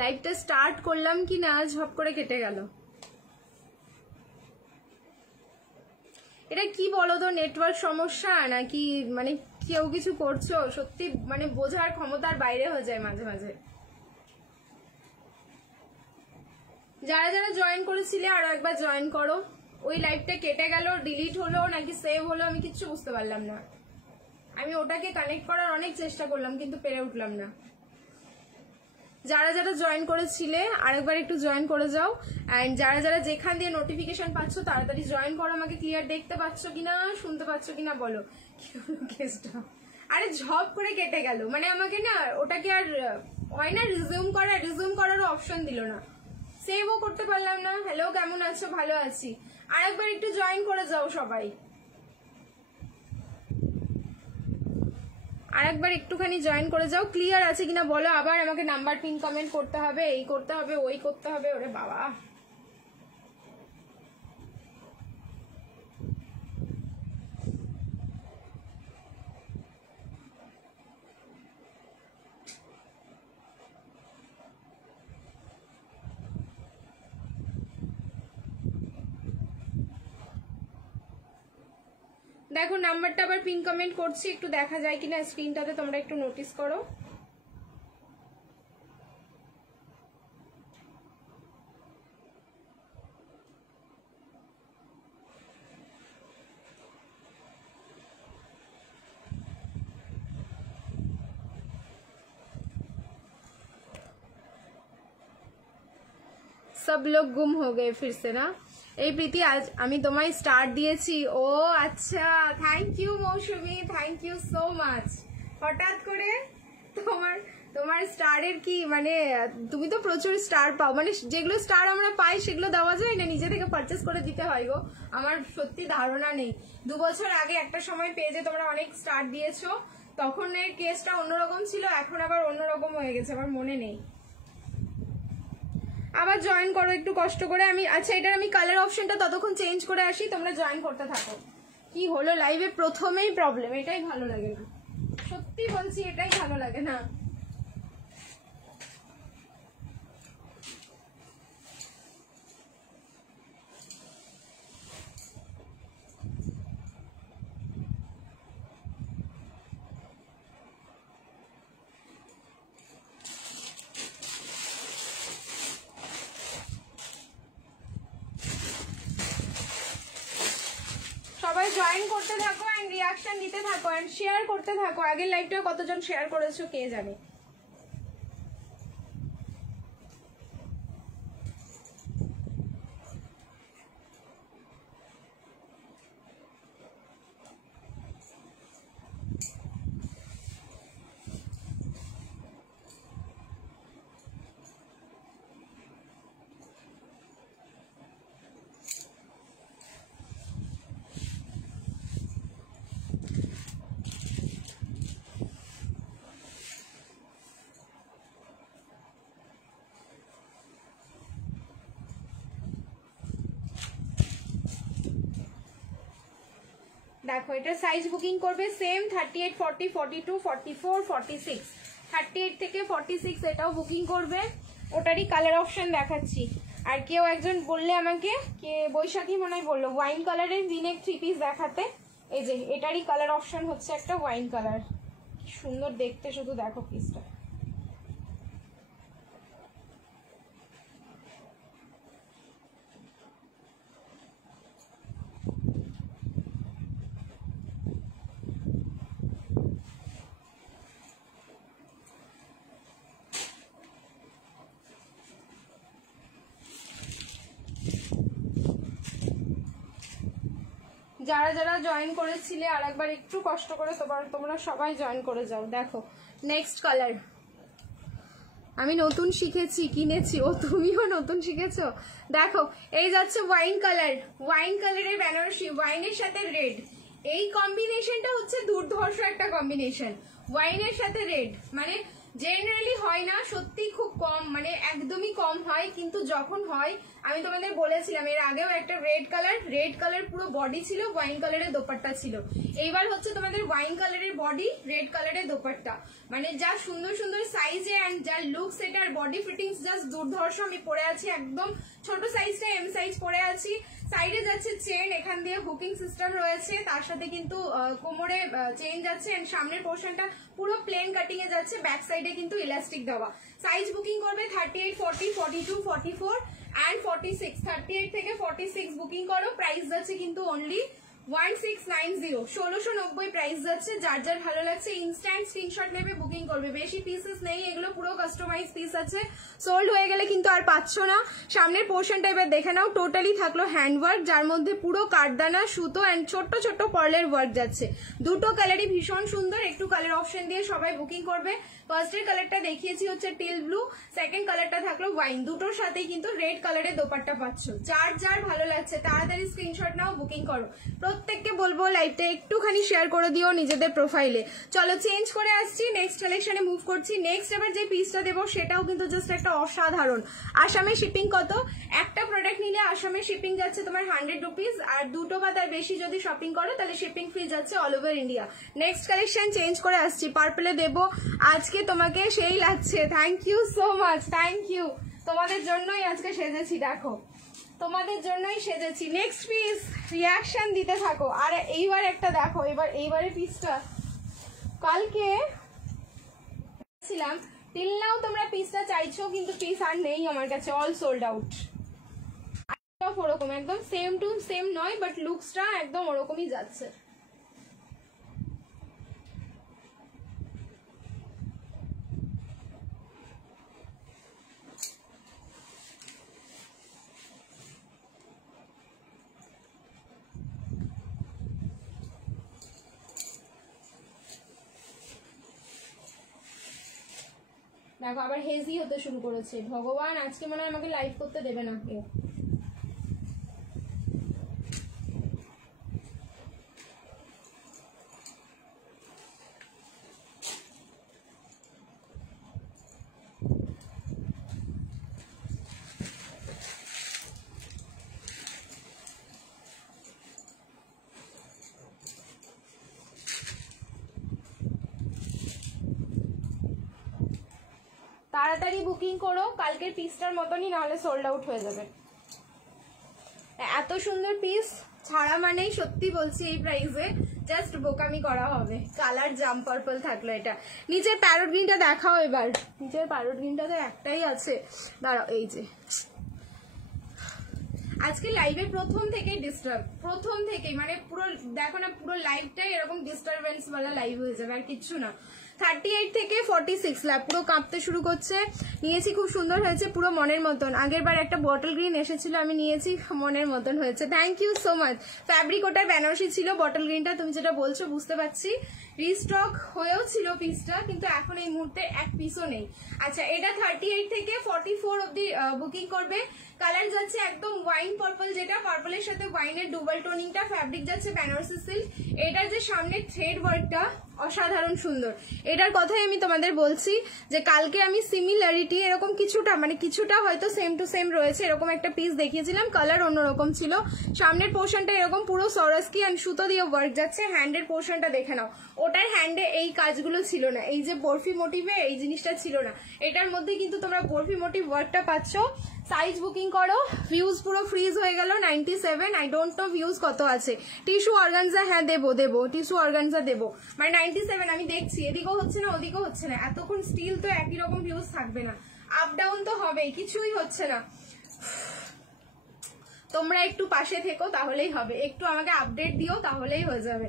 লাইভটা স্টার্ট করলাম কি না ঝপ করে কেটে গেল। এটা কি বলো তো, নেটওয়ার্ক সমস্যা নাকি মানে কেউ কিছু করছো? সত্যি মানে বোঝার ক্ষমতার বাইরে হয়ে যায় মাঝে মাঝে। যারা যারা জয়েন করেছিলে আরো একবার জয়েন করো। ওই লাইভটা কেটে গেল, ডিলিট হলো নাকি সেভ হলো আমি কিচ্ছু বুঝতে পারলাম না। আমি ওটাকে কানেক্ট করার অনেক চেষ্টা করলাম কিন্তু পেরে উঠলাম না। যারা যারা জয়েন করেছিলে আরেকবার একটু জয়েন করে যাও। এন্ড যারা যারা যেখান দিয়ে নোটিফিকেশন পাচ্ছ তাড়াতাড়ি জয়েন করো। আমাকে ক্লিয়ার দেখতে পাচ্ছ কিনা, শুনতে পাচ্ছ কিনা বলো। কি হলো কেসটা? আরে ঝপ করে কেটে গেল, মানে আমাকে না ওটাকে আর হয় না রিজিউম করারও অপশন দিল না, সেভও করতে পারলাম না। হ্যালো, কেমন আছো? ভালো আছি। আরেকবার একটু জয়েন করে যাও সবাই, আরেকবার একটুখানি জয়েন করে যাও। ক্লিয়ার আছে কিনা বলো। আবার আমাকে নাম্বার পিন কমেন্ট করতে হবে, এই করতে হবে, ওই করতে হবে। ওরে বাবা, দেখো নাম্বারটা আবার পিন কমেন্ট করছি, একটু দেখা যায় কিনা স্ক্রিনটাতে, তোমরা একটু নোটিস করো। সব লোক গুম হো গে ফির সে না। এই প্রীতি, আজ আমি তোমায় স্টার দিয়েছি। ও আচ্ছা, thank you Mousumi, thank you so much. হঠাৎ করে তোমার স্টারের কি মানে, তুমি তো প্রচুর স্টার পাও, মানে যেগুলো স্টার আমরা পাই সেগুলো দেওয়া যায় না, নিজে থেকে পারচেস করে দিতে হয় গো। আমার সত্যি ধারণা নেই। 2 বছর আগে একটা সময় পেজে তোমরা অনেক স্টার দিয়েছো, তখন এর কেসটা অন্যরকম ছিল, এখন আবার অন্যরকম হয়ে গেছে, আমার মনে নেই। আবার জয়েন করো একটু কষ্ট করে। আমি আচ্ছা এটার আমি কালার অপশনটা ততক্ষণ চেঞ্জ করে আসি, তোমরা জয়েন করতে থাকো। কি হলো লাইভে প্রথমেই প্রবলেম, এটাই ভালো লাগে না, সত্যি বলছি এটাই ভালো লাগে না। সবাই জয়েন করতে থাকো এন্ড রিঅ্যাকশন দিতে থাকো এন্ড শেয়ার করতে থাকো। আগের লাইভটা কতজন শেয়ার করেছো কে জানে। দেখো এটা সাইজ বুকিং করবে সেম 38, 40, 42, 44, 46, 38 থেকে 46 এটাও বুকিং করবে। ওটারই কালার অপশন দেখাচ্ছি। আর কেউ একজন বললে আমাকে, কে বৈশাখী মনে হয় বললো, ওয়াইন কালারের ভিনেক 3 পিস দেখাতে। এই যে এটারই কালার অপশন হচ্ছে একটা ওয়াইন কালার, কি সুন্দর দেখতে, শুধু দেখো পিসটা। যারা যারা জয়েন করেছিলে আর একবার একটু কষ্ট করে তোমরা সবাই জয়েন করে যাও। দেখো নেক্সট কালার আমি নতুন শিখেছি, কিনেছি। ও তুমিও নতুন শিখেছো? দেখো এই যাচ্ছে ওয়াইন কালার, ওয়াইন কালারের বেনারসি, ওয়াইনের সাথে রেড। এই কম্বিনেশনটা হচ্ছে দুর্ধর্ষ একটা কম্বিনেশন, ওয়াইনের সাথে রেড। মানে জেনারেলি হয় না, সত্যি খুব কম, মানে একদমই কম হয়, কিন্তু যখন হয় আমি তোমাদের বলেছিলাম এর আগেও একটা রেড কালার পুরো বডি ছিল, ওয়াইন কালারের দোপাট্টা ছিল। এইবার হচ্ছে তোমাদের ওয়াইন কালারের বডি, রেড কালারের দোপাট্টা, মানে যা সুন্দর সুন্দর সাইজে অ্যান্ড যা লুকস, এটার বডি ফিটিংস জাস্ট দুর্ধর্ষ। আমি পরে আছি একদম ছোট সাইজটা, এম সাইজ পরে আছি। সাইডে যাচ্ছে চেন, এখান দিয়ে হুকিং সিস্টেম রয়েছে, তার সাথে কিন্তু কোমরে চেন যাচ্ছে, এন্ড সামনের পোর্শনটা পুরো প্লেন কাটিং এ যাচ্ছে, ব্যাক সাইডে কিন্তু ইলাস্টিক দেওয়া। সাইজ বুকিং করবে 38, 40, 42, 44 and 46, 38 থেকে 46 বুকিং করো। প্রাইস যাচ্ছে কিন্তু অনলি 1690, 1690 প্রাইস যাচ্ছে। যার যার ভালো লাগছে ইনস্ট্যান্ট স্ক্রিনশট নেবে, বুকিং করবে। বেশি পিসেস নেই, এগুলো পুরো কাস্টমাইজ পিস আছে, সোল্ড হয়ে গেলে কিন্তু আর পাচ্ছ না। সামনের পোর্শনটা এবার দেখে নাও, টোটালি থাকলো হ্যান্ডওয়ার্ক, যার মধ্যে পুরো কাঠদানা, সুতো অ্যান্ড ছোট্ট ছোট্ট পার্লের ওয়ার্ক যাচ্ছে। দুটো কালারই ভীষণ সুন্দর, একটু কালার অপশন দিয়ে সবাই বুকিং করবে। ফার্স্টের কালারটা দেখিয়েছি হচ্ছে টিল ব্লু, সেকেন্ড কালারটা থাকলো ওয়াইন, দুটোর সাথেই কিন্তু রেড কালারের দোপাট্টা পাচ্ছ। যার যার ভালো লাগছে তাড়াতাড়ি স্ক্রিনশট নাও, বুকিং করো। প্রত্যেককে বলবো লাইভটা একটুখানি শেয়ার করে দিও নিজেদের প্রোফাইলে। চলো চেঞ্জ করে আসছি, নেক্সট কালেকশনে মুভ করছি। নেক্সট এবার যে পিসটা দেবো সেটাও কিন্তু জাস্ট একটা অসাধারণ। আসামে শিপিং কত? একটা প্রোডাক্ট নিলে আসামে শিপিং যাচ্ছে তোমার 100 রুপিস, আর দুটো বা তার বেশি যদি শপিং করো তাহলে শিপিং ফ্রি যাচ্ছে all over India. Next collection change করে আসছি, পার্পলে দেবো আজকে তোমাকে, সেই লাগছে। Thank you so much, thank you, তোমাদের জন্যই আজকে সেজেছি, দেখো তোমাদের জন্যই সেজেছি। নেক্সট পিস রিয়াকশন দিতে থাকো। আর এইবার একটা দেখো, এইবারে পিসটা কালকে ছিলাম, টিল নাও তোমরা পিসটা চাইছো, কিন্তু পিস আর নেই আমার কাছে, অল সোল্ড আউট। ওরকম একদম সেম টু সেম নয়, বাট লুকসটা একদম ওরকমই যাচ্ছে। দেখো আবার হেজি হতে শুরু করেছে, ভগবান আজকে মনে হয় আমাকে লাইভ করতে দেবে না কেউ। তাড়াতাড়ি বুকিং করো, কালকের পিসটার মতনই, নাহলে সোল্ড আউট হয়ে যাবে। এত সুন্দর পিস ছাড়া মানেই সত্যি বলছি এই প্রাইসে জাস্ট বোকামি করা হবে। কালার জাম পার্পল থাকলো এটা। নিচের প্যারট গ্রিনটা দেখাও এবার, নিচের প্যারট গ্রিনটা তো একটাই আছে, দাঁড়াও এই যে। আজকে লাইভে প্রথম থেকেই ডিস্টার্ব, প্রথম থেকেই মানে পুরো দেখো না, পুরো লাইভটাই এরকম ডিস্টারবেন্স वाला লাইভ হয়ে যাবে, আর কিচ্ছু না। 38 থেকে 46 লাভ পুরো কাঁপতে শুরু করছে। নিয়েছি, খুব সুন্দর হয়েছে, পুরো মনের মতন। আগের বার একটা বটল গ্রিন এসেছিল, আমি নিয়েছি, মনের মতন হয়েছে। Thank you so much. Fabric ওটার বেনারসি ছিল, বটল গ্রিনটা তুমি যেটা বলছো বুঝতে পারছি। রিস্টক হয়েও ছিল পিসটা, কিন্তু এখন এই মুহূর্তে এক পিসও নেই। আচ্ছা, এটা 38 থেকে 44 অব্দি বুকিং করবে। কালার যাচ্ছে একদম ওয়াইন পার্পল, যেটা পার্পলের সাথে ওয়াইনের ডুবাল টোনিংটা। ফ্যাব্রিক যাচ্ছে বেনারসি সিল্ক। এটার যে সামনে থ্রেড ওয়ার্কটা অসাধারণ সুন্দর। এটার কথাই আমি তোমাদের বলছি যে কালকে আমি সিমিলারিটি এরকম কিছুটা, মানে কিছুটা হয়তো সেম টু সেম রয়েছে, এরকম একটা পিস দেখিয়েছিলাম, কালার অন্যরকম ছিল। সামনের পোর্শনটা এরকম পুরো সরাসকি অ্যান্ড সুতো দিয়ে ওয়ার্ক যাচ্ছে। হ্যান্ডের পোর্শনটা দেখে নাও, ওটার হ্যান্ডে এই কাজগুলো ছিল না, এই যে বরফি মোটিভে এই জিনিসটা ছিল না। এটার মধ্যে কিন্তু তোমরা বরফি মোটিভ ওয়ার্কটা পাচ্ছ। সাইজ বুকিং করো। ভিউজ পুরো ফ্রিজ হয়ে গেল 97। আই ডোন্ট নো ভিউজ কত আছে। টিস্যু অর্গানজা, হ্যাঁ দেবো টিস্যু অর্গানজা দেবো, মানে 97 আমি দেখছি, এদিকেও হচ্ছে না ওদিকেও হচ্ছে না। এতক্ষণ স্টিল তো একই রকম ভিউজ থাকবে না, আপ ডাউন তো হবেই, কিছুই হচ্ছে না। তোমরা একটু পাশে থেকো তাহলেই হবে, একটু আমাকে আপডেট দিও তাহলেই হয়ে যাবে।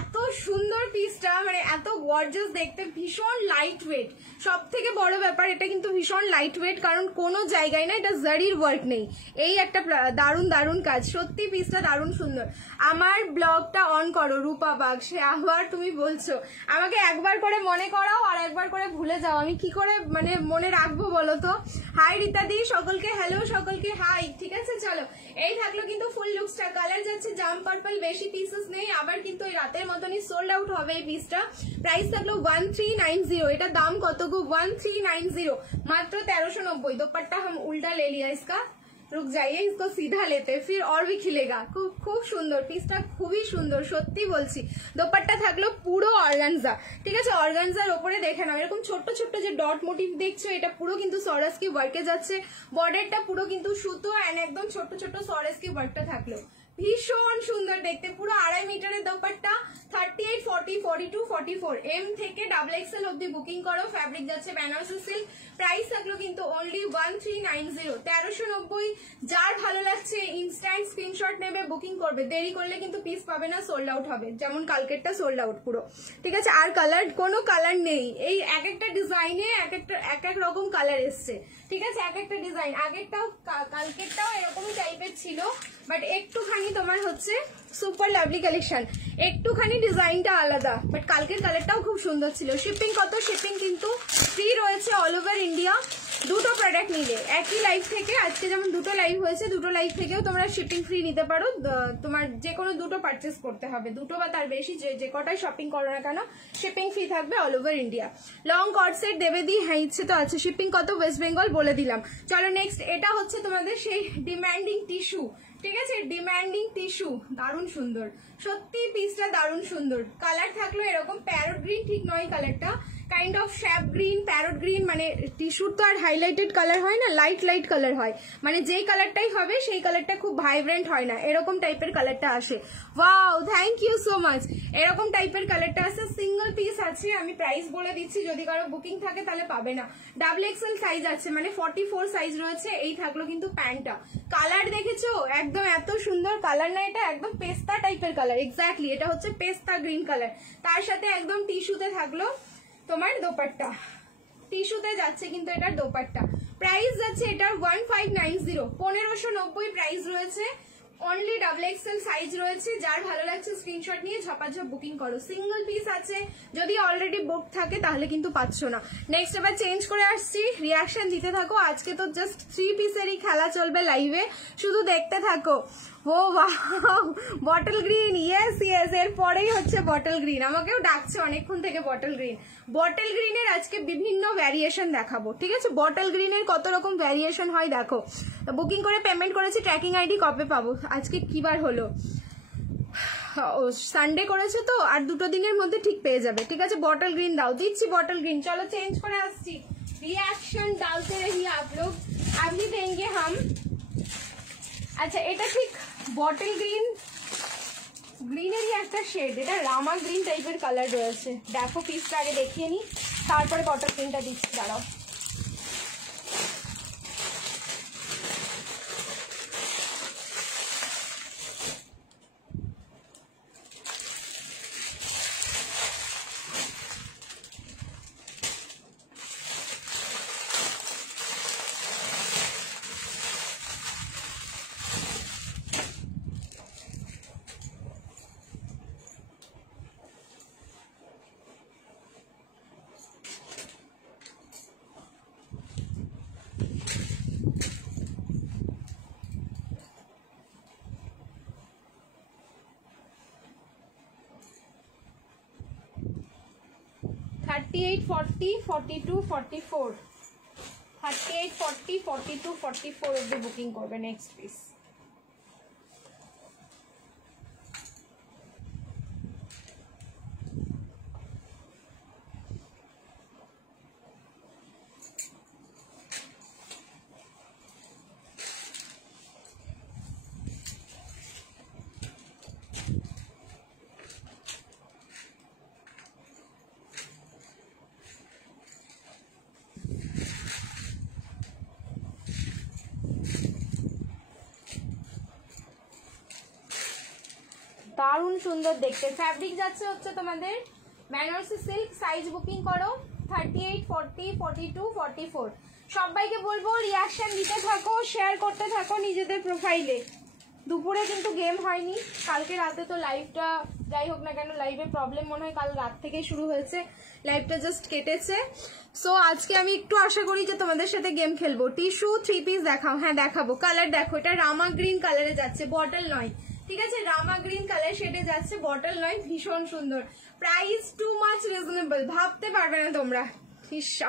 এত সুন্দর পিসটা, মানে এত গর্জাস দেখতে, ভীষণ লাইট ওয়েট। সব থেকে বড় ব্যাপার এটা কিন্তু ভীষণ লাইট ওয়েট, কারণ কোনো জায়গায় না এটা জারির ওয়ার্ক নেই। এই একটা দারুণ দারুণ কাজ, সত্যি পিসটা দারুণ সুন্দর। আমার ব্লগটা অন করো রূপা বাগ, সে আবার তুমি বলছো, আমাকে একবার করে মনে করাও আর একবার করে ভুলে যাও, আমি কি করে মানে মনে রাখবো বলো তো। হাই রীতাদি, সকলকে হ্যালো, সকলকে হাই। ঠিক আছে, চলো এই থাকলো কিন্তু ফুল লুকসটা। কালার যাচ্ছে জাম পার্পল, বেশি পিসেস নেই। আবার কিন্তু রাতের মতনই সোল্ড আউট হবে এই পিসটা। প্রাইস থাকলো 1390। এটা দাম কত গো? 1390, মাত্র 1390। दोपट्टा हम उल्टा ले लिया इसका, रुक जाइए, इसको सीधा लेते फिर और भी खिलेगा। খুব সুন্দর পিসটা, খুবই সুন্দর সত্যি বলছি। দোপাট্টা থাকলো পুরো অর্গানজা, ঠিক আছে? অর্গানজার ওপরে দেখে নাও এরকম ছোট্ট ছোট্ট যে ডট মোটিভ দেখছো, এটা পুরো কিন্তু সরাসকি ওয়ার্কে যাচ্ছে। বর্ডারটা পুরো কিন্তু সুতো এন্ড একদম ছোট্ট ছোট্ট সরাসকি ওয়ার্কটা থাকলো, ভীষণ সুন্দর দেখতে। পুরো 2.5 মিটারের দোপাট্টা। 38, 40, 42, 44 এম থেকে XXL অব্দি বুকিং করো। ফ্যাব্রিক যাচ্ছে বেনারসি সিল্ক। প্রাইস থাকলো কিন্তু অনলি 1390, 1390। যার ভালো লাগছে ইনস্ট্যান্ট স্ক্রিনশট নেবে, বুকিং করবে, দেরি করলে কিন্তু পিস পাবে না, সোল্ড আউট হবে, যেমন কালকেরটা সোল্ড আউট পুরো, ঠিক আছে? আর কালার, কোনো কালার নেই, এই এক একটা ডিজাইনে এক এক রকম কালার এসছে, ঠিক আছে? এক একটা ডিজাইন, আগেরটাও কালকেরটাও এরকমই টাইপের ছিল, বাট একটুখানি তোমার হচ্ছে সুপার লাভলি কালেকশন, একটুখানি ডিজাইনটা আলাদা, বাট কালকের কালারটাও খুব সুন্দর ছিল। শিপিং কত? শিপিং কিন্তু ফ্রি রয়েছে অল ওভার ইন্ডিয়া। দুটো প্রোডাক্ট নিলে একই লাইভ থেকে, আজকে যেমন দুটো লাইভ হয়েছে, দুটো লাইভ থেকেও তোমরা শিপিং ফ্রি নিতে পারো। তোমার যে কোনো দুটো পারচেস করতে হবে, দুটো বা তার বেশি যে কটাই শপিং করো না কেন, শিপিং ফ্রি থাকবে all over India. Long cord set দেবে দি, হ্যাঁ ইচ্ছে তো আছে। শিপিং কত? ওয়েস্ট বেঙ্গল বলে দিলাম। চলো নেক্সট, এটা হচ্ছে তোমাদের সেই ডিমান্ডিং টিস্যু, ঠিক আছে? ডিমান্ডিং টিস্যু, দারুণ সুন্দর সত্যি, পিসটা দারুণ সুন্দর। কালার থাকলো এরকম প্যারট গ্রিন, ঠিক নয় কালারটা, kind of shaft green, parrot green, মানে টিস্যুর তো আর হাইলাইটেড কালার হয় না, লাইট লাইট কালার হয়, মানে যেই কালারটাই হবে সেই কালারটা খুব ভাইব্রেন্ট হয় না, এরকম টাইপের কালারটা আসে। Wow, thank you so much. এরকম টাইপের কালারটা আসে, সিঙ্গেল পিস আছে। আমি প্রাইস বলে দিচ্ছি, যদি কারো বুকিং থাকে তাহলে পাবে না। XXL সাইজ আছে, মানে 44 সাইজ রয়েছে। এই থাকলো কিন্তু প্যান্টটা। কালার দেখেছো? একদম এত সুন্দর কালার না, এটা একদম পেস্তা টাইপের কালার, এক্স্যাক্টলি এটা হচ্ছে পেস্তা গ্রিন কালার। তার সাথে একদম টিস্যুতে থাকলো তোমার দোপাট্টা, টিস্যুতে যাচ্ছে কিন্তু এটার দোপাট্টা। প্রাইস যাচ্ছে এটার 1590, 1590 প্রাইস রয়েছে। অনলি XXL সাইজ রয়েছে। যার ভালো লাগছে স্ক্রিনশট নিয়ে ঝপাঝপ বুকিং করো। সিঙ্গেল পিস আছে, যদি অলরেডি বুক থাকে তাহলে কিন্তু পাচ্ছ না। নেক্সট এবার চেঞ্জ করে আসছি, রিয়াকশন দিতে থাকো। আজকে তো জাস্ট 3 পিসেরই খেলা চলবে লাইভে, শুধু দেখতে থাকো। Oh wow, bottle green, yes yes, এর পরেই হচ্ছে বটল গ্রিন। আমাকেও ডাকছে অনেকক্ষণ থেকে বটল গ্রিন। বটল গ্রিনের আজকে বিভিন্ন ভ্যারিয়েশন দেখাবো, ঠিক আছে? বটল গ্রিনের কত রকম ভ্যারিয়েশন হয় দেখো। বুকিং করে পেমেন্ট করেছি, ট্র্যাকিং আইডি কবে পাবো? আজকে কি বার হলো? সানডে করেছে তো, আর 2 দিনের মধ্যে ঠিক পেয়ে যাবে, ঠিক আছে? বটল গ্রিন দাও, দিচ্ছি বটল গ্রিন। চলো চেঞ্জ করে আসছি, রিয়াকশন ডালতে রহি আপ লোগ, अभी देंगे हम। আচ্ছা, এটা ঠিক বটল গ্রিন, গ্রিনেরই একটা শেড, এটা রামা গ্রিন টাইপের কালার রয়েছে। দেখো পিসটা আগে দেখিয়ে নি, তারপরে বটল গ্রিনটা দিচ্ছি, দাঁড়াও। $38, $40, $42, $44, $38, $40, $42, $44 অব্দি বুকিং করবে। নেক্সট পিস দারুণ সুন্দর দেখতে। ফ্যাব্রিক যাচ্ছে হচ্ছে তোমাদের বেনারসি সিল্ক। সাইজ বুকিং করো 38, 40, 42, 44। সবাইকে বলবো রিয়াকশন দিতে থাকো, শেয়ার করতে থাকো নিজেদের প্রোফাইলে। দুপুরে কিন্তু গেম হয়নি, কালকে রাতে তো লাইভটা, যাই হোক না কেন লাইভে প্রবলেম মনে হয় কাল রাত থেকেই শুরু হয়েছে, লাইভটা জাস্ট কেটেছে। সো আজকে আমি একটু আশা করি যে তোমাদের সাথে গেম খেলবো। টিস্যু 3 পিস দেখাও, হ্যাঁ দেখাবো। কালার দেখো, এটা রামা গ্রিন কালারে যাচ্ছে, বটল নয়, ঠিক আছে, রামা গ্রিন কালার শেডে যাচ্ছে, বটল নয়, ভীষণ সুন্দর। প্রাইস টু মাচ রিজনেবল, ভাবতে পারবে না তোমরা।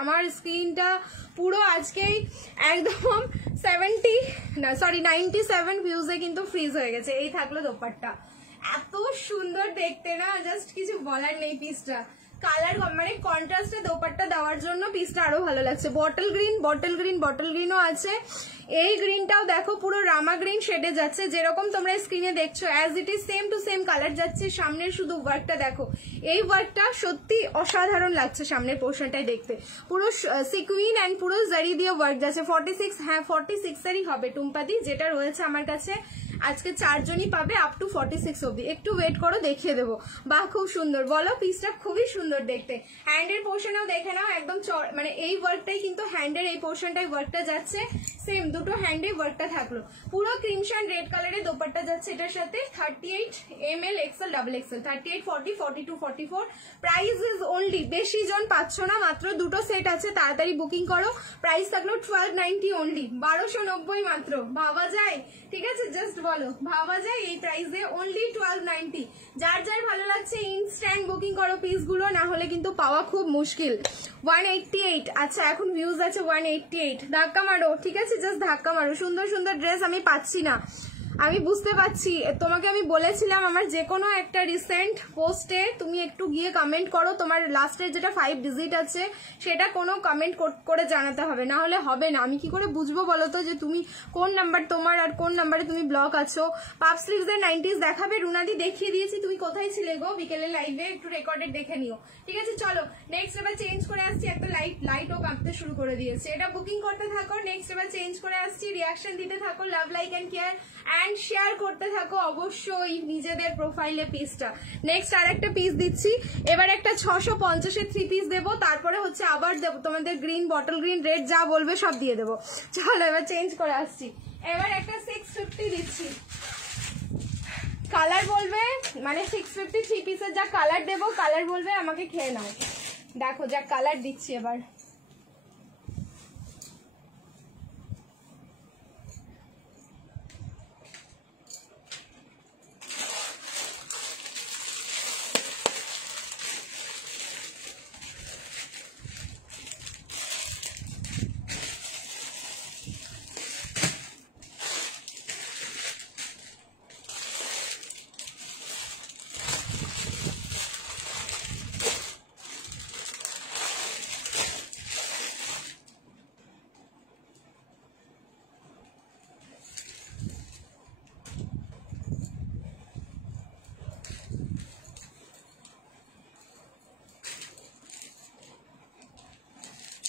আমার স্ক্রিনটা পুরো আজকেই একদম 97 ভিউজে কিন্তু ফ্রিজ হয়ে গেছে। এই থাকলো দোপাট্টা, এত সুন্দর দেখতে না, জাস্ট কিছু বলার নেই। পিসটা কালার মানে কন্ট্রাস্টে দোপাট্টা দেওয়ার জন্য পিসটা আরো ভালো লাগছে। বটল গ্রিনও আছে। এই গ্রিনটাও দেখো পুরো রামা গ্রিন শেডে যাচ্ছে, যেরকম তোমরা স্ক্রিনে দেখছো as it is same to same colour যাচ্ছে। সামনের শুধু ওয়ার্কটা দেখো, এই ওয়ার্কটা সত্যি অসাধারণ লাগছে সামনের পোর্শনটাই দেখতে। পুরো সিকুইন অ্যান্ড পুরো জারি দিয়ে ওয়ার্ক যাচ্ছে। 46, হ্যাঁ 46 এরই হবে টুম্পাদি, যেটা রয়েছে আমার কাছে। আজকে 4 জনই পাবে আপ টু 46 অব্দি। একটু ওয়েট করো, দেখিয়ে দেবো। বা খুব সুন্দর, বলো পিসটা খুবই সুন্দর দেখতে। হ্যান্ডের পোর্শনেও দেখে নাও, একদম মানে এই ওয়ার্কটাই কিন্তু হ্যান্ডের এই পোর্শনটাই ওয়ার্কটা যাচ্ছে, সেম দুটো হ্যান্ডে ওয়ার্কটা থাকলো। পুরো ক্রিমশন রেড কালারের দোপাট্টা যাচ্ছে এটার সাথে। 38 ml XL XXL, 38, 40, 42, 44। Price is only, বেশি জন পাচ্ছ না, মাত্র দুটো সেট আছে, তাড়াতাড়ি বুকিং করো। প্রাইস থাকলো 1290 অনলি, 1290 মাত্র। ভাবা যায়? ঠিক আছে, জাস্ট বলো ভাবা যায় এই প্রাইসে? অনলি 1290। যার যার ভালো লাগছে ইনস্ট্যান্ট বুকিং করো পিসগুলো, না হলে কিন্তু পাওয়া খুব মুশকিল। 188, আচ্ছা এখন ভিউজ আছে 188। ধাক্কা মারো, ঠিক আছে, জাস্ট ধাক্কা মারো। সুন্দর সুন্দর ড্রেস আমি পাচ্ছি না, আমি বুঝতে পারছি। তোমাকে আমি বলেছিলাম আমার যে কোনো একটা রিসেন্ট পোস্টে তুমি একটু গিয়ে কমেন্ট করো, তোমার লাস্টের যেটা 5 ডিজিট আছে সেটা কোনো কমেন্ট করে জানাতে হবে, না হলে হবে না। আমি কি করে বুঝবো বলো তো যে তুমি কোন নাম্বার তোমার আর কোন নাম্বারে তুমি ব্লক আছো। পাপ স্লিভসের 90s দেখাবে, রুনাদি দেখিয়ে দিয়েছি। তুমি কোথায় ছিলে গো বিকেলে লাইভে? একটু রেকর্ডেড দেখে নিও, ঠিক আছে। চলো নেক্সট এবার চেঞ্জ করে আসছি। একটা লাইটও কাঁপতে শুরু করে দিয়েছে, এটা বুকিং করতে থাকো। নেক্সট এবার চেঞ্জ করে আসছি, রিয়াকশন দিতে থাকো, love like and care and share করতে থাকো অবশ্যই নিজেদের প্রোফাইলে পিসটা। নেক্সট আর একটা পিস দিচ্ছি, এবার একটা 650-এর 3 পিস দেবো, তারপরে হচ্ছে আবার দেবো তোমাদের গ্রিন, বটল গ্রিন, রেড যা বলবে সব দিয়ে দেবো। চলো এবার চেঞ্জ করে আসছি। এবার একটা 650 দিচ্ছি, কালার বলবে মানে 650 3 পিসের যা কালার দেবো, কালার বলবে আমাকে খেয়ে নাও। দেখো যা কালার দিচ্ছি এবার।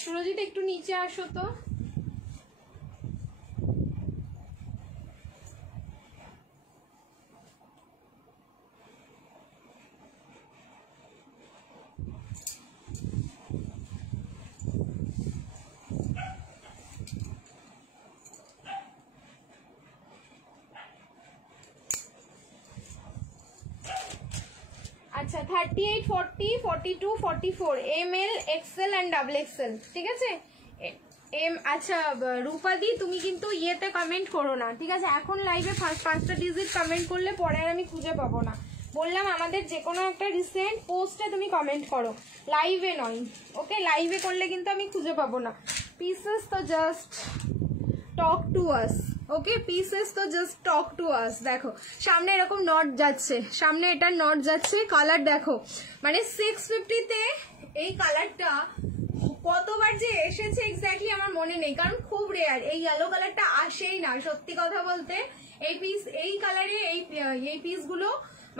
সুরজিৎ একটু নিচে আসো তো। আচ্ছা 38, 40, 42, 44 ml XL and XXL, ঠিক আছে। আচ্ছা রূপাদি তুমি কিন্তু ইয়েতে কমেন্ট করো না, ঠিক আছে। এখন লাইভে 5টা ডিজিট কমেন্ট করলে পরে আর আমি খুঁজে পাবো না। বললাম আমাদের যে কোনো একটা রিসেন্ট পোস্টে তুমি কমেন্ট করো, লাইভে নয়, ওকে। লাইভে করলে কিন্তু আমি খুঁজে পাবো না। পিসেস তো just talk to us, okay. Pieces তো জাস্ট টক টু আস। দেখো সামনে এরকম নট যাচ্ছে, সামনে এটা নট যাচ্ছে। কালার দেখো, মানে 650-তে এই কালারটা কতবার যে এসেছে এক্স্যাক্টলি আমার মনে নেই, কারণ খুব রেয়ার এই ইয়েলো কালারটা আসেই না। সত্যি কথা বলতে এই পিস, এই কালারে এই পিসগুলো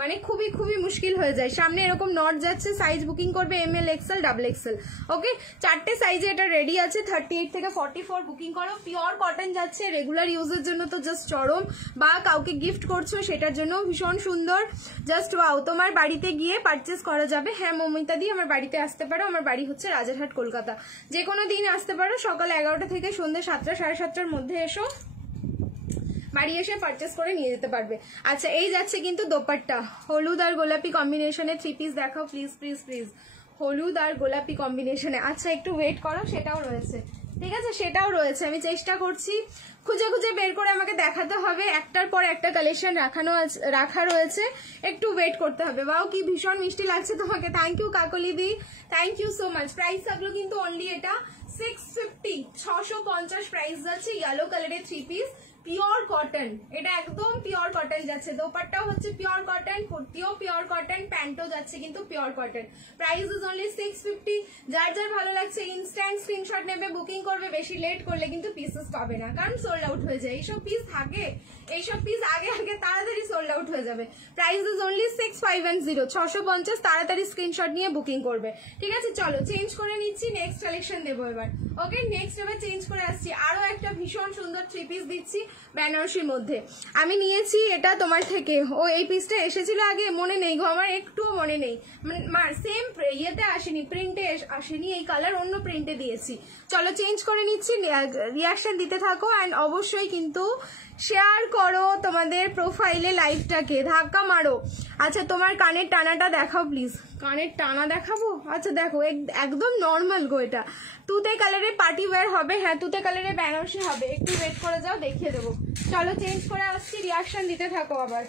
মানে খুবই খুবই মুশকিল হয়ে যায়। সামনে এরকম নট যাচ্ছে। সাইজ বুকিং করবে ML XL XXL, ওকে। 4টে সাইজে এটা রেডি আছে। 38 থেকে 44 বুকিং করো। পিওর কটন যাচ্ছে, রেগুলার ইউজের জন্য তো জাস্ট চরম, বা কাউকে গিফট করছো সেটার জন্য ভীষণ সুন্দর। জাস্ট ওয়াও, তোমার বাড়িতে গিয়ে পারচেস করা যাবে। হ্যাঁ মমিতা দি আমার বাড়িতে আসতে পারো, আমার বাড়ি হচ্ছে রাজারহাট কলকাতা। যে কোনো দিন আসতে পারো, সকাল 11টা থেকে সন্ধ্যে 7টা 7:30টার মধ্যে এসো, বাড়ি এসে পারচেস করে নিয়ে যেতে পারবে। আচ্ছা এই যাচ্ছে কিন্তু দোপাট্টা, হলুদ আর গোলাপি কম্বিনেশনে 3 পিস দেখাও প্লিজ প্লিজ প্লিজ। হলুদ আর গোলাপি কম্বিনেশনে। আচ্ছা একটু ওয়েট করো, সেটাও রয়েছে। ঠিক আছে, সেটাও রয়েছে। আমি চেষ্টা করছি খুঁজে খুঁজে বের করে আমাকে দেখাতে হবে, একটার পর একটা কালেকশন রাখা রয়েছে, একটু ওয়েট করতে হবে। বাও কি ভীষণ মিষ্টি লাগছে তোমাকে, thank you Kakoli di, thank you so much. Price থাকলো কিন্তু অনলি এটা 650, 650 প্রাইস যাচ্ছে। ইয়েলো কালারের 3 পিস পিওর কটন, এটা একদম পিওর কটন যাচ্ছে। দোপাট্টাও হচ্ছে পিওর কটন, কুর্তিও পিওর কটন, প্যান্টও যাচ্ছে কিন্তু pure cotton. Price is only 650। যার যার ভালো লাগছে ইনস্ট্যান্ট স্ক্রিনশট নেবে, বুকিং করবে। বেশি লেট করলে কিন্তু পিসেস পাবে না, কারণ সোল্ড আউট হয়ে যায়। এইসব পিস থাকে, এইসব পিস আগে আগে তাড়াতাড়ি সোল্ড আউট হয়ে যাবে। Price is only 650, 650। তাড়াতাড়ি স্ক্রিনশট নিয়ে বুকিং করবে। ঠিক আছে, চলো চেঞ্জ করে নিচ্ছি, নেক্সট কালেকশন দেবো এবার। ওকে, নেক্সট এবার চেঞ্জ করে আসছি, আরো একটা ভীষণ সুন্দর 3 পিস দিচ্ছি বেনারসির মধ্যে। আমি নিয়েছি এটা তোমার থেকে, ও এই পিসটা এসেছিল আগে, মনে নেই গো আমার, একটুও মনে নেই। সেম ইয়েতে আসেনি, প্রিন্টে আসেনি, এই কালার অন্য প্রিন্টে দিয়েছি। চলো চেঞ্জ করে নিচ্ছি, রিয়াকশন দিতে থাকো। অ্যান্ড অবশ্যই কিন্তু শেয়ার করো তোমাদের প্রোফাইলে লাইভটাকে, ধাক্কা মারো। আচ্ছা, তোমার কানের টানাটা দেখাও প্লিজ। কানের টানা দেখাবো? আচ্ছা দেখো, একদম নর্মাল গো, এটা তুতে কালারের পার্টি ওয়্যার হবে। হ্যাঁ, তুতে কালারের বেনারসি হবে, একটু ওয়েট করে যাও, দেখিয়ে দেবো। চলো চেঞ্জ করে আসছি, রিয়াকশন দিতে থাকো আবার।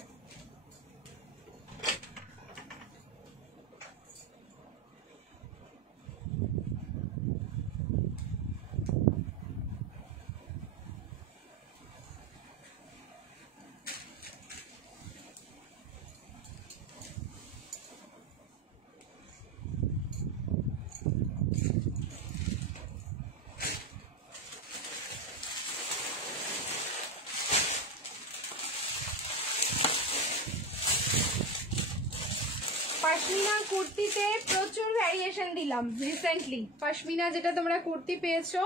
পশমিনা কুর্তিতে প্রচুর ভ্যারিয়েশন দিলাম রিসেন্টলি। পশমিনা যেটা তোমরা কুর্তি পেয়েছো,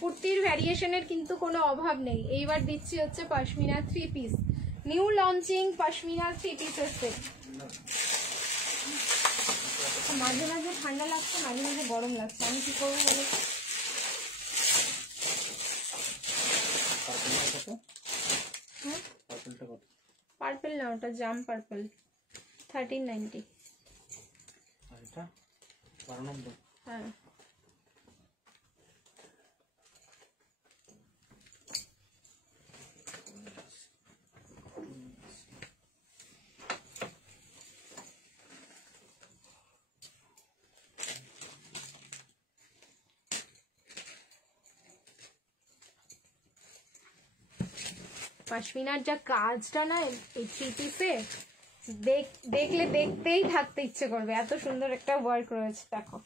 কুর্তির ভ্যারিয়েশনের কিন্তু কোনো অভাব নেই। এইবার দিচ্ছি হচ্ছে pashmina 3 piece, new launching pashmina 3 পিসের সেট। মাঝে মাঝে ঠান্ডা লাগছে, মাঝে মাঝে গরম লাগছে, আমি কি করবো বলে। পার্পল না, ওটা জাম পার্পল, 1390। হ্যাঁ, পশমিনার যা কাজটা না এই 3 পিসে, দেখলে দেখতেই থাকতে ইচ্ছে করবে, এত সুন্দর একটা ওয়ার্ক রয়েছে। দেখো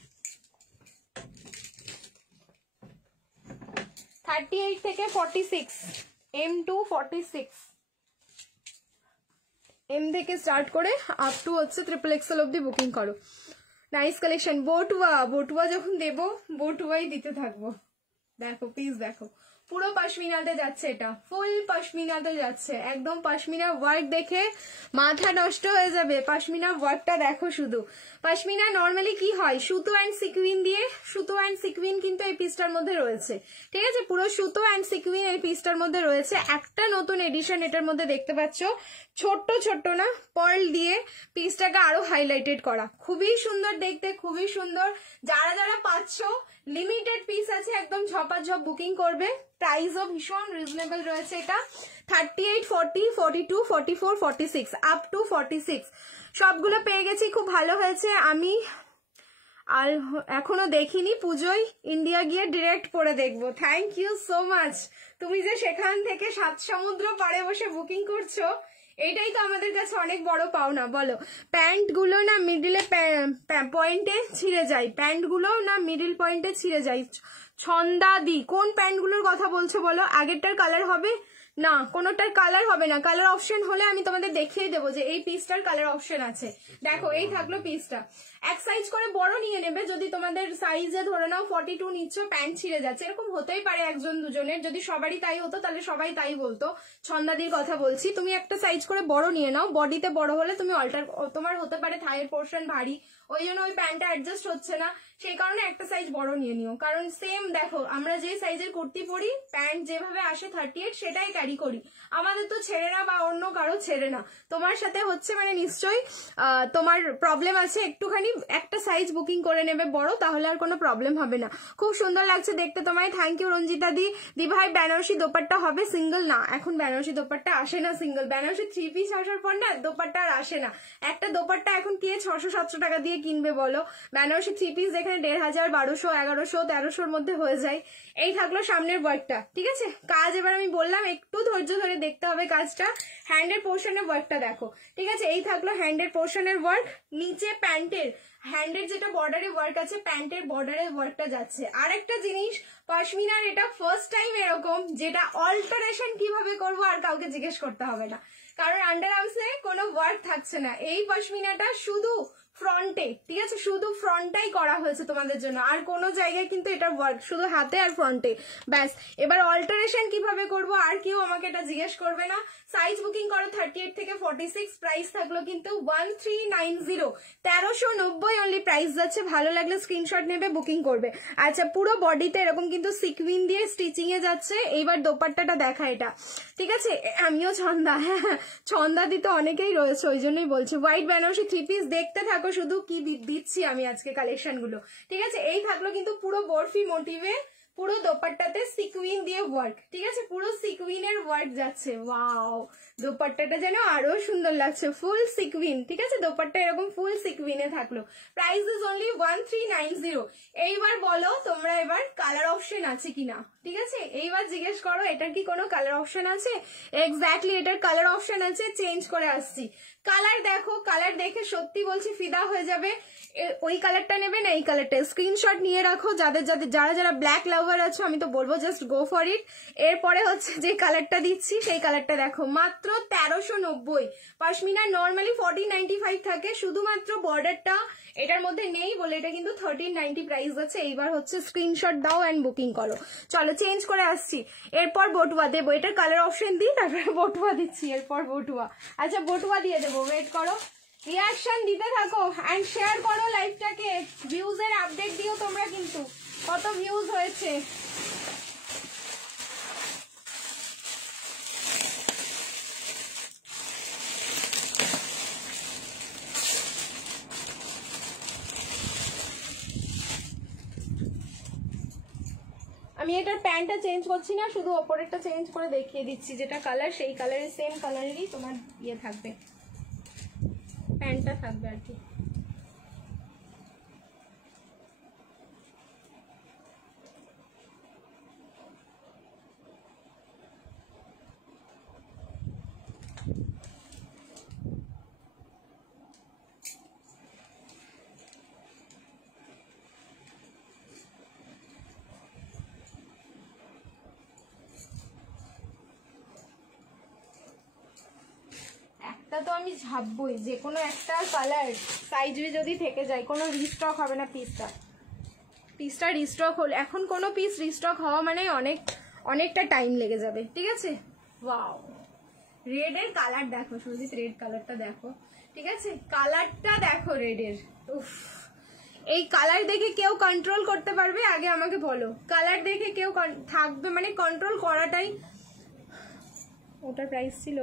38 থেকে 46, M to 46, M থেকে স্টার্ট করে আপ টু হচ্ছে XXL অব্দি বুকিং করো। Nice collection. বটুয়া যখন দেবো, বটুয়াই দিতে থাকবো। দেখো পিস দেখো, পুরো পশমিনাতে যাচ্ছে, এটা ফুল পশমিনাতে যাচ্ছে, একদম পশমিনার ওয়ার্ক দেখে মাথা নষ্ট হয়ে যাবে। পশমিনার ওয়ার্কটা দেখো শুধু। পশমিনা নর্মালি কি হয়, সুতো অ্যান্ড সিকুইন দিয়ে, সুতো অ্যান্ড সিকুইন কিন্তু এই পিসটার মধ্যে রয়েছে। ঠিক আছে, পুরো সুতো অ্যান্ড সিকুইন এই পিসটার মধ্যে রয়েছে। একটা নতুন এডিশন এটার মধ্যে দেখতে পাচ্ছ, ছোট্ট ছোট্ট না পার্ল দিয়ে পিসটাকে আরো হাইলাইটেড করা, খুবই সুন্দর দেখতে, খুবই সুন্দর। যারা যারা পাচ্ছ, লিমিটেড পিস আছে, একদম ঝপাঝপ বুকিং করবে। প্রাইসও ভীষণ রিজনেবল রয়েছে। এটা 38, 40, 42, 44, 46 আপ টু 46 সবগুলো পেয়ে গেছি, খুব ভালো হয়েছে। আমি আর এখনো দেখিনি, পুজোয় ইন্ডিয়া গিয়ে ডিরেক্ট পরে দেখবো। Thank you so much. তুমি যে সেখান থেকে 7 সমুদ্র পাড়ে বসে বুকিং করছো, এটাই তো আমাদের কাছে অনেক বড় পাওনা। বলো, প্যান্ট গুলো না মিডিলে পয়েন্টে ছিঁড়ে যায়, প্যান্ট গুলো না মিডিল পয়েন্টে ছিঁড়ে যায়। ছন্দাদি, কোন প্যান্ট গুলোর কথা বলছো বলো? আগেরটার কালার হবে না, কোনোটার কালার হবে না। কালার অপশন হলে আমি তোমাদের দেখিয়ে দেবো যে এই পিসটার কালার অপশন আছে। দেখো এই থাকলো পিসটা, এক সাইজ করে বড় নিয়ে নেবে। যদি তোমাদের সাইজে ধরে নাও 42 নিচ্ছ, প্যান্ট ছিঁড়ে যাচ্ছে, এরকম হতেই পারে একজন দুজনের। যদি সবারই তাই হতো তাহলে সবাই তাই বলতো। ছন্দাদির কথা বলছি, তুমি একটা সাইজ করে বড় নিয়ে নাও। বডিতে বড় হলে তুমি তোমার হতে পারে থাইয়ের পোর্শন ভারী, ওই জন্য ওই প্যান্টটা অ্যাডজাস্ট হচ্ছে না, সেই কারণে একটা সাইজ বড় নিয়ে নিও। কারণ সেম দেখো আমরা যে সাইজের কুর্তি পরি প্যান্ট যেভাবে আসে 38 সেটাই ক্যারি করি, আমাদের তো ছেড়ে না বা অন্য কারো ছেড়ে না। তোমার সাথে হচ্ছে মানে নিশ্চয়ই তোমার প্রবলেম আছে, একটুখানি একটা সাইজ বুকিং করে নেবে বড়, তাহলে আর কোনো প্রবলেম হবে না। খুব সুন্দর লাগছে দেখতে তোমায়, থ্যাংক ইউ রঞ্জিতা দি ভাই বেনারসি দোপাট্টা হবে সিঙ্গেল? না এখন বেনারসি দোপাট্টা আসে না সিঙ্গেল, বেনারসি 3 পিস আসার পর না দোপাট্টা আর আসে না। একটা দোপাট্টা এখন কে 600-700 টাকা দিয়ে কিনবে বলো? বেনারসি 3 পিস যেখানে 1500, 1200, 1100, 1300 মধ্যে হয়ে যায়। এই থাকলো সামনের ওয়ার্কটা, ঠিক আছে। কাজ এবার আমি বললাম একটু ধৈর্য ধরে দেখতে হবে কাজটা। হ্যান্ডের পোর্শনের ওয়ার্কটা দেখো, ঠিক আছে। এই থাকলো হ্যান্ডের পোর্শনের ওয়ার্ক, নিচে প্যান্টের হ্যান্ডের যেটা বর্ডারে ওয়ার্ক আছে প্যান্টের বর্ডারের ওয়ার্কটা যাচ্ছে। আরেকটা জিনিস, পশমিনার এটা ফার্স্ট টাইম এরকম যেটা অল্টারেশন কিভাবে করবো আর কাউকে জিজ্ঞেস করতে হবে না, কারণ আন্ডার আর্মসে কোনো ওয়ার্ক থাকছে না। এই পশমিনাটা শুধু ফ্রন্টে, ঠিক আছে, শুধু ফ্রন্টটাই করা হয়েছে তোমাদের জন্য, আর কোনো জায়গায় কিন্তু এটা ওয়ার্ক শুধু হাতে আর ফ্রন্টে, ব্যাস। এবার অল্টারেশন কিভাবে করব আর কেউ আমাকে এটা জিজ্ঞেস করবে না। সাইজ বুকিং করো 38 থেকে 46, প্রাইস থাকলো কিন্তু 1390, 1390 অনলি প্রাইস যাচ্ছে। ভালো লাগলে স্ক্রিনশট নেবে, বুকিং করবে। আচ্ছা, পুরো বডিতে এরকম কিন্তু সিকুইন দিয়ে স্টিচিং এ যাচ্ছে। এইবার দোপাট্টাটা দেখা, এটা ঠিক আছে। আমিও ছন্দা, হ্যাঁ ছন্দা দিতে অনেকেই রয়েছে, ওই জন্যই বলছি। হোয়াইট বেনারসি 3 পিস দেখতে থাকো শুধু কি দিচ্ছি আমি আজকে কালেকশন গুলো, ঠিক আছে। এই থাকলো কিন্তু পুরো বরফি মোটিভে, পুরো দোপাট্টাতে সিকুইন দিয়ে ওয়ার্ক, ঠিক আছে, পুরো সিকুইনের ওয়ার্ক যাচ্ছে। ওয়াও, দোপাট্টাটা যেন আরো সুন্দর লাগছে, ফুল সিকুইন, ঠিক আছে। দোপাট্টা এরকম ফুল সিকুইনে থাকলো, প্রাইস ইজ অনলি 1390। এইবার বলো তোমরা এবার কালার অপশন আছে কিনা, ঠিক আছে। এইবার জিজ্ঞেস করো এটার কি কোনো কালার অপশন আছে? এক্স্যাক্টলি এটার কালার অপশন আছে, চেঞ্জ করে আসছি। কালার দেখো, কালার দেখে সত্যি বলছি ফিদা হয়ে যাবে। ওই কালারটা নেবে না এই কালারটা, স্ক্রিনশট নিয়ে রাখো। যারা ব্ল্যাক লাভার আছো আমি তো বলবো জাস্ট গো ফর ইট। এরপরে হচ্ছে যে কালারটা দিচ্ছি সেই কালারটা দেখো, মাত্র 1390। পশমিনা নর্মালি 1495 থাকে, শুধুমাত্র বর্ডারটা এটার মধ্যে নেই বলে এটা কিন্তু 1390 প্রাইস আছে। এইবার হচ্ছে স্ক্রিনশট দাও এন্ড বুকিং করো। চলো চেঞ্জ করে আসছি, এরপর বটুয়া দেবো। এটার কালার অপশন দিই, তারপরে বটুয়া দিচ্ছি, এরপর বটুয়া। আচ্ছা বটুয়া দিয়ে দেবো, ওয়েট করো। রিয়াকশন দিতে থাকো এন্ড শেয়ার করো লাইভটাকে, ভিউজ এর আপডেট দিও তোমরা, কিন্তু কত ভিউজ হয়েছে। আমি এটার প্যান্টটা চেঞ্জ করছি না, শুধু ওপরেরটা চেঞ্জ করে দেখিয়ে দিচ্ছি, যেটা কালার সেই কালারের সেম কালারেরই তোমার ইয়ে থাকবে, প্যান্টটা থাকবে আর কি। তো আমি ঝাপবই, যে কোনো একটা কালার সাইজ যদি থেকে যায়, কোনো রিস্টক হবে না। পিসটা রিস্টক হল, এখন কোনো পিস রিস্টক হওয়া মানে অনেকটা টাইম লেগে যাবে, ঠিক আছে। ওয়াও, রেডের কালার দেখো, সুজিত রেড কালারটা দেখো, ঠিক আছে, কালারটা দেখো রেডের। উফ, এই কালার দেখে কেউ কন্ট্রোল করতে পারবে? আগে আমাকে বলো, কালার দেখে কেউ থাকবে মানে কন্ট্রোল করাটাই। ওটার প্রাইস ছিল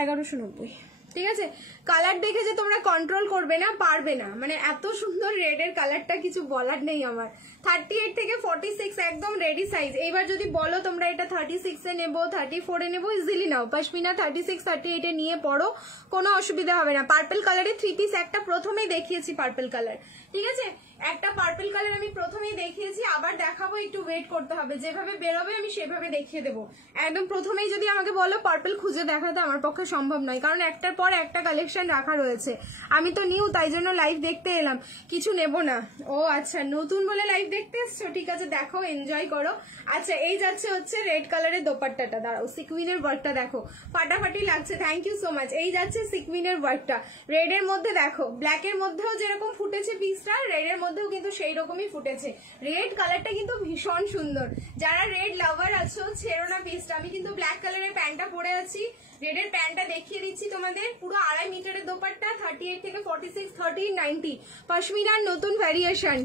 1190, ঠিক আছে। কালার দেখে যে তোমরা কন্ট্রোল করবে না, পারবে না, মানে এত সুন্দর রেডের কালারটা, কিছু বলার নেই আমার। 38 থেকে 46 একদম রেডি সাইজ। এইবার যদি বলো তোমরা এটা 36 এ নেবো, 34 এ নেবো, ইজিলি নাও। পশমিনা 36, 38 এ নিয়ে পড়ো, কোনো অসুবিধা হবে না। পার্পল কালারের 3 পিস একটা প্রথমেই দেখিয়েছি, পার্পল কালার, ঠিক আছে। একটা পার্পল কালার আমি প্রথমেই দেখিয়েছি, আবার দেখাবো, একটু ওয়েট করতে হবে, যেভাবে বেরোবে আমি সেভাবে দেখিয়ে দেবো। একদম প্রথমেই যদি আমাকে বলো পার্পল খুঁজে দেখাতে আমার পক্ষে সম্ভব নয়, কারণ একটার পর একটা কালেকশন রাখা রয়েছে। আমি তো নিউ, তাই জন্য লাইভ দেখতে এলাম, কিছু নেব না। ও আচ্ছা, নতুন বলে লাইভ দেখতে এসছো, ঠিক আছে, দেখো, এনজয় করো। আচ্ছা, এই যাচ্ছে হচ্ছে রেড কালারের দোপাট্টাটা, দাঁড়াও, সিকুইনের ওয়ার্কটা দেখো, ফাটাফাটি লাগছে, থ্যাংক ইউ সো মাচ। এই যাচ্ছে সিকুইনের ওয়ার্কটা, রেডের মধ্যে দেখো, ব্ল্যাকের মধ্যেও যেরকম ফুটেছে পিসটা, রেডের মধ্যেও কিন্তু সেই রকমই ফুটেছে। রেড কালারটা কিন্তু ভীষণ সুন্দর, যারা রেড লাভার আছো ছেড়ো না পিসটা। আমি কিন্তু ব্ল্যাক কালারের প্যান্টটা পরে আছি, রেডের প্যান্টটা দেখিয়ে দিচ্ছি তোমাদের, পুরো 2.5 মিটারের দোপাট্টা, 38 থেকে 46, 30, 90। পশমিনার নতুন ভ্যারিয়েশন,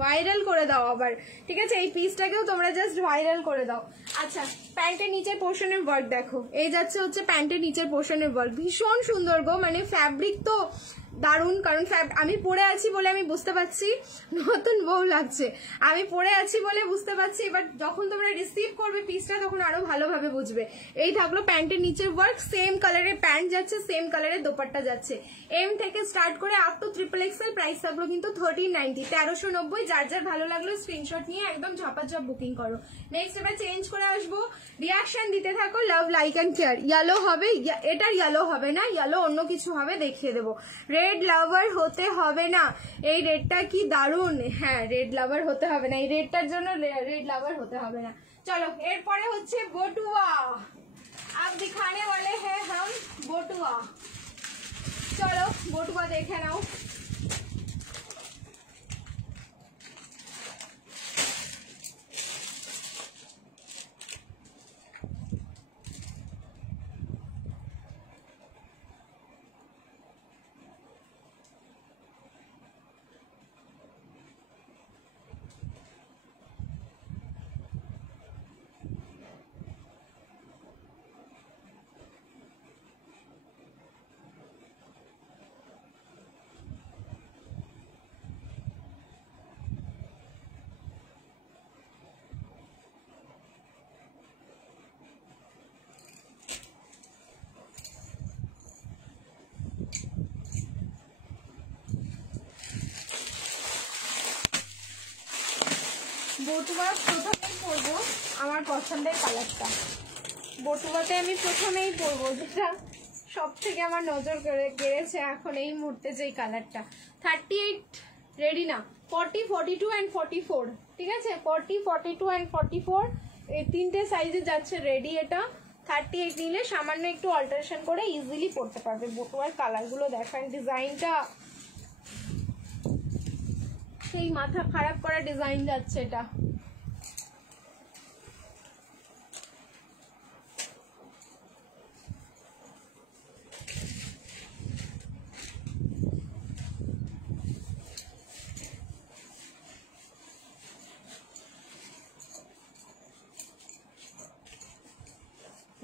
ভাইরাল করে দাও আবার, ঠিক আছে? এই পিসটাকেও তোমরা জাস্ট ভাইরাল করে দাও। আচ্ছা, প্যান্টের নিচের পোর্শনের ওয়ার্ক দেখো, এই যাচ্ছে হচ্ছে প্যান্টের নিচের পোর্শনের ওয়ার্ক, ভীষণ সুন্দর গো, মানে ফ্যাব্রিক তো দারুণ। কারণ আমি পরে আছি বলে আমি বুঝতে পারছি, নতুন বউ লাগছে, আমি পরে আছি বলে বুঝতে পারছি। এবার যখন তোমরা রিসিভ করবে পিসটা তখন আরো ভালোভাবে বুঝবে। এই থাকলো প্যান্টের নিচের ওয়ার্ক, সেম কালারের প্যান্ট যাচ্ছে, সেম কালারের দোপাট্টা যাচ্ছে। এম থেকে স্টার্ট করে আপ টু XXL, প্রাইস থাকলো কিন্তু 1390, 1390। যার যার ভালো লাগলো স্ক্রিনশট নিয়ে একদম ঝপাঝপ বুকিং করো। নেক্সট এবার চেঞ্জ করে আসবো, রিয়াকশন দিতে থাকো, love like and care. Yellow হবে, এটার ইয়েলো হবে না, ইয়েলো অন্য কিছু হবে, দেখিয়ে দেবো। রেড লাভার হতে হবে না, এই রেডটা কি দারুন। হ্যাঁ, রেড লাভার হতে হবে না, এই রেডটার জন্য রেড লাভার হতে হবে না। চলো, এরপরে হচ্ছে বটুয়া, আপ দিখানে वाले हैं हम বটুয়া। চলো বটুয়া দেখে নাও। বটুয়া প্রথমেই পরবো আমার পছন্দের কালারটা, বটুয়াতে আমি প্রথমেই পরবো যেটা সব থেকে আমার নজর কেড়েছে এখন এই মুহূর্তে, যেই কালারটা। 38 রেডি না, 40, 42 অ্যান্ড 44, ঠিক আছে? 40, 42 অ্যান্ড 44 এই তিনটে সাইজে যাচ্ছে রেডি। এটা 38 নিলে সামান্য একটু অল্টারেশন করে ইজিলি পরতে পারবে। বটুয়ার কালারগুলো দেখেন, ডিজাইনটা সেই মাথা খারাপ করা ডিজাইন যাচ্ছে এটা।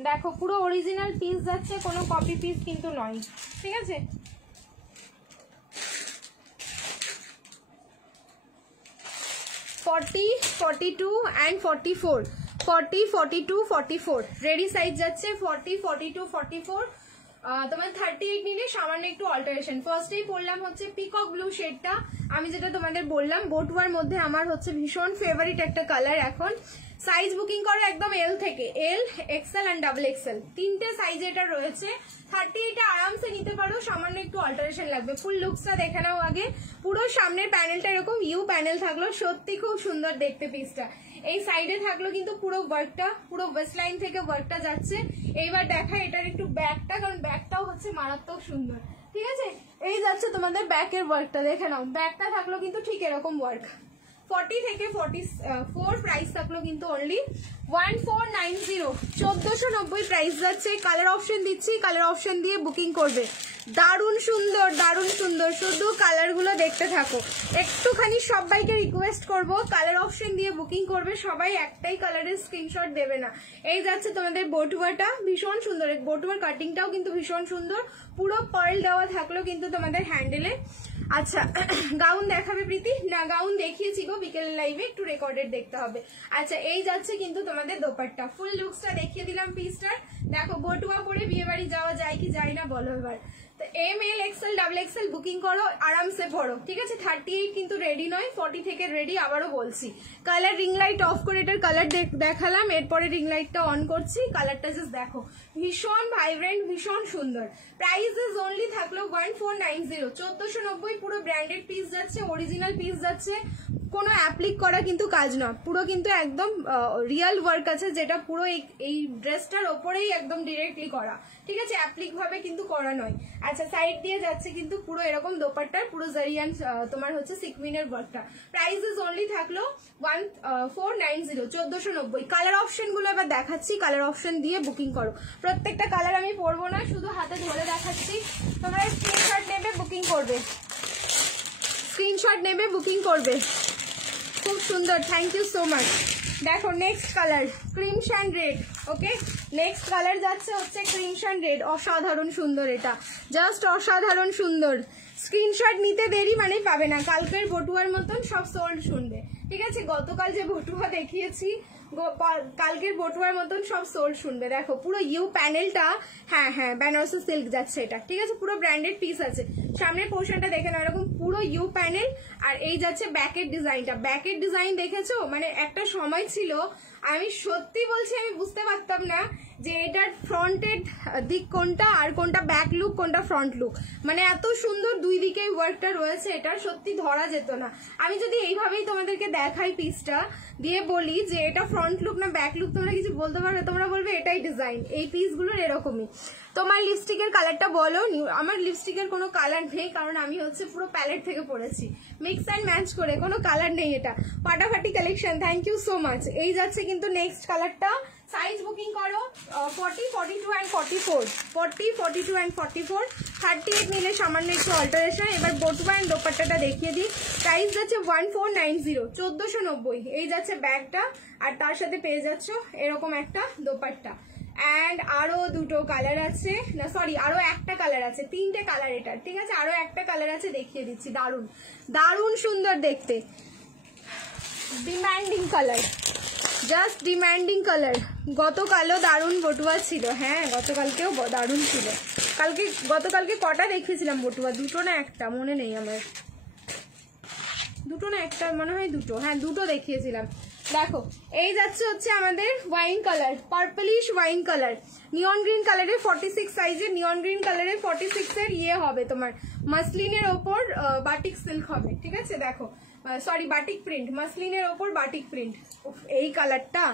দেখো পুরো অরিজিনাল পিস যাচ্ছে, কোনো কপি পিস কিন্তু নয়, ঠিক আছে? ফর্টি, 42 অ্যান্ড 44, 40, 42, 44 রেডি সাইজ যাচ্ছে। 40, 42, 44 তোমার 38 নিলে সামান্য একটু অল্টারেশন। ফার্স্টেই পড়লাম হচ্ছে পিকক ব্লু শেডটা, আমি যেটা তোমাদের বললাম বটুয়ার মধ্যে আমার হচ্ছে ভীষণ ফেভারিট একটা কালার এখন। সাইজ বুকিং করো একদম এল থেকে, এল, XL অ্যান্ড XXL তিনটে সাইজে এটা রয়েছে। 38 আরামসে নিতে পারো, সামান্য একটু অল্টারেশন লাগবে। ফুল লুকসটা দেখে নাও আগে। পুরো সামনের প্যানেলটা এরকম ইউ প্যানেল থাকলো, সত্যি খুব সুন্দর দেখতে পিসটা। এই সাইডে থাকলো কিন্তু পুরো ওয়ার্কটা, পুরো ওয়েস্ট লাইন থেকে ওয়ার্কটা যাচ্ছে। এইবার দেখা এটার একটু ব্যাকটা, কারণ ব্যাকটাও হচ্ছে মারাত্মক সুন্দর, ঠিক আছে? এই যাচ্ছে তোমাদের ব্যাকের ওয়ার্কটা, দেখে নাও। ব্যাকটা থাকলো কিন্তু ঠিক এরকম ওয়ার্ক। 40 থেকে 44 প্রাইস থাকলো কিন্তু অনলি 1490, 1490 প্রাইস যাচ্ছে। কালার অপশন দিচ্ছি, কালার অপশন দিয়ে বুকিং করবে। দারুণ সুন্দর, দারুণ সুন্দর, শুধু কালারগুলো দেখতে থাকো। একটুখানি সবাইকে রিকোয়েস্ট করব, কালার অপশন দিয়ে বুকিং করবে, সবাই একটাই কালারের স্ক্রিনশট দেবে না। এই যাচ্ছে তোমাদের বটুয়াটা, ভীষণ সুন্দর, বটুয়ার কাটিংটাও কিন্তু ভীষণ সুন্দর, পুরো পার্ল দেওয়া থাকলো কিন্তু তোমাদের হ্যান্ডেলে। আচ্ছা, গাউন দেখাবে প্রীতি? না, গাউন দেখিয়েছি গো বিকেলের লাইভে, একটু রেকর্ডেড দেখতে হবে। আচ্ছা, এই যাচ্ছে কিন্তু তোমাদের দোপাট্টা, ফুল লুকসটা দেখিয়ে দিলাম পিসটার। দেখো বটুয়া পরে বিয়ে বাড়ি যাওয়া যায় কি যায় না বলো এবার। তো ML, XL, XXL বুকিং করো, আরামসে পড়ো, ঠিক আছে? 38 কিন্তু রেডি নয়, 40 থেকে রেডি। আবারও বলছি, কালার রিং লাইট অফ করে এটার কালার দেখালাম, এরপরে রিং লাইটটা অন করছি। কালারটা জাস্ট দেখো, ভীষণ ভাইব্রেন্ট, ভীষণ সুন্দর। প্রাইস ইজ অনলি থাকলো 1490, 1490 পুরো ব্র্যান্ডেড পিস যাচ্ছে, অরিজিনাল পিস যাচ্ছে। কোনো অ্যাপ্লিক করা কিন্তু কাজ না, পুরো কিন্তু একদম রিয়েল ওয়ার্ক আছে, যেটা পুরো এই ড্রেসটার ওপরেই একদম ডিরেক্টলি করা, ঠিক আছে, অ্যাপ্লিক ভাবে কিন্তু করা নয়। আচ্ছা, সাইড দিয়ে যাচ্ছে কিন্তু পুরো এরকম দোপাট্টার পুরো জারিয়ান তোমার হচ্ছে সিকুইনের ওয়ার্কটা। প্রাইস ইজ অনলি থাকলো 1490, 1490। কালার অপশন গুলো এবার দেখাচ্ছি, কালার অপশন দিয়ে বুকিং করো। প্রত্যেকটা কালার আমি পরবো না, শুধু হাতে ধরে দেখাচ্ছি, তোমরা স্ক্রিনশট নেবে বুকিং করবে, স্ক্রিনশট নেবে বুকিং করবে। খুব সুন্দর, থ্যাংক ইউ সো মাচ। দেখো নেক্সট কালার ক্রিমশন রেড। ওকে, নেক্সট কালার যাচ্ছে হচ্ছে ক্রিমশন রেড। অসাধারণ সুন্দর, এটা জাস্ট অসাধারণ সুন্দর। স্ক্রিনশট নিতে দেরি মানে পাবে না, কালকের বটুয়ার মতন সব সোল্ড শুনবে, ঠিক আছে। গতকাল যে বটুয়া দেখিয়েছি, কালকের বটুয়ার মতন সব সোল্ড শুনবে। দেখো পুরো ইউ প্যানেলটা, হ্যাঁ হ্যাঁ বেনারসি সিল্ক যাচ্ছে এটা, ঠিক আছে, পুরো ব্র্যান্ডেড পিস আছে। সামনের পোর্শনটা দেখে নাও, এরকম পুরো ইউ প্যানেল, আর এই যাচ্ছে ব্যাকের ডিজাইনটা। ব্যাকের ডিজাইন দেখেছো, মানে একটা সময় ছিল আমি সত্যি বলছি আমি বুঝতে পারতাম না যে এটার ফ্রন্টের দিক কোনটা আর কোনটা ব্যাক লুক, কোনটা ফ্রন্ট লুক, মানে এত সুন্দর দুই দিকে ওয়ার্কটা রয়েছে, এটা সত্যি ধরা যেত না। আমি যদি এইভাবেই তোমাদেরকে দেখাই পিসটা দিয়ে বলি যে এটা ফ্রন্ট লুক না ব্যাক লুক, তোমরা কিছু বলতে পারবে, তোমরা বলবে এটাই ডিজাইন। এই পিসগুলোর এরকমই। তোমার লিপস্টিকের কালারটা বলো। আমার লিপস্টিকের কোনো কালার নেই, কারণ আমি হচ্ছে পুরো প্যালেট থেকে পড়েছি, মিক্স অ্যান্ড ম্যাচ করে, কোনো কালার নেই। এটা ফাটাফাটি collection, thank you so much. এই যাচ্ছে কিন্তু নেক্সট কালারটা। সাইজ বুকিং করো 40, 42 অ্যান্ড 44, 40, 42 অ্যান্ড 44, 38 নিলে সামান্য একটু অল্টারেশন। এবার বটুয়া অ্যান্ড দোপাট্টাটা দেখিয়ে দিই। প্রাইস যাচ্ছে 1490, 1490। এই যাচ্ছে ব্যাগটা, আর তার সাথে পেয়ে যাচ্ছ এরকম একটা দোপাট্টা। অ্যান্ড আরো দুটো কালার আছে, না সরি আরো একটা কালার আছে, তিনটে কালার এটা, ঠিক আছে, আরো একটা কালার আছে, দেখিয়ে দিচ্ছি। দারুণ দারুণ সুন্দর দেখতে, demanding colour, just demanding colour. গতকালও দারুণ বটুয়া ছিল, হ্যাঁ গতকালকেও দারুণ ছিল। গতকালকে কটা দেখিয়েছিলাম বটুয়া, দুটো না একটা মনে নেই আমার, দুটো না একটা মনে হয়, দুটো, হ্যাঁ দুটো দেখিয়েছিলাম। দেখো এই যাচ্ছে হচ্ছে আমাদের wine colour, purplish wine colour, নিয়ন গ্রিন কালারের 46 সাইজের, নিয়ন গ্রিন কালারের 46 এর ইয়ে হবে তোমার মাসলিনের ওপর বাটিক সিল্ক হবে, ঠিক আছে। দেখো সরি বাটিক প্রিন্ট, মাসলিনের ওপর বাটিক প্রিন্ট। এই কালারটা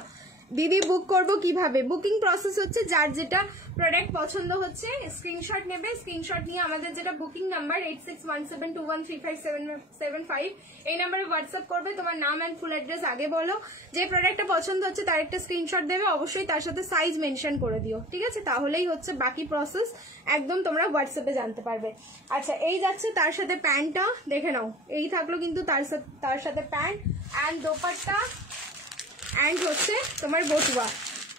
দিদি বুক করব কিভাবে? বুকিং প্রসেস হচ্ছে যার যেটা প্রোডাক্ট পছন্দ হচ্ছে স্ক্রিনশট নেবে, স্ক্রিনশট নিয়ে আমাদের যেটা বুকিং নাম্বার 8617213575 এই নাম্বারে হোয়াটসঅ্যাপ করবে, তোমার নাম এন্ড ফুল অ্যাড্রেস আগে বলো, যে প্রোডাক্টটা পছন্দ হচ্ছে তার একটা স্ক্রিনশট দেবে, অবশ্যই তার সাথে সাইজ মেনশন করে দিও, ঠিক আছে, তাহলেই হচ্ছে বাকি প্রসেস একদম তোমরা হোয়াটসঅ্যাপে জানতে পারবে। আচ্ছা এই যাচ্ছে তার সাথে প্যান্টটা দেখে নাও, এই থাকলো কিন্তু তার সাথে প্যান্ট অ্যান্ড দোপাট্টা অ্যান্ড হচ্ছে তোমার বটুয়া।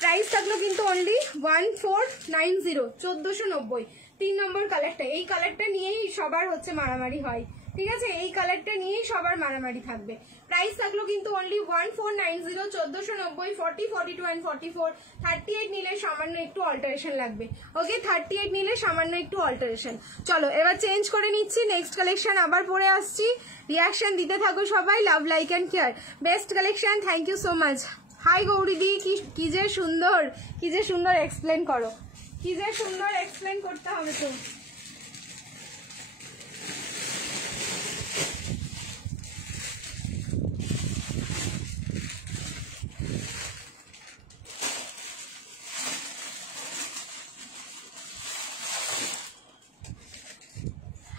প্রাইস থাকলো কিন্তু অনলি 1490, 1490। 3 নম্বর কালারটা, এই কালারটা নিয়েই সবার হচ্ছে মারামারি হয়, ঠিক আছে, এই কালারটা নিয়েই সবার মারামারি থাকবে। প্রাইস থাকলো কিন্তু অনলি 1490, 1490, 40, 42 অ্যান্ড 44, 38 নিলে সামান্য একটু অল্টারেশন লাগবে। ওকে 38 নিলে সামান্য একটু অল্টারেশন। চলো এবার চেঞ্জ করে নিচ্ছি, নেক্সট কালেকশন আবার পরে আসছি। রিয়াকশন দিতে থাকো সবাই, love like and care. Best collection, thank you so much. Hi গৌরীদি, কি যে সুন্দর, কি যে সুন্দর এক্সপ্লেন করো, কি যে সুন্দর এক্সপ্লেন করতে হবে তো।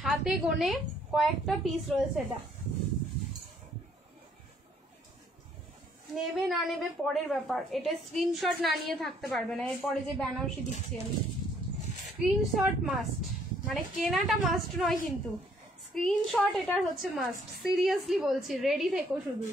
হাতে গোনে কয়েকটা পিস রয়েছে, এটা নেবে না নেবে পরের ব্যাপার, এটা স্ক্রিনশট না নিয়ে থাকতে পারবে না। এরপরে যে বেনারসি দিচ্ছি আমি, স্ক্রিনশট মাস্ট, মানে কেনাটা মাস্ট নয় কিন্তু স্ক্রিনশট এটার হচ্ছে মাস্ট, সিরিয়াসলি বলছি, রেডি থেকো শুধু।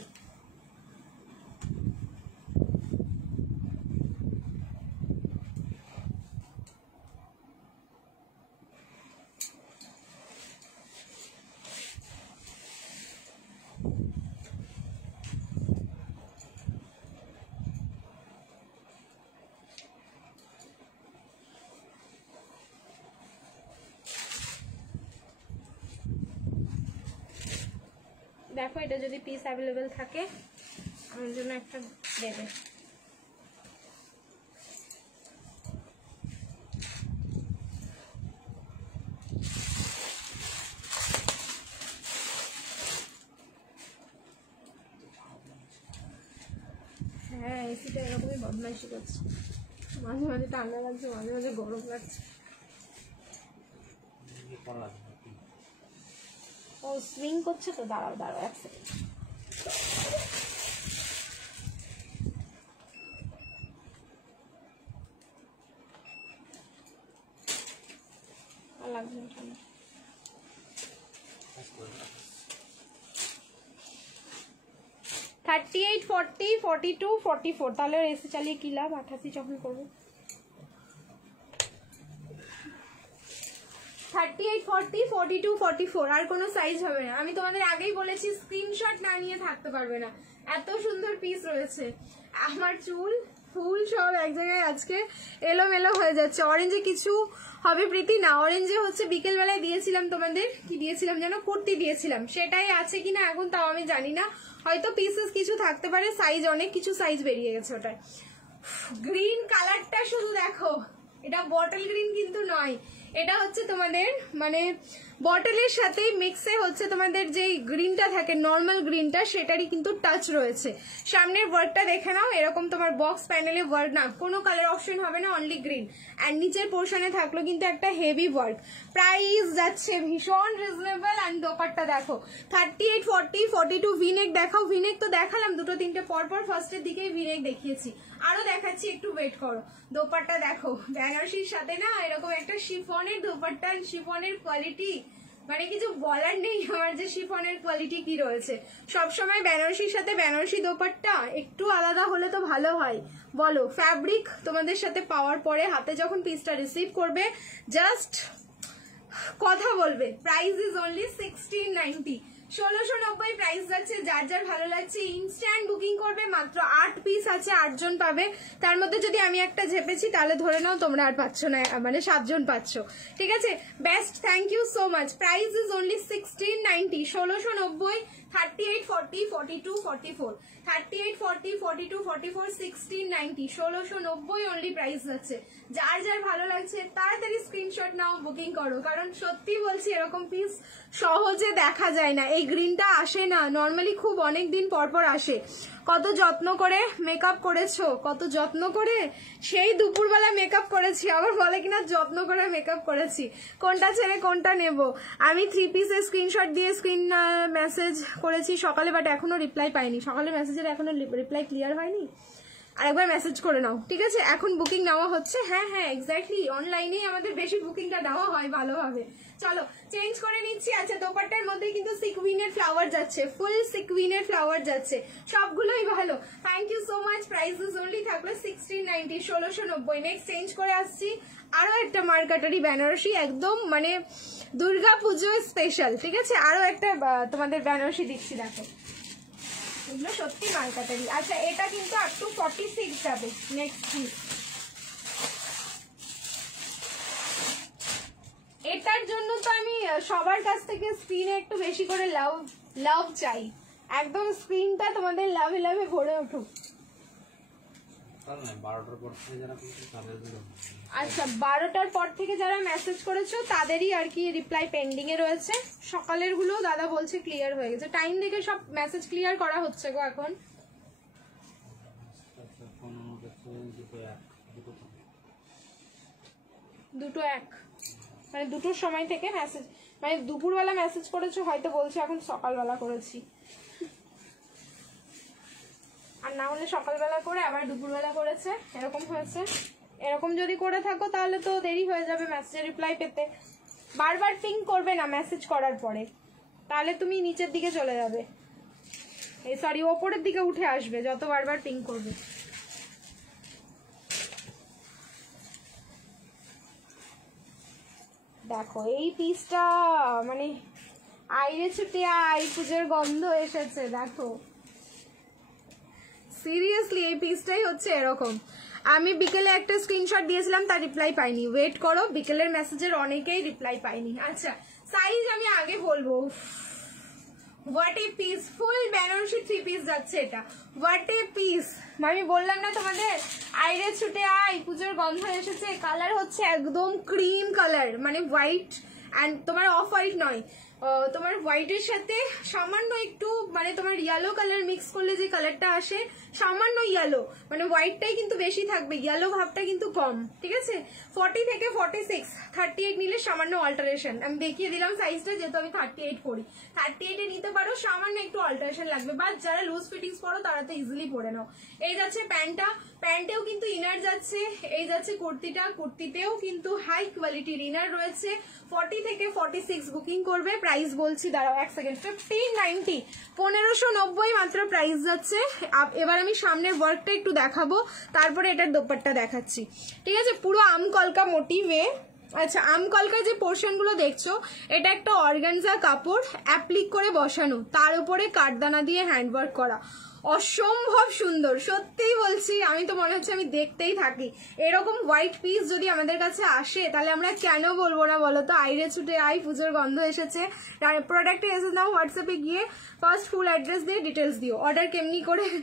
দেখো এটা যদি পিস অ্যাভেলেবেল থাকে আমার জন্য একটা দেবে। হ্যাঁ এসিটা এরকমই বদমাইশি করছে, মাঝে মাঝে ঠান্ডা লাগছে, মাঝে মাঝে গরম লাগছে। ও সুইং করছে তো, দাঁড়াও দাঁড়াও এক সেকেন্ড। লাগবে না ঠান্ডা। 38, 40, 42, 44, তাহলে এসি চালিয়ে কি লাভ? 88 যখন করবো। 38, 40, 42, 44 আর কোনো সাইজ হবে না। আমি তোমাদের আগেই বলেছি স্ক্রিনশট না নিয়ে থাকতে পারবে না, এত সুন্দর পিস রয়েছে। আমার চুল ফুল সব এক জায়গায় আজকে এলোমেলো হয়ে যাচ্ছে। অরেঞ্জে কিছু হবে প্রীতি না, অরেঞ্জে হচ্ছে বিকেল বেলায় দিয়েছিলাম তোমাদের, কি দিয়েছিলাম যেন, কুর্তি দিয়েছিলাম, সেটাই আছে কিনা এখন তাও আমি জানি না, হয়তো পিসেস কিছু থাকতে পারে, সাইজ অনেক কিছু সাইজ বেরিয়ে গেছে ওটায়। গ্রিন কালারটা শুধু দেখো, এটা বটল গ্রিন কিন্তু নয়, এটা হচ্ছে তোমাদের মানে বটলের সাথে মিক্সে হচ্ছে তোমাদের যে গ্রিনটা থাকে নর্মাল গ্রিনটা, সেটারই কিন্তু টাচ রয়েছে। সামনের ওয়ার্কটা দেখে নাও, এরকম তোমার বক্স প্যানেলে ওয়ার্ক না, কোনো কালার অপশন হবে না, অনলি গ্রিন। অ্যান্ড নিচের পোর্শনে থাকলো কিন্তু একটা হেভি ওয়ার্ক। প্রাইস যাচ্ছে ভীষণ রিজনেবল। অ্যান্ড দোপাট্টা দেখো 38, 40, 42। ভিনেক দেখাও, ভিনেক তো দেখালাম দুটো তিনটে পরপর, ফার্স্টের দিকেই ভিনেক দেখিয়েছি, আরো দেখাচ্ছি, একটু ওয়েট করো। দোপাট্টা দেখো, বেনারসির সাথে না এরকম একটা শিফনের দোপাট্টা, শিফনের কোয়ালিটি মানে কিছু বলার নেই আমার, যে শিফনের কোয়ালিটি কি রয়েছে। সবসময় বেনারসির সাথে বেনারসি দোপাট্টা একটু আলাদা হলে তো ভালো হয় বলো। ফ্যাব্রিক তোমাদের সাথে পাওয়ার পরে হাতে যখন পিসটা রিসিভ করবে জাস্ট কথা বলবে। প্রাইস ইজ অনলি 1690, 1690 প্রাইস যাচ্ছে। যার যার ভালো লাগছে ইনস্ট্যান্ট বুকিং করবে, মাত্র 8 পিস আছে, 8 জন পাবে। তার মধ্যে যদি আমি একটা ঝেপেছি তাহলে ধরে নাও তোমরা আর পাচ্ছ না, মানে 7 জন পাচ্ছ, ঠিক আছে। Best, thank you so much. Price is only 1690, 1690, 38, 40, 42, 44, 38, 40, 42, 44, 1690, 1690 only price যাচ্ছে। যার যার ভালো লাগছে তাড়াতাড়ি স্ক্রিনশট নাও, বুকিং করো, কারণ সত্যি বলছি এরকম পিস সহজে দেখা যায় না। এই গ্রিনটা আসে না নর্মালি, খুব অনেক দিন পর পর আসে। কত যত্ন করে মেকআপ করেছো, কত যত্ন করে, সেই দুপুরবেলা মেকআপ করেছি, আবার বলে কিনা যত্ন করে মেকআপ করেছি। কোনটা ছেড়ে কোনটা নেব? আমি 3 পিসের স্ক্রিনশট দিয়ে স্ক্রিন মেসেজ করেছি সকালে, বাট এখনো রিপ্লাই পাইনি। সকালে মেসেজের এখনো রিপ্লাই ক্লিয়ার হয়নি, আরেকবার মেসেজ করে নাও, ঠিক আছে। এখন বুকিং নেওয়া হচ্ছে, হ্যাঁ হ্যাঁ এক্স্যাক্টলি, অনলাইনেই আমাদের বেশি বুকিংটা নেওয়া হয় ভালোভাবে। চলো চেঞ্জ করে নিচ্ছি। আচ্ছা দোপাট্টার মধ্যে কিন্তু সিকুইনের ফ্লাওয়ার যাচ্ছে, ফুল সিকুইনের ফ্লাওয়ার যাচ্ছে, সবগুলোই ভালো। Thank you so much. Price only থাকলো 1690, 1690। নেক্সট চেঞ্জ করে আসছি, আরো একটা মার্কাটারি বেনারসি, একদম মানে দুর্গা পুজো স্পেশাল, ঠিক আছে। আরো একটা তোমাদের বেনারসি দিচ্ছি, দেখো এগুলো সত্যি মার্কাটারি। আচ্ছা এটা কিন্তু আপ টু 46 যাবে। নেক্সট এটার জন্য তো আমি সবার কাছ থেকে স্ক্রিনে একটু বেশি করে লাভ চাই, একদম স্ক্রিনটা তোমাদের লাভে লাভে ভরে উঠুক। আচ্ছা 12টার পর থেকে যারা মেসেজ করেছো তাদেরই আর কি রিপ্লাই পেন্ডিং এ রয়েছে। সকালের গুলো দাদা বলছে ক্লিয়ার হয়ে গেছে, টাইম দেখে সব মেসেজ ক্লিয়ার করা হচ্ছে গো এখন। দুটো এক মানে দুটোর সময় থেকে মেসেজ, মানে দুপুরবেলা মেসেজ করেছো হয়তো, বলছে এখন সকালবেলা করেছি, আর না হলে সকালবেলা করে আবার দুপুরবেলা করেছে, এরকম হয়েছে। এরকম যদি করে থাকো তাহলে তো দেরি হয়ে যাবে মেসেজের রিপ্লাই পেতে। বারবার পিং করবে না মেসেজ করার পরে, তাহলে তুমি নিচের দিকে চলে যাবে, এই সরি ওপরের দিকে উঠে আসবে যত বারবার পিং করবে। দেখো এই পিসটা মানে আইরে ছুটে আই, পুজোর গন্ধ এসেছে দেখো। সিরিয়াসলি এই পিসটাই হচ্ছে এরকম। আমি বিকেলে একটা স্ক্রিনশট দিয়েছিলাম, তার রিপ্লাই পাইনি, ওয়েট করো, বিকেলের মেসেজের অনেকেই রিপ্লাই পাইনি। আচ্ছা সাইজ আমি আগে বলবো। What a piece, full Banarasi 3 piece যাচ্ছে এটা, হোয়াট এ পিস। আমি বললাম না তোমাদের আইরে ছুটে আই, পুজোর গন্ধ এসেছে। কালার হচ্ছে একদম ক্রিম কালার, মানে হোয়াইট অ্যান্ড তোমার অফ হোয়াইট নয়, তোমার হোয়াইটের সাথে সামান্য একটু মানে তোমার ইয়েলো কালার মিক্স করলে যে কালারটা আসে সামান্য ইয়েলো, মানে হোয়াইটটাই কিন্তু বেশি থাকবে, ইয়েলো ভাবটা কিন্তু কম, ঠিক আছে। 40 থেকে 46, 38 নিলে সামান্য অল্টারেশন, আমি দেখিয়ে দিলাম সাইজটা, যেহেতু আমি 38 করি, 38 নিতে পারো, সামান্য একটু অল্টারেশন লাগবে। বাট যারা লুজ ফিটিংস পরো তারা তো ইজিলি পরে নাও। এই যাচ্ছে প্যান্টটা, প্যান্টেও কিন্তু ইনার যাচ্ছে, এই যাচ্ছে কুর্তিটা, কুর্তিতেও কিন্তু হাই কোয়ালিটির ইনার রয়েছে। 40 থেকে 46 বুকিং করবে। প্রাইস বলছি, দাঁড়াও এক সেকেন্ড, 1590, 1590 মাত্র প্রাইস যাচ্ছে। এবার আমি সামনের ওয়ার্কটা একটু দেখাবো, তারপরে এটার দোপাট্টা দেখাচ্ছি, ঠিক আছে। পুরো আমকলকা মোটিভে, আচ্ছা আমকলকার যে পোর্শন গুলো দেখছো এটা একটা অর্গানজা কাপড় অ্যাপ্লিক করে বসানো, তার উপরে কাঠদানা দিয়ে হ্যান্ডওয়ার্ক করা, অসম্ভব সুন্দর, সত্যিই বলছি। আমি তো মনে হচ্ছে আমি দেখতেই থাকি। এরকম হোয়াইট পিস যদি আমাদের কাছে আসে তাহলে আমরা কেন বলবো না বলো তো। আইরে ছুটে আই, পুজোর গন্ধ এসেছে। প্রোডাক্টে এসে নাও, হোয়াটসঅ্যাপে গিয়ে ফার্স্ট ফুল অ্যাড্রেস দিয়ে ডিটেলস দিও, অর্ডার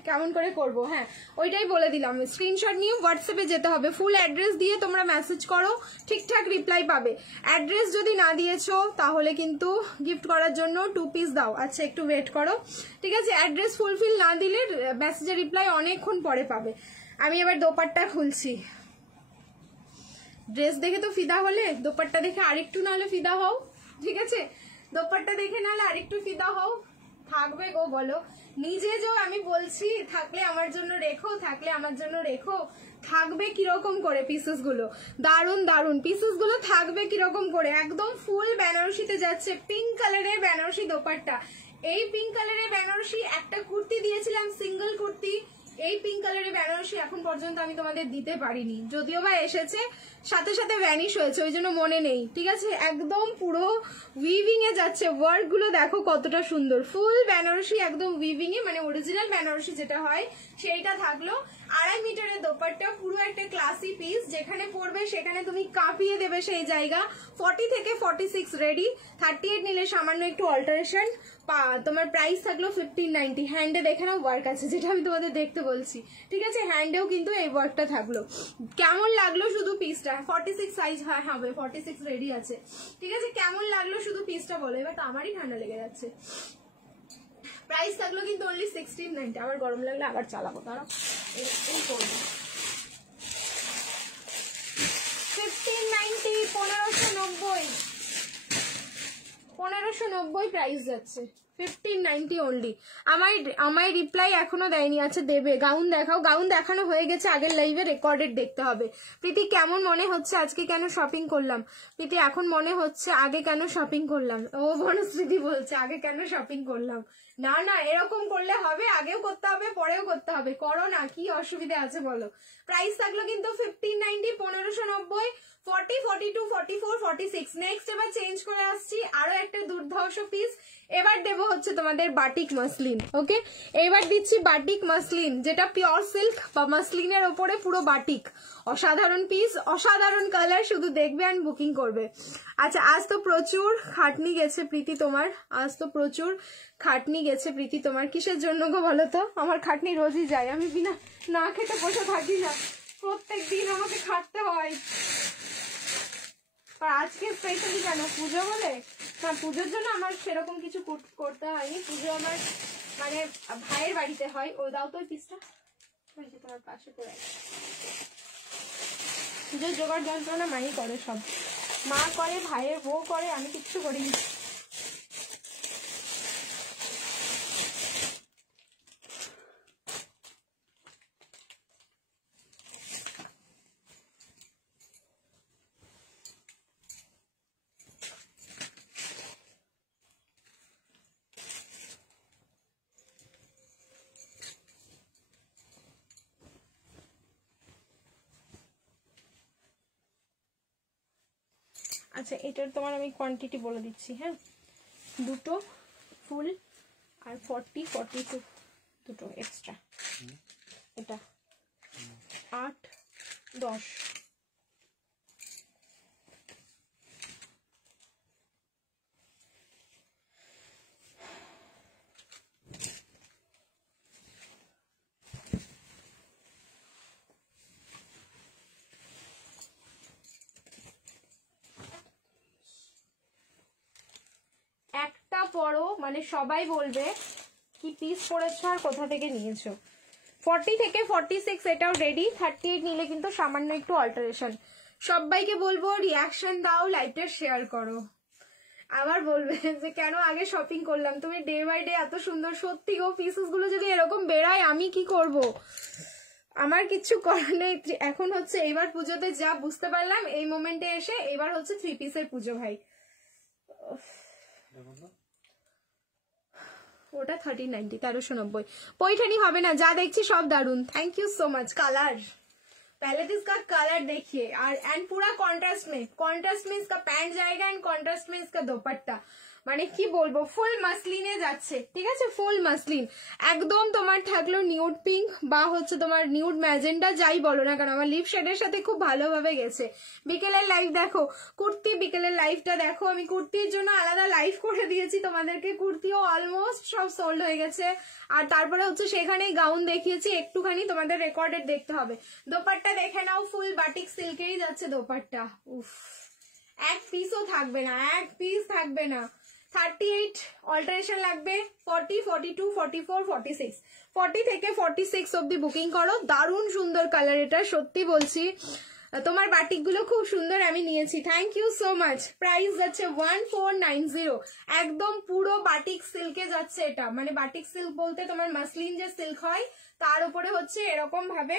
কেমন করে করবো, হ্যাঁ ওইটাই বলে দিলাম। স্ক্রিনশট নিয়ে হোয়াটসঅ্যাপে যেতে হবে, ফুল অ্যাড্রেস দিয়ে তোমরা মেসেজ করো, ঠিকঠাক রিপ্লাই পাবে। অ্যাড্রেস যদি না দিয়েছো তাহলে কিন্তু গিফট করার জন্য 2 পিস দাও। আচ্ছা একটু ওয়েট করো, ঠিক আছে। অ্যাড্রেস ফুলফিল না দিলে মেসেজের রিপ্লাই অনেকক্ষণ পরে পাবে। আমি এবার দোপাট্টা খুলছি। ড্রেস দেখে তো ফিদা হলে, দোপাট্টা দেখে আরেকটু না হলে ফিদা হও, ঠিক আছে। দোপাট্টা দেখে না হলে আরেকটু ফিদা হও, থাকবে গো বলো। নিজে যে আমি বলছি থাকলে আমার জন্য রেখো, থাকলে আমার জন্য রেখো, থাকবে কিরকম করে পিসেস গুলো, দারুন দারুন পিসেস গুলো থাকবে কিরকম করে। একদম ফুল বেনারসিতে যাচ্ছে, পিঙ্ক কালারের বেনারসি দোপাট্টা। এই পিঙ্ক কালারের বেনারসি একটা কুর্তি দিয়েছিলাম, সিঙ্গেল কুর্তি। এই পিঙ্ক কালারের বেনারসি এখন পর্যন্ত আমি তোমাদের দিতে পারিনি, যদিও বা এসেছে সাথে সাথে ভ্যানিশ হয়েছে, ওই জন্য মনে নেই, ঠিক আছে। একদম পুরো উইভিং এ যাচ্ছে, ওয়ার্ক গুলো দেখো কতটা সুন্দর। ফুল বেনারসি একদম উইভিং এ, মানে অরিজিনাল বেনারসি যেটা হয় সেইটা থাকলো। 2.5 মিটারের দোপাট্টা, পুরো একটা ক্লাসি পিস, যেখানে পড়বে সেখানে তুমি কাঁপিয়ে দেবে সেই জায়গা। 40 থেকে 46 রেডি, 38 নিলে সামান্য একটু অল্টারেশন। তোমার প্রাইস থাকলো 1590। হ্যান্ডে দেখে নাও ওয়ার্ক আছে, যেটা আমি তোমাদের দেখতে বলছি, ঠিক আছে। হ্যান্ডেও কিন্তু এই ওয়ার্কটা থাকলো। কেমন লাগলো শুধু পিসটা? 46 সাইজ হয়, হবে 46 রেডি আছে, ঠিক আছে। কেমন লাগলো শুধু পিসটা বলো। এবার তো আমারই ঠান্ডা লেগে যাচ্ছে। প্রাইস থাকলো কিন্তু অনলি 1690। আবার গরম লাগলে আবার চালাবো, তারা এই করবো। 1590, 1590, 1590 প্রাইস যাচ্ছে, 1590 অনলি। আমার রিপ্লাই এখনো দেয়নি, আচ্ছা দেবে। গাউন দেখাও, গাউন দেখানো হয়ে গেছে আগের লাইভে, রেকর্ডেড দেখতে হবে। প্রীতি কেমন মনে হচ্ছে আজকে কেন শপিং করলাম? প্রীতি এখন মনে হচ্ছে আগে কেন শপিং করলাম। ও বনস্মৃতি বলছে আগে কেন শপিং করলাম। না না, এরকম করলে হবে, আগেও করতে হবে পরেও করতে হবে, করো না, কি অসুবিধা আছে বলো। প্রাইস থাকলো কিন্তু 1590, 1590, 40, 42, 44, 46। নেক্সট এবার চেঞ্জ করে আসছি, আরো একটা দুর্ধর্ষ পিস। এবার দেবো হচ্ছে তোমাদের বাটিক মাসলিন, ওকে। এবার দিচ্ছি বাটিক মাসলিন, যেটা পিওর সিল্ক বা মাসলিনের ওপরে পুরো বাটিক। অসাধারণ পিস, অসাধারণ কালার, শুধু দেখবে আর বুকিং করবে। আচ্ছা আজ তো প্রচুর খাটনি গেছে প্রীতি তোমার, আজ তো প্রচুর খাটনি গেছে প্রীতি তোমার। কিসের জন্য গো বলো তো? আমার খাটনি রোজই যায়, আমি বিনা না খেতে বসে থাকি না, প্রত্যেক দিন আমাকে খাটতে হয়। আর আজকে স্পেশালি কেন, পুজো বলে? না, পুজোর জন্য আমার সেরকম কিছু করতে হয়নি। পুজো আমার মানে ভাইয়ের বাড়িতে হয়। ও দাও তো ওই পিসটা, তোমার পাশে করে। পুজোর জোগাড় যন্ত্রণা মাই করে, সব মা করে, ভাইয়ের বউ করে, আমি কিচ্ছু করিনি। আচ্ছা এটার তোমার আমি কোয়ান্টিটি বলে দিচ্ছি, হ্যাঁ। দুটো ফুল আর 40, 42 দুটো এক্সট্রা, এটা 8, 10। পরো মানে সবাই বলবে কি পিস পরেছো আর কোথা থেকে নিয়েছো। 40 থেকে 46 এটাও রেডি, 38 নিলে কিন্তু সামান্য একটু অল্টারেশন। সবাইকে বলবো রিয়াকশন দাও, লাইভটা শেয়ার করো। আবার বলবে যে কেন আগে শপিং করলাম, তুমি ডে বাই ডে এত সুন্দর। সত্যি গো, পিসেস গুলো যদি এরকম বেড়ায় আমি কি করব, আমার কিছু করার নেই। এখন হচ্ছে এবার পুজোতে যা বুঝতে পারলাম এই মোমেন্টে এসে, এবার হচ্ছে 3 পিসের পুজো ভাই। ওটা 1390, 1390। पैठनी হবে না, যা দেখছি সব দারুন। Thank you so much. Colour पहले तो इसका कलर देखिए, और एंड पूरा कॉन्ट्रास्ट में इसका पैंट जाएगा, एंड कॉन्ट्रास्ट में इसका दोपट्टा। মানে কি বলবো, ফুল মাসলিনে যাচ্ছে, ঠিক আছে, ফুল মাসলিন একদম। তোমার থাকলো নিউড পিঙ্ক বা হচ্ছে তোমার নিউড ম্যাজেন্ডা, যাই বলো না কেন, আমার লিপ শেডের সাথে খুব ভালোভাবে গেছে। বিকেলের লাইভ দেখো, কুর্তি বিকেলের লাইভটা দেখো, আমি কুর্তির জন্য আলাদা লাইভ করে দিয়েছি তোমাদেরকে। কুর্তিও অলমোস্ট সব সোল্ড হয়ে গেছে। আর তারপরে হচ্ছে সেখানেই গাউন দেখিয়েছি, একটুখানি তোমাদের রেকর্ডেড দেখতে হবে। দোপাট্টা দেখে নাও, ফুল বাটিক সিল্কেরই যাচ্ছে দোপাট্টা। উফ, এক পিসও থাকবে না, এক পিস থাকবে না। 38 অল্টারেশন লাগবে, 40, 42, 44, 46, 40 থেকে 46 অব্দি বুকিং করো। দারুণ সুন্দর কালার এটা, সত্যি বলছি। তোমার বাটিক গুলো খুব সুন্দর, আমি নিয়েছি। Thank you so much. Price যাচ্ছে 1490, একদম পুরো বাটিক সিল্কে যাচ্ছে এটা। মানে বাটিক সিল্ক বলতে তোমার মাসলিন যে সিল্ক হয় তার উপরে হচ্ছে এরকম ভাবে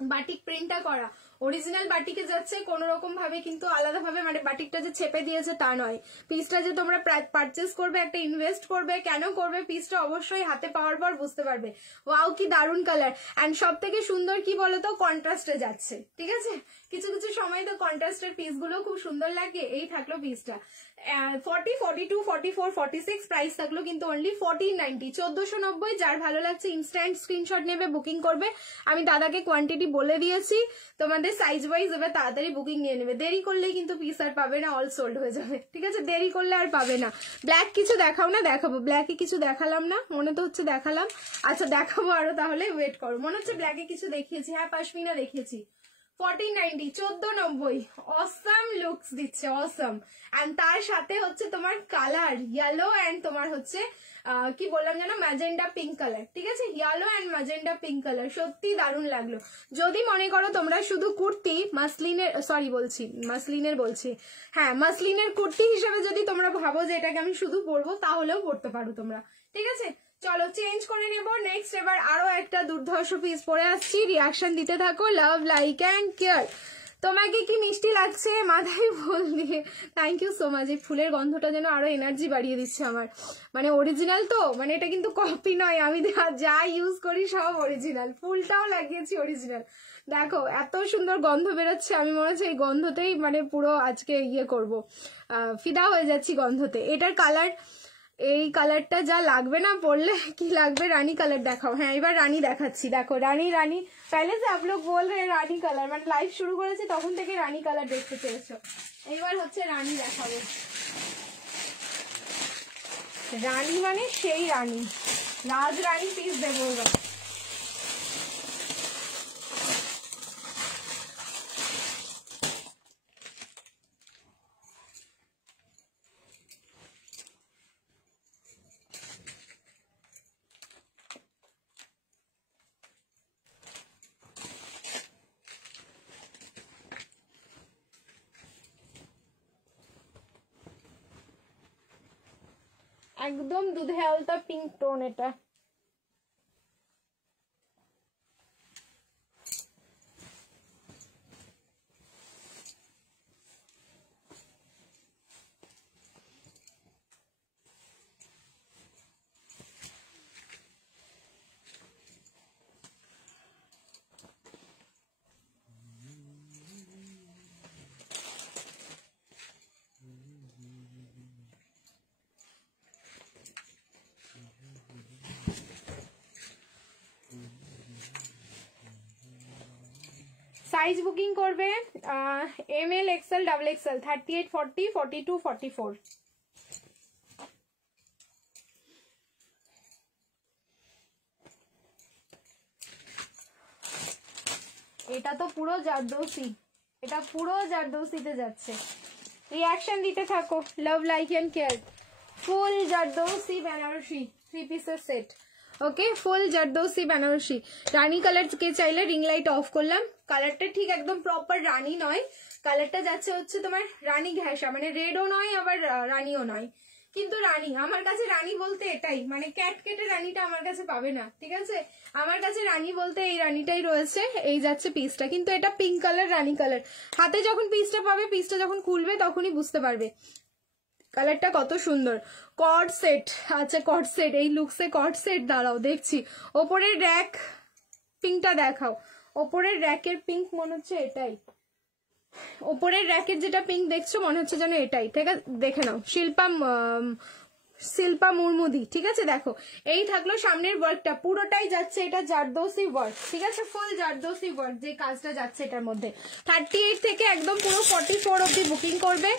বাটিক প্রিন্টটা করা। অরিজিনাল বাটিকে যাচ্ছে, কোন রকম ভাবে কিন্তু আলাদা ভাবে মানে বাটিকটা যে ছেপে দিয়েছে তা নয়। পিসটা যে তোমরা পারচেস করবে, একটা ইনভেস্ট করবে, কেন করবে, পিসটা অবশ্যই হাতে পাওয়ার পর বুঝতে পারবে। ওয়াও কি দারুণ কালার। এন্ড সব থেকে সুন্দর কি বলতো, কন্ট্রাস্টে যাচ্ছে, ঠিক আছে। কিছু কিছু সময় তো কন্ট্রাস্টের পিস গুলো খুব সুন্দর লাগে। এই থাকলো পিসটা 40, 42, 44, 46, প্রাইস থাকলো কিন্তু অনলি 1490, 1490। যার ভালো লাগছে ইনস্ট্যান্ট স্ক্রিনশট নেবে, বুকিং করবে। আমি দাদাকে কোয়ান্টিটি বলে দিয়েছি, তোমাদের সাইজ ওয়াইজ এবার তাড়াতাড়ি বুকিং নিয়ে নেবে। দেরি করলে কিন্তু পিস আর পাবে না, অল সোল্ড হয়ে যাবে, ঠিক আছে। দেরি করলে আর পাবে না। ব্ল্যাক কিছু দেখাও না, দেখাবো। ব্ল্যাকে কিছু দেখালাম না, মনে তো হচ্ছে দেখালাম। আচ্ছা দেখাবো আরো, তাহলে ওয়েট করো। মনে হচ্ছে ব্ল্যাকে কিছু দেখিয়েছি, হ্যাঁ পাশমিনা দেখিয়েছি। 1490, 1490, অসাম লুকস দিচ্ছে, অসাম। এন্ড তার সাথে হচ্ছে তোমার কালার ইয়েলো, এন্ড তোমার হচ্ছে কি বললাম যেন, ম্যাজেন্ডা পিঙ্ক কালার, ঠিক আছে। Yellow and magenta pink colour, সত্যি দারুণ লাগলো। যদি মনে করো তোমরা শুধু কুর্তি মাসলিনের, সরি বলছি মাসলিনের বলছি, হ্যাঁ মাসলিনের কুর্তি হিসেবে যদি তোমরা ভাবো যে এটাকে আমি শুধু পরবো, তাহলেও পরতে পারো তোমরা, ঠিক আছে। চলো চেঞ্জ করে নেব। নেক্সট এবার আরো একটা দুর্ধর্ষ পিস পরে আসছি। রিয়াকশন দিতে থাকো। Love, like and care. তোমাকে কি মিষ্টি লাগছে, মাথায় ফুল দিয়ে। Thank you so much. এই ফুলের গন্ধটা যেন আরো এনার্জি বাড়িয়ে দিচ্ছে আমার। মানে অরিজিনাল তো, মানে এটা কিন্তু কপি নয়, আমি যা ইউজ করি সব অরিজিনাল। ফুলটাও লাগিয়েছি অরিজিনাল। দেখো এত সুন্দর গন্ধ বেরোচ্ছে, আমি মনে হচ্ছে এই গন্ধতেই মানে পুরো আজকে ইয়ে করবো, ফিদা হয়ে যাচ্ছি গন্ধতে। এটার কালার, এই কালারটা যা লাগবে না পরলে, কি লাগবে। রানী কালার দেখাও। হ্যাঁ এবার রানী দেখাচ্ছি, দেখো রানী। রানী पहले से आप लोग बोल रहे हैं রানী কালার, মানে লাইভ শুরু করেছি তখন থেকে রানী কালার দেখতে চেয়েছো। এবার হচ্ছে রানী দেখাবো। রানী মানে সেই রানী, রাজ রানী পিস দেবো এবার। একদম দুধে আলতা পিঙ্ক টোন এটা। সাইজ বুকিং করবে এমএল, এক্সএল, ডাবল এক্সএল, 38, 40, 42, 44। এটা তো পুরো জারদৌসি, এটা পুরো জারদৌসিতে যাচ্ছে। রিয়াকশন দিতে থাকো। Love, like and care. ফুল জারদৌসি বেনারসি 3 পিসের সেট। ওকে, ফুল জারদৌসি বেনারসি রানী কালার কে চাইলে রিং লাইট অফ করলাম। কালারটা ঠিক একদম প্রপার রানী নয়, কালারটা যাচ্ছে হচ্ছে তোমার রানী ঘেঁষা, মানে রেডও নয় আবার রানীও নয়, কিন্তু রানী আমার কাছে রানী বলতে এটাই, মানে ক্যাট কেটে রানীটা আমার কাছে পাবে না, ঠিক আছে? আমার কাছে রানী বলতে এই রানীটাই রয়েছে। এই যাচ্ছে পিসটা, কিন্তু এটা পিঙ্ক কালার রানী কালার। হাতে যখন পিসটা পাবে, পিসটা যখন খুলবে তখনই বুঝতে পারবে কালারটা কত সুন্দর। কর্ড সেট, আচ্ছা কর্ড সেট, এই লুকসে কর্ড সেট, দাঁড়াও দেখছি। ওপরের র্যাক পিঙ্কটা দেখাও, ওপরের র্যাকের পিঙ্ক মনে হচ্ছে এটাই, ওপরের র্যাকের যেটা পিঙ্ক দেখছো মনে হচ্ছে যেন এটাই, ঠিক আছে? দেখে নাও, শিল্পা মুরমুদি, ঠিক আছে? দেখো এই থাকলো সামনের ওয়ার্কটা, পুরোটাই যাচ্ছে এটা জারদৌসি ওয়ার্ক, ঠিক আছে? ফুল জারদৌসি ওয়ার্ক যে কাজটা যাচ্ছে এটার মধ্যে। 38 থেকে একদম পুরো 44 অব্দি বুকিং করবে।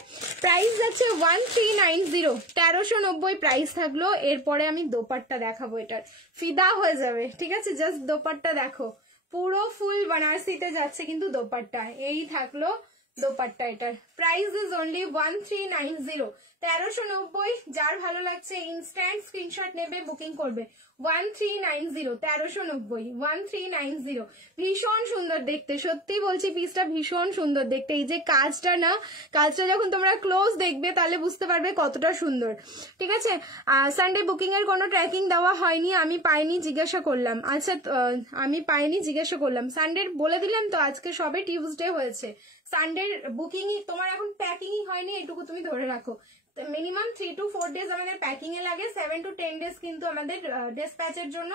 প্রাইস যাচ্ছে 1390, 1390 প্রাইস থাকলো। এরপরে আমি দোপাট্টা দেখাবো, এটার ফিদা হয়ে যাবে, ঠিক আছে? জাস্ট দোপাট্টা দেখো, পুরো ফুল বানারসিতে যাচ্ছে কিন্তু দোপাট্টা। এই থাকলো দোপাট্টা, এটার প্রাইস ইজ অনলি 1390, 1390। যার ভালো লাগছে ইনস্ট্যান্ট স্ক্রিনশট নেবে, বুকিং করবে। 1390, 1390, 1390। ভীষণ সুন্দর দেখতে, সত্যি বলছি পিসটা ভীষণ সুন্দর দেখতে। এই যে কাজটা না, কাজটা যখন তোমরা ক্লোজ দেখবে তাহলে বুঝতে পারবে কতটা সুন্দর, ঠিক আছে? সানডে বুকিং এর কোনো ট্র্যাকিং দেওয়া হয়নি, আমি পাইনি, জিজ্ঞাসা করলাম। আচ্ছা আমি পাইনি, জিজ্ঞাসা করলাম। সানডে বলে দিলাম তো, আজকে সবে টিউসডে হয়েছে, সানডে বুকিংই তোমার এখন প্যাকিংই হয়নি, এটুকু তুমি ধরে রাখো। মিনিমাম 3 to 4 ডেজ আমাদের প্যাকিং এ লাগে, 7 to 10 ডেজ কিন্তু আমাদের ডিসপ্যাচের জন্য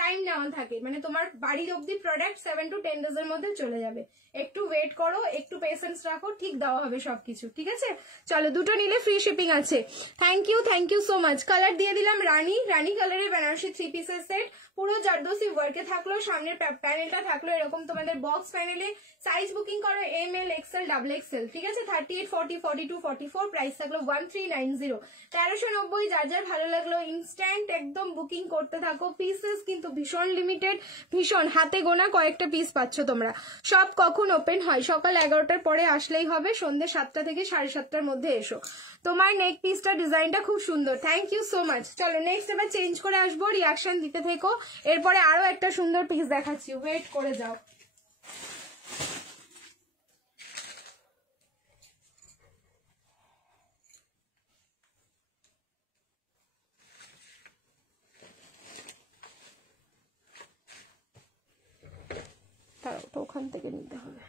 টাইম নেওয়া থাকে, মানে তোমার বাড়ির অব্দি প্রোডাক্ট 7 to 10 ডেজের মধ্যে চলে যাবে। একটু ওয়েট করো, একটু পেশেন্স রাখো, ঠিক দেওয়া হবে সবকিছু, ঠিক আছে? চলো, দুটো নিলে ফ্রি শিপিং আছে। Thank you so much. Colour দিয়ে দিলাম রানী, রানী কালারের বেনারসি 3 পিসের সেট, পুরো জারদৌসি ওয়ার্কে থাকলো। সামনের প্যানেলটা থাকলো এরকম তোমাদের বক্স প্যানেলে। সাইজ বুকিং করো ML XL XXL, ঠিক আছে? 38, 40, 42, 44, প্রাইস থাকলো 1390, 1390। যার যার ভালো লাগলো ইনস্ট্যান্ট একদম বুকিং করতে থাকো। পিসেস কিন্তু ভীষণ লিমিটেড, ভীষণ হাতে গোনা কয়েকটা পিস পাচ্ছ তোমরা। সব কখন ওপেন হয়? সকাল 11টার পরে আসলেই হবে, সন্ধ্যে 7টা থেকে 7:30টার মধ্যে এসো। তোমার নেক পিসটা ডিজাইনটা খুব সুন্দর, থ্যাংক ইউ সো মাচ। চলো নেক্সট এবার চেঞ্জ করে আসবো, রিয়াকশন দিতে থেকো। এরপরে আরো একটা সুন্দর পিস দেখাচ্ছি, ওয়েট করে যাও। তাও তো ওখান থেকে নিতে হবে।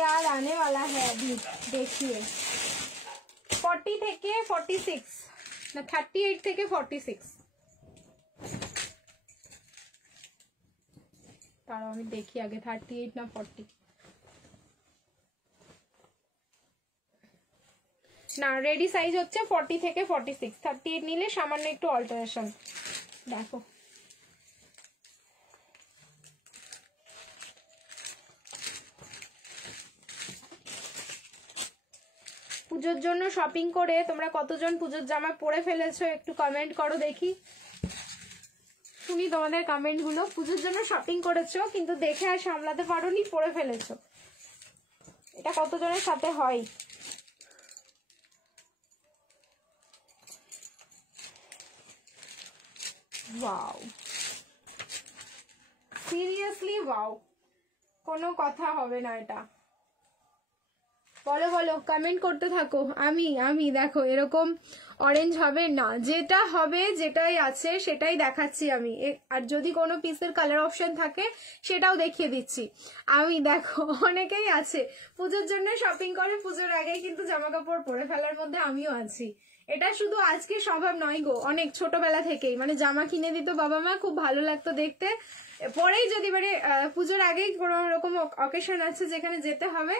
यार आने वाला है अभी, देखिए 40 থেকে 46 না 38 থেকে 46। তাও আমি দেখি আগে 38 না 40। না, রেডি সাইজ হচ্ছে 40 থেকে 46, 38 নিলে সামান্য একটু অল্টারেশন। দেখো পুজোর জন্য শপিং করে তোমরা কতজন পুজোর জামা পরে ফেলেছো একটু কমেন্ট করো দেখি, শুনি তোমাদের কমেন্ট গুলো। পুজোর জন্য শপিং করেছো কিন্তু দেখে আর সামলাতে পারোনি, পরে ফেলেছো, এটা কতজনের সাথে হয়? ওয়াও, সিরিয়াসলি ওয়াও, কোনো কথা হবে না এটা। বলো বলো, কমেন্ট করতে থাকো। আমি দেখো এরকম অরেঞ্জ হবে না, যেটা হবে যেটাই আছে সেটাই দেখাচ্ছি আমি। আর যদি কোনো পিসের কালার অপশন থাকে সেটাও দেখিয়ে দিচ্ছি আমি। দেখো অনেকেই আছে পুজোর জন্য শপিং করে, পুজোর আগেই কিন্তু জামা কাপড় পরে ফেলার মধ্যে আমিও আছি। এটা শুধু আজকে স্বভাব নয় গো, অনেক ছোটবেলা থেকেই, মানে জামা কিনে দিত বাবা মা, খুব ভালো লাগতো দেখতে। পরেই যদি মানে পুজোর আগেই কোনো রকম অকেশন আছে যেখানে যেতে হবে,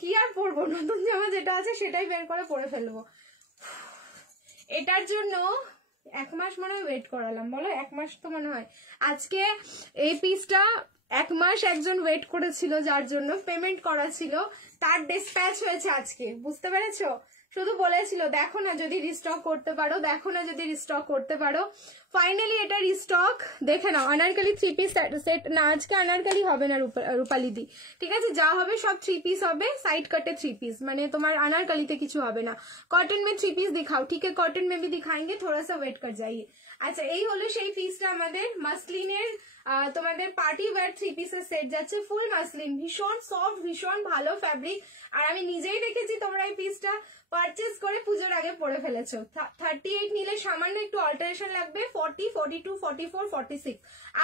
কি আর পরবো, নতুন জামা যেটা আছে সেটাই বের করে পরে ফেলবো। এটার জন্য 1 মাস মনে হয় ওয়েট করালাম, বলো 1 মাস তো মনে হয়। আজকে এই পিসটা 1 মাস একজন ওয়েট করেছিল, যার জন্য পেমেন্ট করা ছিল, তার ডিসপ্যাচ হয়েছে আজকে, বুঝতে পেরেছো? শুধু বলেছিল দেখো না যদি রিস্টক করতে পারো, দেখো না যদি রিস্টক করতে পারো। ফাইনালি এটা রিস্টক, দেখে নাও। অনারকলি 3 পিস সেট না, আজকে অনারকলি হবে না রূপালি দি, ঠিক আছে? যা হবে সব 3 পিস হবে, साइड कटे 3 पीस, মানে তোমার अनारकली কিছু হবে না। কটন में 3 पीस दिखाओ, ठीक है? कॉटन में भी दिखाएंगे, थोड़ा सा वेट कर जाइए। আচ্ছা, এই হলো সেই পিসটা আমাদের মাসলিনের, তোমাদের পার্টি ওয়্যার 3 পিসের সেট যাচ্ছে, ফুল মাসলিন, ভীষণ সফট, ভীষণ ভালো ফ্যাব্রিক। আর আমি নিজেই দেখেছি তোমরা এই পিসটা পারচেজ করে পুজোর আগে পরে ফেলেছো। 38 নিলে সামান্য একটু অল্টারেশন লাগবে, 40, 42, 44, 46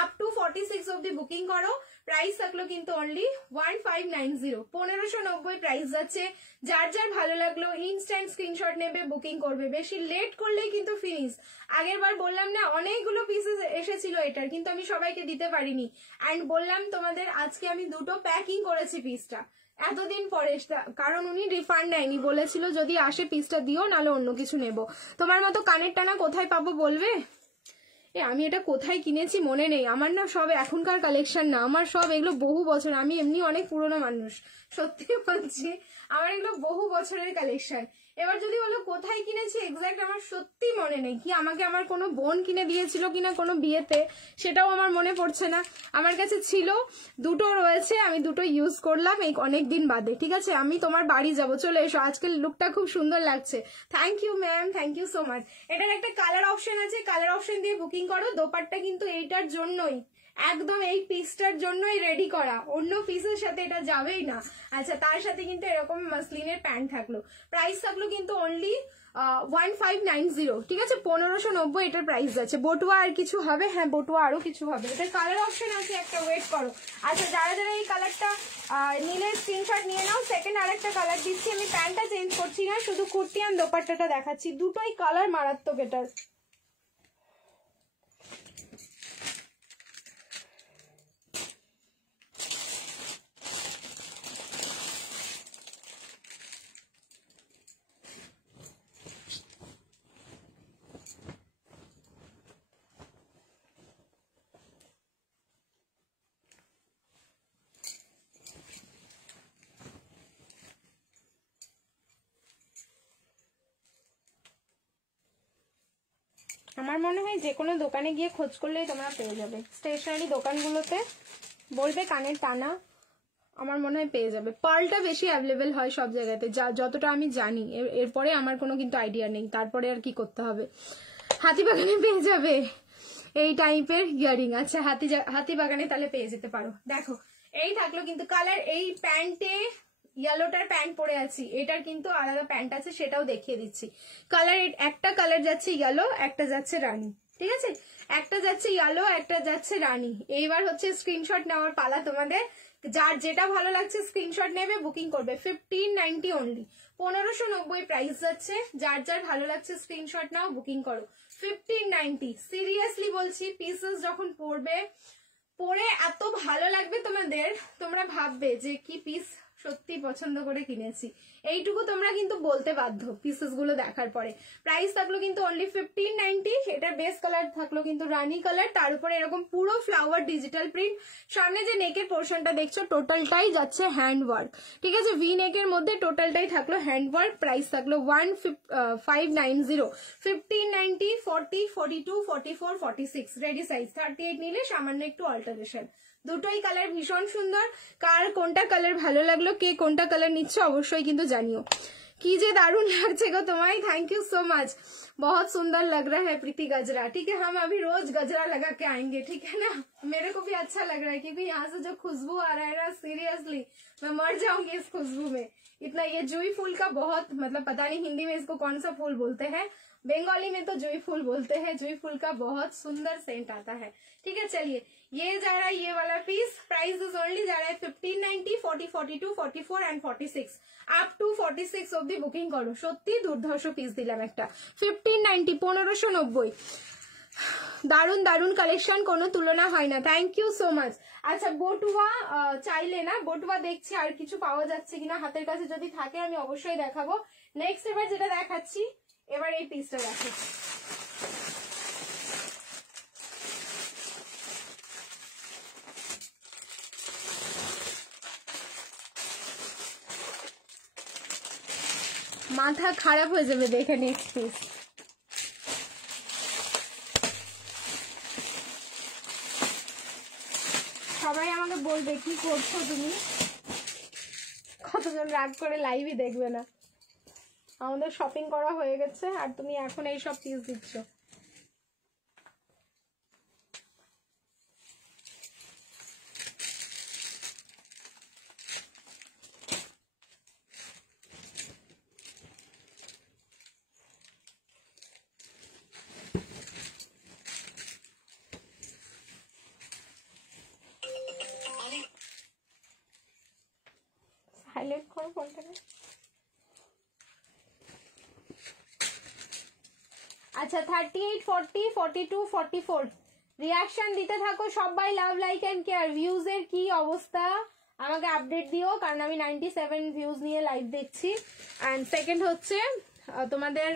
আপ টু 46 অব্দি বুকিং করো। প্রাইস থাকলো কিন্তু অনলি 1590, 1590 প্রাইস যাচ্ছে। যার যার ভালো লাগলো ইনস্ট্যান্ট স্ক্রিনশট নেবে, বুকিং করবে, বেশি লেট করলেই কিন্তু ফিনিশ। আগের বার বললাম না অনেকগুলো পিসেস এসেছিল এটার, কিন্তু আমি সবাইকে দিতে পারিনি। অ্যান্ড বললাম তোমাদের আজকে আমি দুটো প্যাকিং করেছি পিসটা এতদিন পরে, কারণ উনি রিফান্ড নেয়নি, বলেছিল যদি আসে পিসটা দিও, নাহলে অন্য কিছু নেব। তোমার মতো কানের টানা কোথায় পাবো বলবে? আমি এটা কোথায় কিনেছি মনে নেই আমার, না সব এখনকার কালেকশন না আমার, সব এগুলো বহু বছর, আমি এমনি অনেক পুরনো মানুষ, সত্যি বলছি, আমার এগুলো বহু বছরের কালেকশন। এবার যদি বলো কোথায় কিনেছি এক্সাক্ট আমার সত্যি মনে নেই, কি আমাকে আমার কোনো বোন কিনে দিয়েছিল কিনা কোনো বিয়েতে, সেটাও আমার মনে পড়ছে না। আমার কাছে ছিল, দুটো রয়েছে, আমি দুটো ইউজ করলাম এই অনেকদিন বাদে, ঠিক আছে? আমি তোমার বাড়ি যাব, চলে এসো, আজকের লুকটা খুব সুন্দর লাগছে। Thank you ma'am, thank you so much. এটার একটা কালার অপশন আছে, কালার অপশন দিয়ে বুকিং করো। দোপাট্টা কিন্তু এইটার জন্যই, একদম এই পিসটার জন্যই রেডি করা, অন্য পিসের সাথে এটা যাবেই না। আচ্ছা, তার সাথে কিন্তু এরকম মাসলিনের প্যান্ট থাকলো, প্রাইস থাকলো কিন্তু অনলি 1590, ঠিক আছে? 1590 এটার প্রাইস আছে। বটুয়া আর কিছু হবে? হ্যাঁ, বটুয়া আরো কিছু হবে। এটার কালার অপশন আছে একটা, ওয়েট করো। আচ্ছা, যারা যারা এই কালারটা নিলে স্ক্রিনশট নিয়ে নাও। সেকেন্ড আরেকটা কালার দিচ্ছি আমি, প্যান্টটা চেঞ্জ করছি না, শুধু কুর্তি আর দোপাট্টাটা দেখাচ্ছি। দুটোই কালার মারাত্মক এটার। আমার মনে হয় যে কোনো দোকানে গিয়ে খোঁজ করলেই তোমরা পেয়ে যাবে, স্টেশনারি দোকানগুলোতে বলবে কানের টানা, আমার মনে হয় পেয়ে যাবে। পার্লটা বেশি অ্যাভেলেবেল হয় সব জায়গাতে, যতটা আমি জানি। এরপরে আমার কোনো কিন্তু আইডিয়া নেই, তারপরে আর কি করতে হবে। হাতিবাগানে পেয়ে যাবে এই টাইপের ইয়ারিং। আচ্ছা, হাতিবাগানে তাহলে পেয়ে যেতে পারো। দেখো, এই থাকলো কিন্তু কালার। এই প্যান্টে ইয়েলোটার প্যান্ট পরে আছি, এটার কিন্তু আলাদা প্যান্ট আছে, সেটাও দেখিয়ে দিচ্ছি। কালার, একটা কালার যাচ্ছে ইয়েলো, একটা যাচ্ছে রানী, ঠিক আছে? একটা যাচ্ছে ইয়েলো, একটা যাচ্ছে রানী। এইবার হচ্ছে স্ক্রিনশট নেওয়ার পালা তোমাদের, যার যেটা ভালো লাগছে স্ক্রিনশট নেবে, বুকিং করবে। 1590 অনলি, 1590 প্রাইস যাচ্ছে। যার যার ভালো লাগছে স্ক্রিনশট নাও, বুকিং করো। 1590, সিরিয়াসলি বলছি, পিসেস যখন পরে এত ভালো লাগবে তোমাদের, তোমরা ভাববে যে কি পিস সত্যি পছন্দ করে কিনেছি। এইটুকু তোমরা কিন্তু বলতে বাধ্য পিসেস গুলো দেখার পরে। প্রাইস থাকলো কিন্তু অনলি 1590। এটার বেস কালার থাকলো কিন্তু রানী কালার, তার উপরে এরকম পুরো ফ্লাওয়ার ডিজিটাল প্রিন্ট। সামনে যে নেকের পোর্শনটা দেখছো টোটালটাই যাচ্ছে হ্যান্ড ওয়ার্ক, ঠিক আছে? ভি নেকের মধ্যে টোটালটাই থাকলো হ্যান্ড ওয়ার্ক। প্রাইস থাকলো 1590, 1590, 40, 42, 44, 46 রেডি সাইজ। 38 নিলে সামান্য একটু অল্টারেশন। দুটোই কালার ভীষণ সুন্দর। কার কোনটা কালার ভালো লাগলো, কে কোনটা কালার নিচ্ছে অবশ্যই কিন্তু জানিও। की जे दारुण লাগছে গো তোমায়, थैंक यू सो मच, बहुत सुंदर लग रहा है प्रीति गजरा। ठीक है, हम अभी रोज गजरा लगा के आएंगे, ठीक है ना। मेरे को भी अच्छा लग रहा है क्योंकि यहाँ से जो खुशबू आ रहा है ना, सीरियसली मैं मर जाऊंगी इस खुशबू में। इतना ये जुई फूल का बहुत मतलब पता नहीं हिंदी में इसको कौन सा फूल बोलते हैं, बंगाली में तो जुई फूल बोलते हैं। जुई फूल का बहुत सुंदर सेंट आता है। ठीक है, चलिए ये जा रहा है ये वाला पीस, प्राइस इज ओनली जा रहा है 1590, 40, 42, 44 एंड 46 আপ টু 46 অব্দি বুকিং করো। সত্যি দুর্ধর্ষ পিস দিলাম একটা। 1590, 1590। দারুন দারুন কালেকশন, কোনো তুলনা হয় না। Thank you so much. আচ্ছা বটুয়া চাইলে না, বটুয়া দেখছি আর কিছু পাওয়া যাচ্ছে কিনা, হাতের কাছে যদি থাকে আমি অবশ্যই দেখাবো। নেক্সট এবার যেটা দেখাচ্ছি, এবার এই পিসটা দেখাচ্ছি। মাথা খারাপ হয়ে যাবে দেখে নেক্সট পিস। সবাই আমাকে বলবে কি করছো তুমি, কতজন রাগ করে লাইভই দেখবে না। আমাদের শপিং করা হয়ে গেছে আর তুমি এখন এইসব পিস দিচ্ছ। হাইলাইট করো ফোনটাকে। আচ্ছা 38, 40, 42, 44 রিয়াকশন দিতে থাকো সবাই। Love like and care. Views এর কি অবস্থা আমাকে আপডেট দিও, কারণ আমি 97 ভিউজ নিয়ে লাইভ দেখছি। এন্ড সেকেন্ড হচ্ছে তোমাদের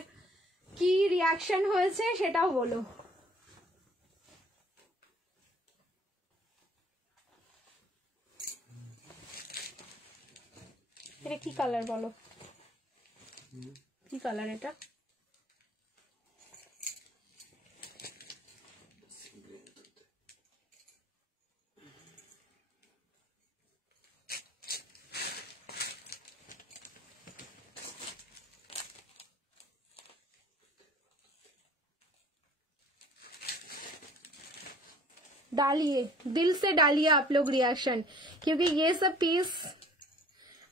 কি রিয়াকশন হয়েছে সেটাও বলো। এটা কি কালার বলো, কি কালার এটা? डालिए, दिल से डालिए आप लोग रिएक्शन, क्योंकि ये सब पीस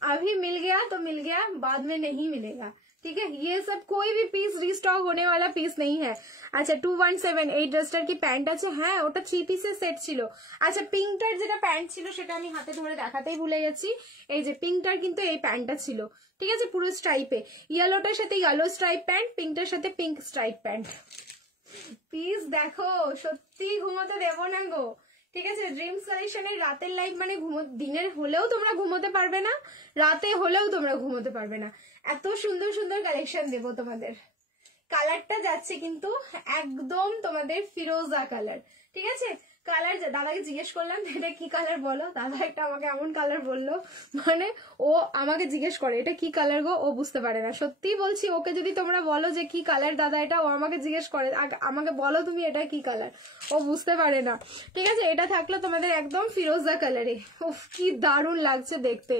अभी मिल गया तो मिल गया, बाद में नहीं मिलेगा। ठीक है, ये सब कोई भी पीस रिस्टॉक होने वाला पीस नहीं है। अच्छा 217 এই ড্রেসটার কি প্যান্ট আছে? হ্যাঁ, ওটা 3 পিসের সেট ছিল। আচ্ছা পিঙ্কটার যেটা প্যান্ট ছিল সেটা আমি হাতে ধরে দেখাতেই ভুলে গেছি। এই যে পিঙ্কটার কিন্তু এই প্যান্টটা ছিল, ঠিক আছে, পুরো স্ট্রাইপে। ইয়েলোটার সাথে ইয়েলো স্ট্রাইপ প্যান্ট, পিঙ্কটার সাথে পিঙ্ক স্ট্রাইপ প্যান্ট। পিস দেখো, সত্যি ঘুমোতে দেবো না গো। ঠিক আছে, ড্রিমস কালেকশনের রাতের লাইভ মানে দিনের হলেও তোমরা ঘুমোতে পারবে না, রাতে হলেও তোমরা ঘুমোতে পারবে না। এত সুন্দর সুন্দর কালেকশন দেবো তোমাদের। কালারটা যাচ্ছে কিন্তু একদম তোমাদের ফিরোজা কালার। ঠিক আছে, কালার দাদাকে জিজ্ঞেস করলাম এটা কি কালার বলো, দাদা একটা আমাকে এমন কালার বললো, মানে ও আমাকে জিজ্ঞেস করে এটা কি কালার গো, ও বুঝতে পারে না। সত্যি বলছি, ওকে যদি তোমরা বলো যে কি কালার দাদা এটা, ও আমাকে জিজ্ঞেস করে আমাকে বলো তুমি এটা কি কালার, ও বুঝতে পারে না। ঠিক আছে, এটা থাকলো তোমাদের একদম ফিরোজা কালারে। উফ কি দারুণ লাগছে দেখতে,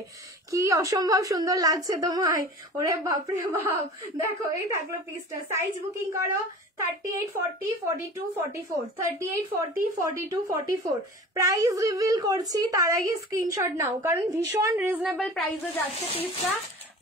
কি অসম্ভব সুন্দর লাগছে তোমায়। ওরে বাপরে বাপ, দেখো এই থাকলো পিসটা। সাইজ বুকিং করো 38, 40, 42, 44, 38, 40, 42, 44। প্রাইস রিভিল করছি তার আগে স্ক্রিনশট নাও, কারণ ভীষণ রিজনেবল প্রাইসে যাচ্ছে পিসটা।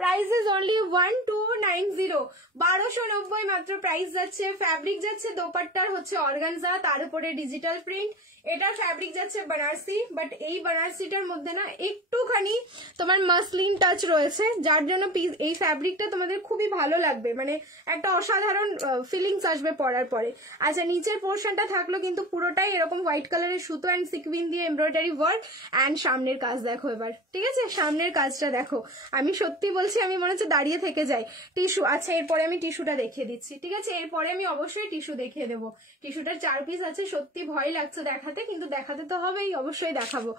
প্রাইস ইজ অনলি 1290, 1290 মাত্র প্রাইস যাচ্ছে। ফ্যাব্রিক যাচ্ছে দোপাট্টার হচ্ছে অর্গানজা, তার উপরে ডিজিটাল প্রিন্ট। এটার ফ্যাব্রিক যাচ্ছে বানারসি, বাট এই বানারসিটার মধ্যে না একটুখানি তোমার মাসলিন টাচ রয়েছে, যার জন্য এই ফ্যাব্রিকটা তোমাদের খুবই ভালো লাগবে, মানে একটা অসাধারণ ফিলিংস আসবে পরার পরে। আচ্ছা নিচের পোর্শনটা থাকলো কিন্তু পুরোটাই এরকম হোয়াইট কালারের সুতো অ্যান্ড সিকুইন দিয়ে এমব্রয়ডারি ওয়ার্ক। অ্যান্ড সামনের কাজ দেখো এবার, ঠিক আছে, সামনের কাজটা দেখো। আমি সত্যি বলছি, আমি মনে হচ্ছে দাঁড়িয়ে থেকে যাই। টিস্যু, আচ্ছা এরপরে আমি টিস্যুটা দেখিয়ে দিচ্ছি। ঠিক আছে, এরপরে আমি অবশ্যই টিস্যু দেখিয়ে দেবো। টিস্যুটার 4 পিস আছে, সত্যি ভয় লাগছে দেখাতে, কিন্তু দেখাতে তো হবেই, অবশ্যই দেখাবো।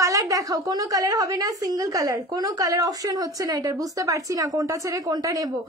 কালার দেখাও, কোনো কালার হবে না, সিঙ্গেল কালার, কোনো কালার অপশন হচ্ছে না এটার। বুঝতে পারছি না কোনটা ছেড়ে কোনটা নেবো।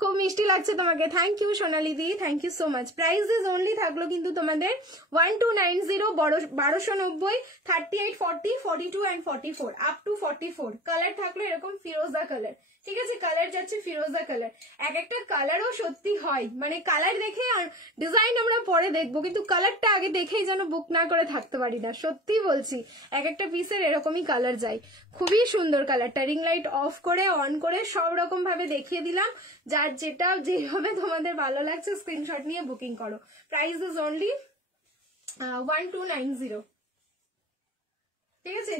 খুব মিষ্টি লাগছে তোমাকে, thank you Sonali di, thank you so much. Price is only থাকলো কিন্তু তোমাদের 1290, 1290, 38, 40, 42 and 44 আপ টু 44। কালার থাকলো এরকম ফিরোজা কালার। ঠিক আছে, কালার যাচ্ছে ফিরোজা কালার। এক একটা কালারও সত্যি হয়, মানে কালার দেখে আর ডিজাইন আমরা পরে দেখবো, কিন্তু কালারটা আগে দেখেই যেন বুক না করে থাকতে পারি না। সত্যি বলছি, এক একটা পিসের এরকমই কালার যায়। খুবই সুন্দর কালারটা। রিং লাইট অফ করে অন করে সব রকম ভাবে দেখিয়ে দিলাম, যার যেটা যেভাবে তোমাদের ভালো লাগছে স্ক্রিনশট নিয়ে বুকিং করো। Price is only 1290। ঠিক আছে,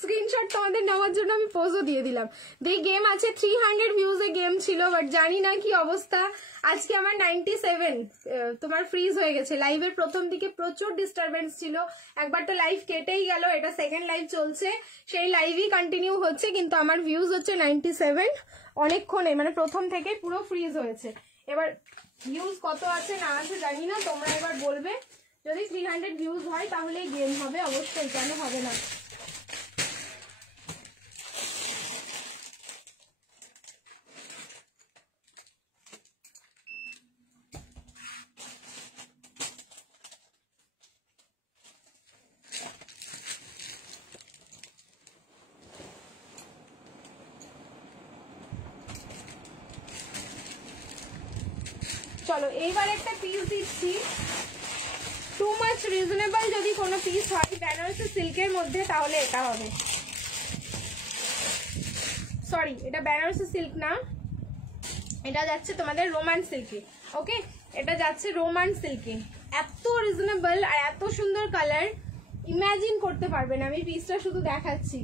স্ক্রিনশট তোমাদের নেওয়ার জন্য আমি পোজও দিয়ে দিলাম। এই গেম আছে 300 ভিউজে গেম ছিল, বাট জানি না কি অবস্থা। আজকে আমার 97 তোমার ফ্রিজ হয়ে গেছে। লাইভের প্রথম দিকে প্রচুর ডিস্টারবেন্স ছিল, একবার তো লাইভ কেটেই গেল, এটা সেকেন্ড লাইভ চলছে, সেই লাইভই কন্টিনিউ হচ্ছে, কিন্তু আমার ভিউজ হচ্ছে 97 অনেকক্ষণে, মানে প্রথম থেকে পুরো ফ্রিজ হয়েছে। এবার ভিউজ কত আছে না আছে জানি না, তোমরা এবার বলবে। যদি 300 ভিউজ হয় তাহলে গেম হবে অবশ্যই, কেন হবে না। চলো এইবার একটা পিস দিচ্ছি, টু মাচ রিজনেবল যদি কোনো পিস হয় বেনারসি সিল্কের মধ্যে তাহলে এটা হবে। সরি, এটা বেনারসি সিল্ক না, এটা যাচ্ছে তোমাদের রোমান সিল্কে। ওকে, এটা যাচ্ছে রোমান সিল্কে। এত রিজনেবল আর এত সুন্দর কালার, ইমাজিন করতে পারবেন। আমি পিসটা শুধু দেখাচ্ছি,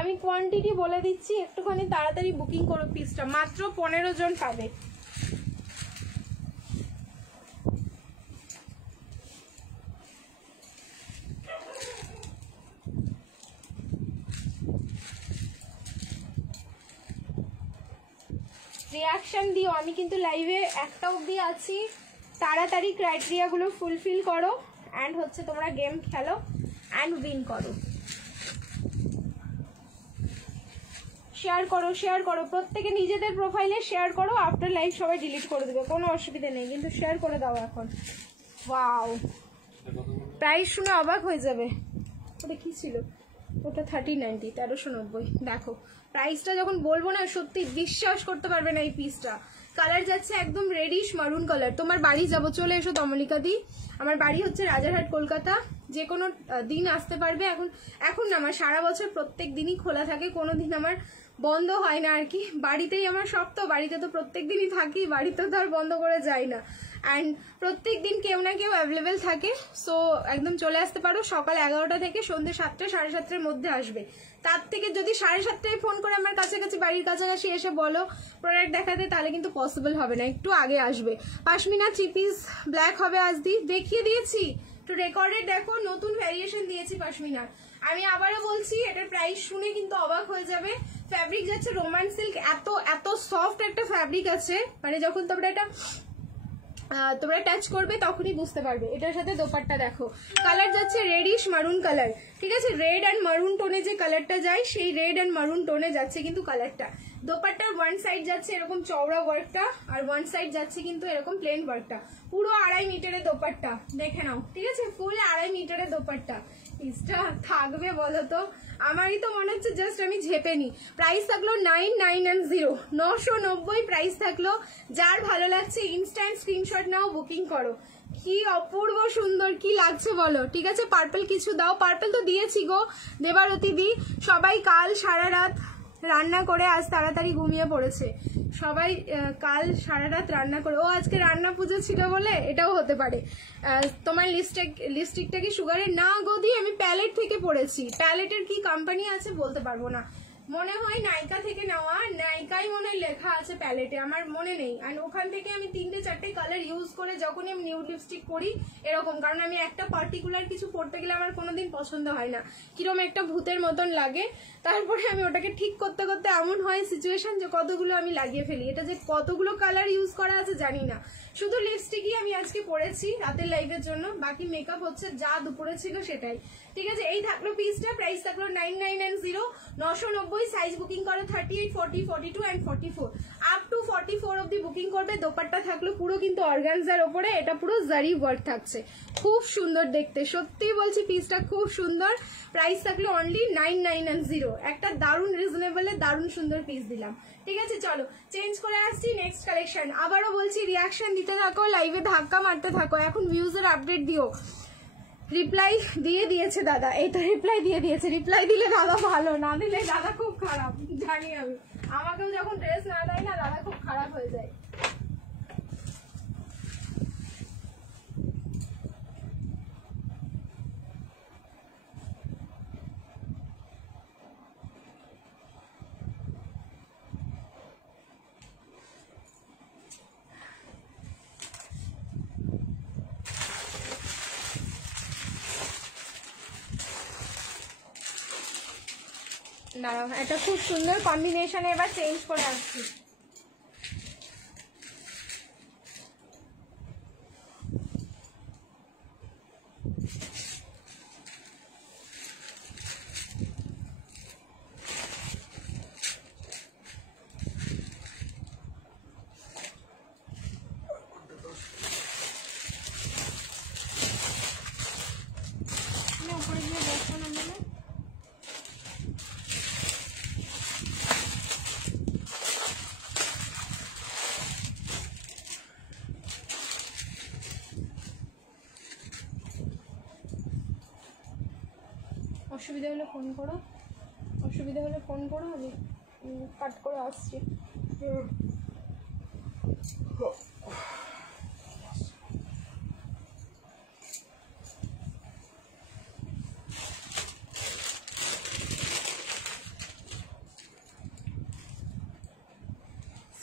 আমি কোয়ান্টিটি বলে দিচ্ছি, একটুখানি তাড়াতাড়ি বুকিং করো পিসটা, মাত্র 15 জন পাবে। রিয়াকশন দিও, আমি কিন্তু লাইভে একটা অবধি আছি, তাড়াতাড়ি ক্রাইটেরিয়াগুলো ফুলফিল করো অ্যান্ড হচ্ছে তোমরা গেম খেলো অ্যান্ড উইন করো। শেয়ার করো, শেয়ার করো, প্রত্যেকে নিজেদের প্রোফাইলে শেয়ার করো। আফটার লাইভ সবাই ডিলিট করে দেবে, কোনো অসুবিধা নেই, কিন্তু শেয়ার করে দাও এখন। ওয়াও, প্রাইস শুনে অবাক হয়ে যাবে। ওটা কি ছিল? ওটা 1390, 1390। দেখো প্রাইসটা যখন বলবো না, সত্যি বিশ্বাস করতে পারবে না এই পিসটা। কালার যাচ্ছে একদম রেডিশ মারুন কালার। তোমার বাড়ি যাবো, চলে এসো দমলিকা দি, আমার বাড়ি হচ্ছে রাজারহাট কলকাতা, যে কোনো দিন আসতে পারবে। এখন না, আমার সারা বছর প্রত্যেক দিনই খোলা থাকে, কোনো দিন আমার বন্ধ হয় না আর কি। বাড়িতেই আমার সব, তো বাড়িতে তো প্রত্যেক দিনই থাকি, বাড়িতে তো আর বন্ধ করে যাই না। অ্যান্ড প্রত্যেক দিন কেউ না কেউ অ্যাভেলেবেল থাকে, সো একদম চলে আসতে পারো। সকাল 11টা থেকে সন্ধ্যে 7টা, 7:30-এর মধ্যে আসবে। তার থেকে যদি 7:30টায় ফোন করে আমার কাছাকাছি, বাড়ির কাছাকাছি এসে বলো প্রোডাক্ট দেখাতে, তাহলে কিন্তু পসিবল হবে না, একটু আগে আসবে। পাশমিনা চিপিস ব্ল্যাক হবে আজ দেখিয়ে দিয়েছি, তো রেকর্ডে দেখো, নতুন ভ্যারিয়েশন দিয়েছি পাশমিনার। আমি আবারও বলছি, এটার প্রাইস শুনে কিন্তু অবাক হয়ে যাবে। ফ্যাব্রিক যাচ্ছে রোমান সিল্ক, এত এত সফট একটা ফ্যাব্রিক আছে, মানে যখন তোমরা টাচ করবে তখনই বুঝতে পারবে। এটার সাথে দোপাট্টা দেখো, কালার যাচ্ছে রেডিশ মারুন কালার, ঠিক আছে? রেড অ্যান্ড মারুন টোনে যে কালারটা যায়, সেই রেড অ্যান্ড মারুন টোনে যাচ্ছে কিন্তু কালারটা। দোপাট্টার ওয়ান সাইড যাচ্ছে এরকম চওড়া ওয়ার্কটা, আর ওয়ান সাইড যাচ্ছে কিন্তু এরকম প্লেন ওয়ার্কটা। পুরো 2.5 মিটারের দোপাট্টা, দেখে নাও, ঠিক আছে? ফুল 2.5 মিটারের দোপাট্টা। পিসটা থাকবে বলো তো? আমারই তো মনে হচ্ছে জাস্ট আমি ঝেপে নি। প্রাইস থাকলো 990, 990 প্রাইস থাকলো। যার ভালো লাগছে ইনস্ট্যান্ট স্ক্রিনশট নাও, বুকিং করো। কি অপূর্ব সুন্দর, কি লাগছে বলো? ঠিক আছে, পার্পল কিছু দাও। পার্পল তো দিয়েছি গো, দেবারতী দি। সবাই কাল সারা রাত রান্না করে আজ তাড়াতাড়ি ঘুমিয়ে পড়েছে সবাই। কাল সারা রাত রান্না করে, ও আজকে রান্না পুজো ছিল বলে এটাও হতে পারে। তোমার লিপস্টিকটা কি সুগারের? না গদি, আমি প্যালেট থেকে পড়েছি। প্যালেটের কি কোম্পানি আছে বলতে পারবো না, মনে হয় নাইকা থেকে নেওয়া, নাইকাই মনে হয় লেখা আছে প্যালেটে, আমার মনে নেই। আর ওখান থেকে আমি 3-4টে কালার ইউজ করে যখনই আমি নিউড লিপস্টিক পরি এরকম, কারণ আমি একটা পার্টিকুলার কিছু পরতে গেলে আমার কোনোদিন পছন্দ হয় না, কিরম একটা ভূতের মতন লাগে। তারপরে আমি ওটাকে ঠিক করতে করতে এমন হয় সিচুয়েশন যে কতগুলো আমি লাগিয়ে ফেলি। এটা যে কতগুলো কালার ইউজ করা আছে জানি না। শুধু লিপস্টিকই আমি আজকে পরেছি রাতের লাইভের জন্য, বাকি মেকআপ হচ্ছে যা দুপুরে ছিল সেটাই। ঠিক আছে, এই থাকলো পিসটা, প্রাইস থাকলো 990, 990। সাইজ বুকিং করো 38, 40, 42 এন্ড 44, আপ টু 44 অব্দি বুকিং করবে। দোপাট্টা থাকলো পুরো কিন্তু অর্গানজার ওপরে, এটা পুরো জারি ওয়ার্ক থাকছে, খুব সুন্দর দেখতে, সত্যি বলছি পিসটা খুব সুন্দর। প্রাইস থাকলো অনলি 990। একটা দারুণ রিজনেবল দারুণ সুন্দর পিস দিলাম। ঠিক আছে, চলো চেঞ্জ করে আসছি নেক্সট কালেকশন। আবারও বলছি রিয়াকশন দিতে থাকো, লাইভে ধাক্কা মারতে থাকো, এখন ভিউজের আপডেট দিও। রিপ্লাই দিয়ে দিয়েছে দাদা, এই তো রিপ্লাই দিয়ে দিয়েছে। রিপ্লাই দিলে দাদা ভালো, না দিলে দাদা খুব খারাপ, জানি আমি। আমাকেও যখন ড্রেস না দেয় না, দাদা খুব খারাপ হয়ে যায়। দাঁড়াও, এটা খুব সুন্দর কম্বিনেশনে এবার চেঞ্জ করে আসছি। অসুবিধা হলে ফোন করো, আমি কাট করে আসছি।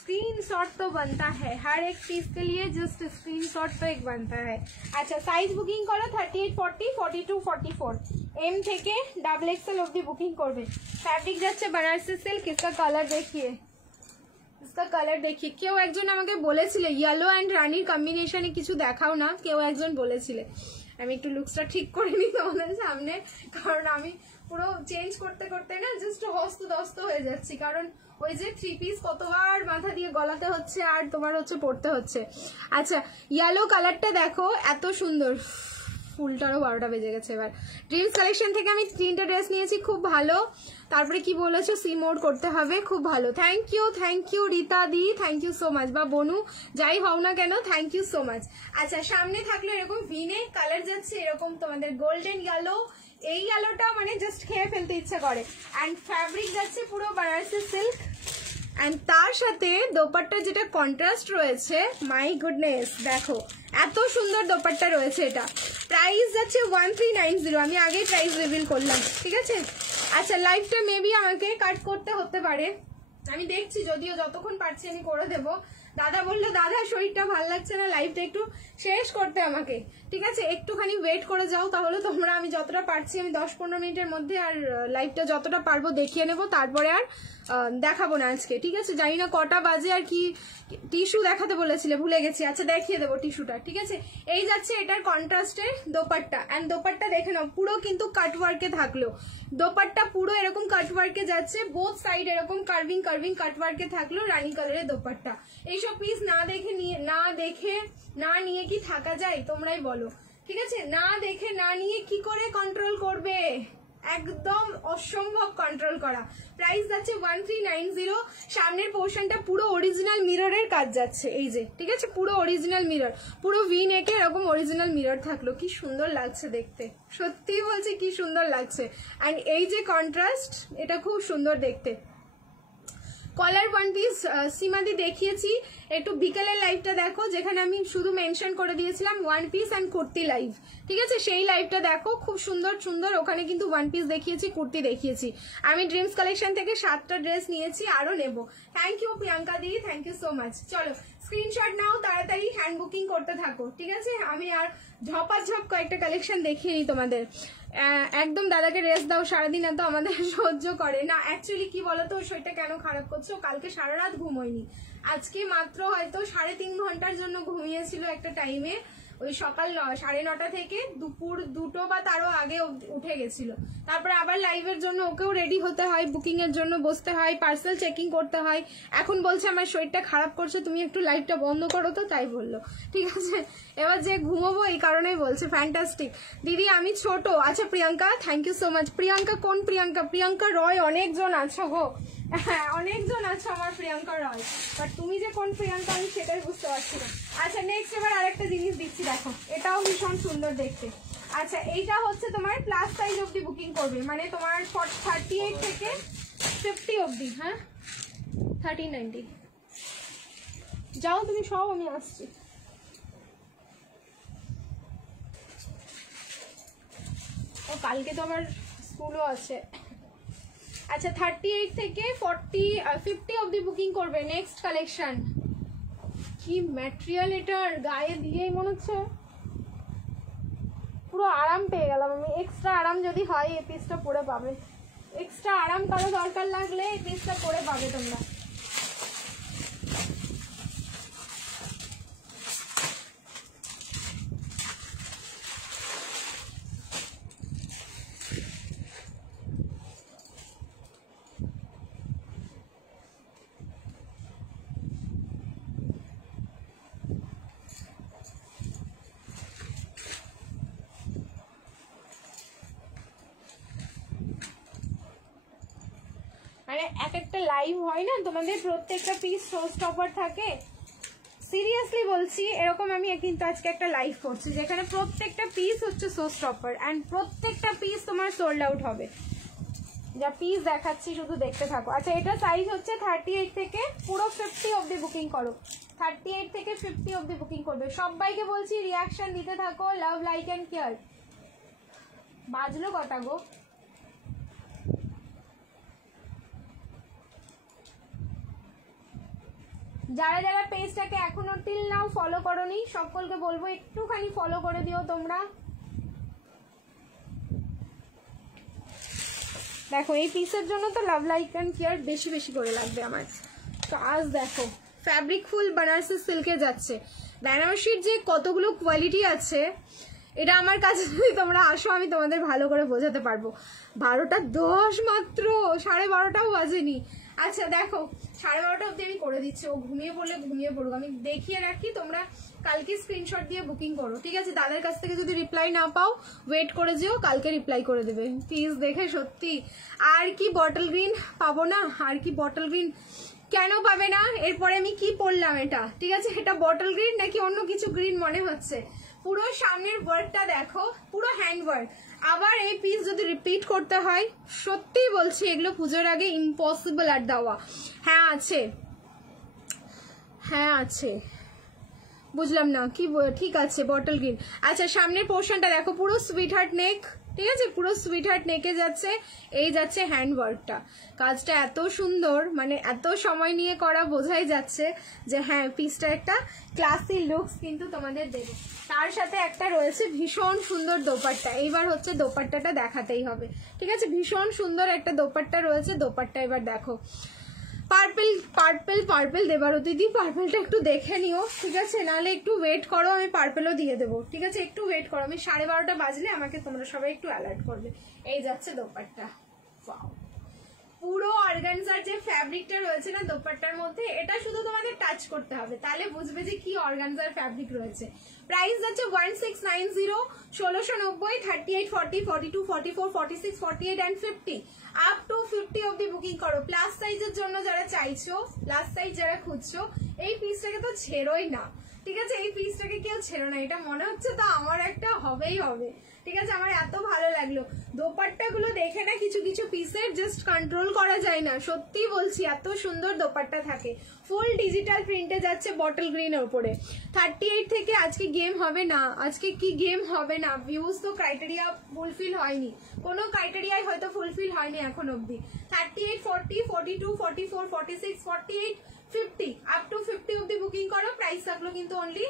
स्क्रीनशॉट तो बनता है हर एक पीस के लिए, जस्ट स्क्रीनशॉट तो एक बनता है। अच्छा साइज बुकिंग करो 38, 40, 42, 44 एम থেকে ডাবল এক্সেল অবধি বুকিং করবে। ফ্যাব্রিক যাচ্ছে बनारसी सिल्क। इसका कलर देखिए, इसका कलर देखिए। কেউ একজন আমাকে বলেছিল ইয়েলো এন্ড রানীর কম্বিনেশনে কিছু দেখাও না, কেউ একজন বলেছিল। আমি একটু লুকসটা ঠিক করে নিই তোমাদের সামনে, কারণ আমি পুরো চেঞ্জ করতে করতে না জাস্ট হস্তদস্ত হয়ে যাচ্ছি, কারণ ওই যে থ্রি পিস কতবার মাথা দিয়ে গলাতে হচ্ছে আর তোমার হচ্ছে পড়তে হচ্ছে। আচ্ছা ইয়েলো কালারটা দেখো এত সুন্দর, ফুলটারও 12টা বেজে গেছে। এবার ড্রিমস কালেকশন থেকে আমি 3টা ড্রেস নিয়েছি, খুব ভালো। তারপরে কি বলেছো সি মোড করতে হবে, খুব ভালো। Thank you Rita di, thank you so much, বা বনু যাই হও না কেন থ্যাংক ইউ সো মাচ। আচ্ছা সামনে থাকলো এরকম ভিনে কালার যাচ্ছে এরকম তোমাদের গোল্ডেন ইয়েলো, এই ইয়েলোটা মানে জাস্ট খেয়ে ফেলতে ইচ্ছা করে। অ্যান্ড ফ্যাব্রিক যাচ্ছে পুরো बनारसी সিল্ক, অ্যান্ড তার সাথে দোপাট্টা যেটা কন্ট্রাস্ট রয়েছে, মাই গুডনেস দেখো এত সুন্দর দোপাট্টা রয়েছে। এটা প্রাইস যাচ্ছে 1390, আমি আগেই প্রাইস রিভিল করলাম, ঠিক আছে। আচ্ছা লাইভটা মেবি আমাকে কাট করতে হতে পারে, আমি দেখছি, যদিও যতক্ষণ পারছি আমি করে দেবো। দাদা বললো দাদা শরীরটা ভালো লাগছে না, লাইভটা একটু শেষ করতে আমাকে, ঠিক আছে একটুখানি ওয়েট করে যাও তাহলে তোমরা। আমি যতটা পারছি আমি 10-15 মিনিটের মধ্যে আর লাইভটা যতটা পারবো দেখিয়ে নেবো, তারপরে আর দেখাবো না আজকে, ঠিক আছে। জানি না কটা বাজে, আর কি টিস্যু দেখাতে বলেছিলে ভুলে গেছি। আচ্ছা দেখিয়ে দেবো টিস্যুটা, ঠিক আছে। এই যাচ্ছে এটার কন্ট্রাস্টের দোপাট্টা, অ্যান্ড দোপাট্টা দেখে নাও পুরো কিন্তু কাটওয়ার্কে থাকলো, দোপাট্টা পুরো এরকম কাটওয়ার্কে যাচ্ছে, বোথ সাইড এরকম কার্ভিং কাটওয়ার্কে থাকলো, রানী কালারের দোপাট্টা। এইসব পিস না দেখে না নিয়ে কি থাকা যায় তোমরাই বলো, ঠিক আছে। না দেখে না নিয়ে কি করে কন্ট্রোল করবে, একদম অসম্ভব কন্ট্রোল করা। প্রাইস যাচ্ছে 1390। সামনের পোর্শনটা পুরো অরিজিনাল মিররের কাজ যাচ্ছে, এই যে, ঠিক আছে, পুরো অরিজিনাল মিরর, পুরো ভি নেকে এরকম অরিজিনাল মিরর থাকলো, কি সুন্দর লাগছে দেখতে, সত্যি বলছি কি সুন্দর লাগছে। অ্যান্ড এই যে কন্ট্রাস্ট, এটা খুব সুন্দর দেখতে। কলার ওয়ান পিস সীমাদি দেখিয়েছি, একটু বিকেলের লাইভটা দেখো যেখানে আমি শুধু মেনশন করে দিয়েছিলাম one piece and kurti live, ঠিক আছে, সেই লাইভটা দেখো, খুব সুন্দর সুন্দর ওখানে কিন্তু ওয়ান পিস দেখিয়েছি, কুর্তি দেখিয়েছি। আমি ড্রিমস কালেকশন থেকে 7টা ড্রেস নিয়েছি, আরো নেব। Thank you Priyanka di, thank you so much. চলো স্ক্রিনশট নাও, তাড়াতাড়ি হ্যান্ড বুকিং করতে থাকো, ঠিক আছে। আমি আর ঝপাঝপ কয়েকটা কালেকশন দেখিয়ে নিই তোমাদের। একদম দাদাকে রেস্ট দাও, সারাদিন এত আমাদের সহ্য করে না। অ্যাকচুয়ালি কি বলতো, শরীরটা কেন খারাপ করছো, কালকে সারা রাত ঘুম হয়নি, আজকে মাত্র হয়তো 3.5 ঘন্টার জন্য ঘুমিয়েছিল একটা টাইমে, ওই সকাল 9:30 থেকে দুপুর 2টো বা তারও আগে উঠে গেছিল। তারপরে আবার লাইভের জন্য ওকেও রেডি হতে হয়, বুকিং এর জন্য বসতে হয়, পার্সেল চেকিং করতে হয়। এখন বলছে আমার শরীরটা খারাপ করছে, তুমি একটু লাইভটা বন্ধ করো তো, তাই বললো, ঠিক আছে। এবার যে ঘুমোবো এই কারণেই বলছে। ফ্যান্টাস্টিক দিদি, আমি ছোট। আচ্ছা Priyanka, thank you so much. Priyanka কোন প্রিয়াঙ্কা? প্রিয়াঙ্কা রয় অনেকজন আছো গো, হ্যাঁ অনেকজন আছো আমার প্রিয়াঙ্কা রয়, বাট তুমি যে কোন প্রিয়াঙ্কা আমি সেটাই বুঝতে পারছি না। আচ্ছা নেক্সট এবার আরেকটা জিনিস দিচ্ছি, দেখো এটাও ভীষণ সুন্দর দেখতে। আচ্ছা এইটা হচ্ছে তোমার প্লাস সাইজ অবধি বুকিং করবে, মানে তোমার 38 থেকে 50 অবধি, হ্যাঁ 1390। যাও তুমি সব, আমি আসছি। ও কালকে তো আমার স্কুলও আছে। আচ্ছা 38 থেকে 50 অবধি বুকিং করবে। নেক্সট কালেকশন, কি ম্যাটেরিয়াল এটার, গায়ে দিয়েই মনে হচ্ছে পুরো আরাম পেয়ে গেলাম আমি। এক্সট্রা আরাম যদি হয় এই পিসটা পরে পাবে, এক্সট্রা আরাম কারো দরকার লাগলে এই পিসটা পরে পাবে তোমরা। মানে এক একটা লাইভ হয় না তোমাদের, প্রত্যেকটা পিস শো স্টপার থাকে, সিরিয়াসলি বলছি, এরকম আমি কিন্তু আজকে একটা লাইভ করছি যেখানে প্রত্যেকটা পিস হচ্ছে শো স্টপার অ্যান্ড প্রত্যেকটা পিস তোমার সোল্ড আউট হবে। যা পিস দেখাচ্ছি শুধু দেখতে থাকো। আচ্ছা, এটা সাইজ হচ্ছে 38 থেকে পুরো 50 অবধি বুকিং করো, 38 থেকে 50 অবধি বুকিং করবে। সবাইকে বলছি রিয়াকশন দিতে থাকো, লাভ লাইক অ্যান্ড কেয়ার। বাজলো কথা গো। যারা যারা পেজটাকে এখনো টিল নাও ফলো করোনি সকলকে বলবো একটুখানি ফলো করে দিও তোমরা। দেখো এই পিসের জন্য তো লাভ লাইক অ্যান্ড কেয়ার বেশি বেশি করে লাগবে আমার। তো আজ দেখো ফ্যাব্রিক ফুল বানারসি সিল্কে যাচ্ছে। বেনারসির যে কতগুলো কোয়ালিটি আছে, এটা আমার কাছে যদি তোমরা আসো আমি তোমাদের ভালো করে বোঝাতে পারবো। 12টা 10 মাত্র, 12:30টাও বাজেনি। আচ্ছা দেখো 12:30 অবধি আমি করে দিচ্ছি, ও ঘুমিয়ে পড়লে ঘুমিয়ে পড়বো। আমি দেখিয়ে রাখি, তোমরা কালকে স্ক্রিনশট দিয়ে বুকিং করো, ঠিক আছে? দাদার কাছ থেকে যদি রিপ্লাই না পাও ওয়েট করে যেও, কালকে রিপ্লাই করে দেবে। প্লিজ দেখে সত্যি আর কি বটল গ্রিন পাবো না? আর কি বটল গ্রিন কেন পাবে না? এরপরে আমি কি পরলাম এটা, ঠিক আছে? এটা বটল গ্রিন নাকি অন্য কিছু গ্রিন মনে হচ্ছে? পুরো সামনের ওয়ার্কটা দেখো, পুরো হ্যান্ড ওয়ার্ক। আবার এই পিস যদি রিপিট করতে হয়, সত্যি বলছি এগুলো পুজোর আগে ইম্পসিবল আর দেওয়া। হ্যাঁ আছে, হ্যাঁ আছে, বুঝলাম না কি, ঠিক আছে বটল গ্রিন। আচ্ছা সামনের পোর্শনটা দেখো, পুরো সুইট হার্ট নেক, ঠিক আছে? পুরো সুইট হার্ট নেকে যাচ্ছে, এই যাচ্ছে হ্যান্ড ওয়ার্কটা। কাজটা এত সুন্দর, মানে এত সময় নিয়ে করা, বোঝাই যাচ্ছে যে হ্যাঁ পিসটা একটা ক্লাসি লুকস কিন্তু তোমাদের দেবে। তার সাথে একটা রয়েছে ভীষণ সুন্দর দোপাট্টা। এইবার হচ্ছে দোপাট্টাটা দেখাতেই হবে, ঠিক আছে? ভীষণ সুন্দর একটা দোপাট্টা রয়েছে, দোপাট্টা এবার দেখো। পার্পেল পার্পেল পার্পেল দেবার দিদি, পার্পেলটা একটু দেখে নিও, ঠিক আছে? নাহলে একটু ওয়েট করো, আমি পার্পেলও দিয়ে দেবো, ঠিক আছে? একটু ওয়েট করো, আমি 12:30 বাজলে আমাকে তোমরা সবাই একটু অ্যালার্ট করবে। এই যাচ্ছে দোপাট্টা, ওয়াও! পুরো অর্গানজার যে ফ্যাব্রিকটা রয়েছে না দোপাট্টার মধ্যে, এটা শুধু তোমাদের টাচ করতে হবে, তাহলে বুঝবে যে কি অর্গানজার ফ্যাব্রিক রয়েছে। প্রাইস যাচ্ছে 1690, 1690, 38, 40, 42, 44, 46, 48 and 50, আপ টু 50 অবধি বুকিং করো। প্লাস সাইজের জন্য যারা চাইছো, প্লাস সাইজ যারা খুঁজছো, এই পিসটাকে তো ছেড়োই না, ঠিক আছে? এই পিসটাকে কেউ ছেড়ো না, এটা মনে হচ্ছে তো আমার একটা হবেই হবে, ঠিক আছে? আমার এত ভালো লাগলো দোপাট্টাগুলো দেখে না, কিছু কিছু পিসের জাস্ট কন্ট্রোল করা যায় না, সত্যি বলছি এত সুন্দর দোপাট্টা থাকে। ফুল ডিজিটাল প্রিন্টে যাচ্ছে বটল গ্রিনের উপরে। 38 থেকে আজকে গেম হবে না, আজকে কি গেম হবে না? ভিউজ তো ক্রাইটেরিয়া ফুলফিল হয়নি, কোনো ক্রাইটেরিয়াই হয়তো ফুলফিল হয়নি এখন অব্দি। 38, 40, 42, 44, 46, 48, 50, আপ টু 50 অব্দি বুকিং করো। প্রাইস থাকলো কিন্তু অনলি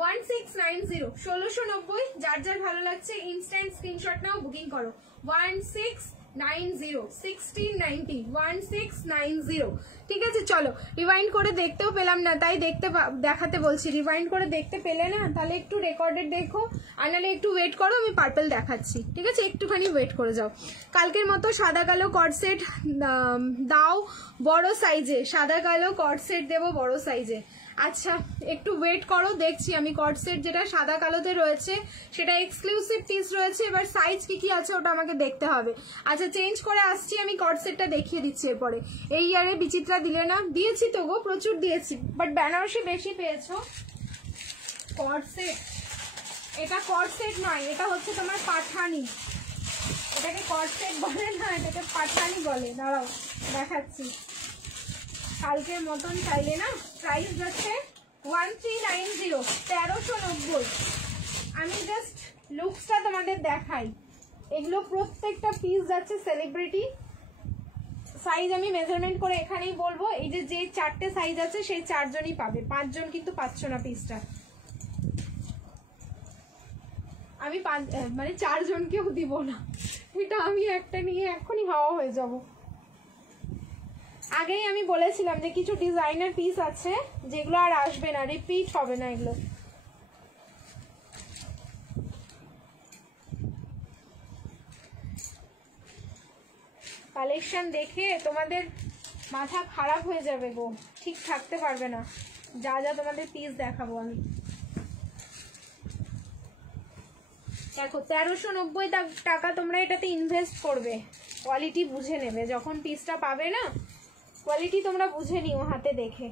1690, 1690। যার যার ভালো লাগছে ইনস্ট্যান্ট স্ক্রিনশট নাও, বুকিং করো। 1690, 1690, 1690, ঠিক আছে? চলো রিওয়াইন্ড করে দেখতেও পেলাম না, তাই দেখাতে বলছি। রিওয়াইন্ড করে দেখতে পেলে না, তাহলে একটু রেকর্ডেড দেখো, আর নাহলে একটু ওয়েট করো, আমি পার্পল দেখাচ্ছি, ঠিক আছে? একটুখানি ওয়েট করে যাও। কালকের মতো সাদা কালো কর্ড সেট দাও বড় সাইজে, সাদা কালো কর্ড সেট দেবো বড় সাইজে। আচ্ছা একটু ওয়েট করো, দেখছি আমি। কর্ড সেট যেটা সাদা কালোতে রয়েছে সেটা এক্সক্লুসিভ পিস রয়েছে, এবার সাইজ কি কি আছে ওটা আমাকে দেখতে হবে। আচ্ছা চেঞ্জ করে আসছি, আমি কর্ড সেটটা দেখিয়ে দিচ্ছি এরপরে। এই ইয়ারে বিচিত্রা দিলে না? দিয়েছি তো গো, প্রচুর দিয়েছি, বাট বেনারসি বেশি পেয়েছো। কর্ড সেট, এটা কর্ড সেট নয়, এটা হচ্ছে তোমার পাঠানি। এটাকে কর্ড সেট বলে না, এটাকে পাঠানি বলে। দাঁড়াও দেখাচ্ছি। কালকের মতন চাইলে না, প্রাইস হচ্ছে 1390, 1390। আমি জাস্ট লুকসটা তোমাদের দেখাই। এগুলো প্রত্যেকটা পিস যাচ্ছে সেলিব্রিটি। সাইজ আমি মেজারমেন্ট করে এখানেই বলবো, এই যে 4টে সাইজ আছে সেই 4 জনই পাবে, 5 জন কিন্তু পাচ্ছ না পিসটা। আমি মানে 4 জনকেও দিব না, এটা আমি একটা নিয়ে এখনই হাওয়া হয়ে যাব। আগেই আমি বলেছিলাম যে কিছু ডিজাইনার পিস আছে যেগুলো আর আসবে না, রিপিট হবে না এগুলো। কালেকশন দেখে তোমাদের মাথা খারাপ হয়ে যাবে গো, ঠিক থাকতে পারবে না যা যা তোমাদের পিস দেখাবো আমি। দেখো 1390 টাকা তোমরা এটাতে ইনভেস্ট করবে, কোয়ালিটি বুঝে নেবে। যখন পিসটা পাবে না, কোয়ালিটি তোমরা বুঝে নিও হাতে দেখে।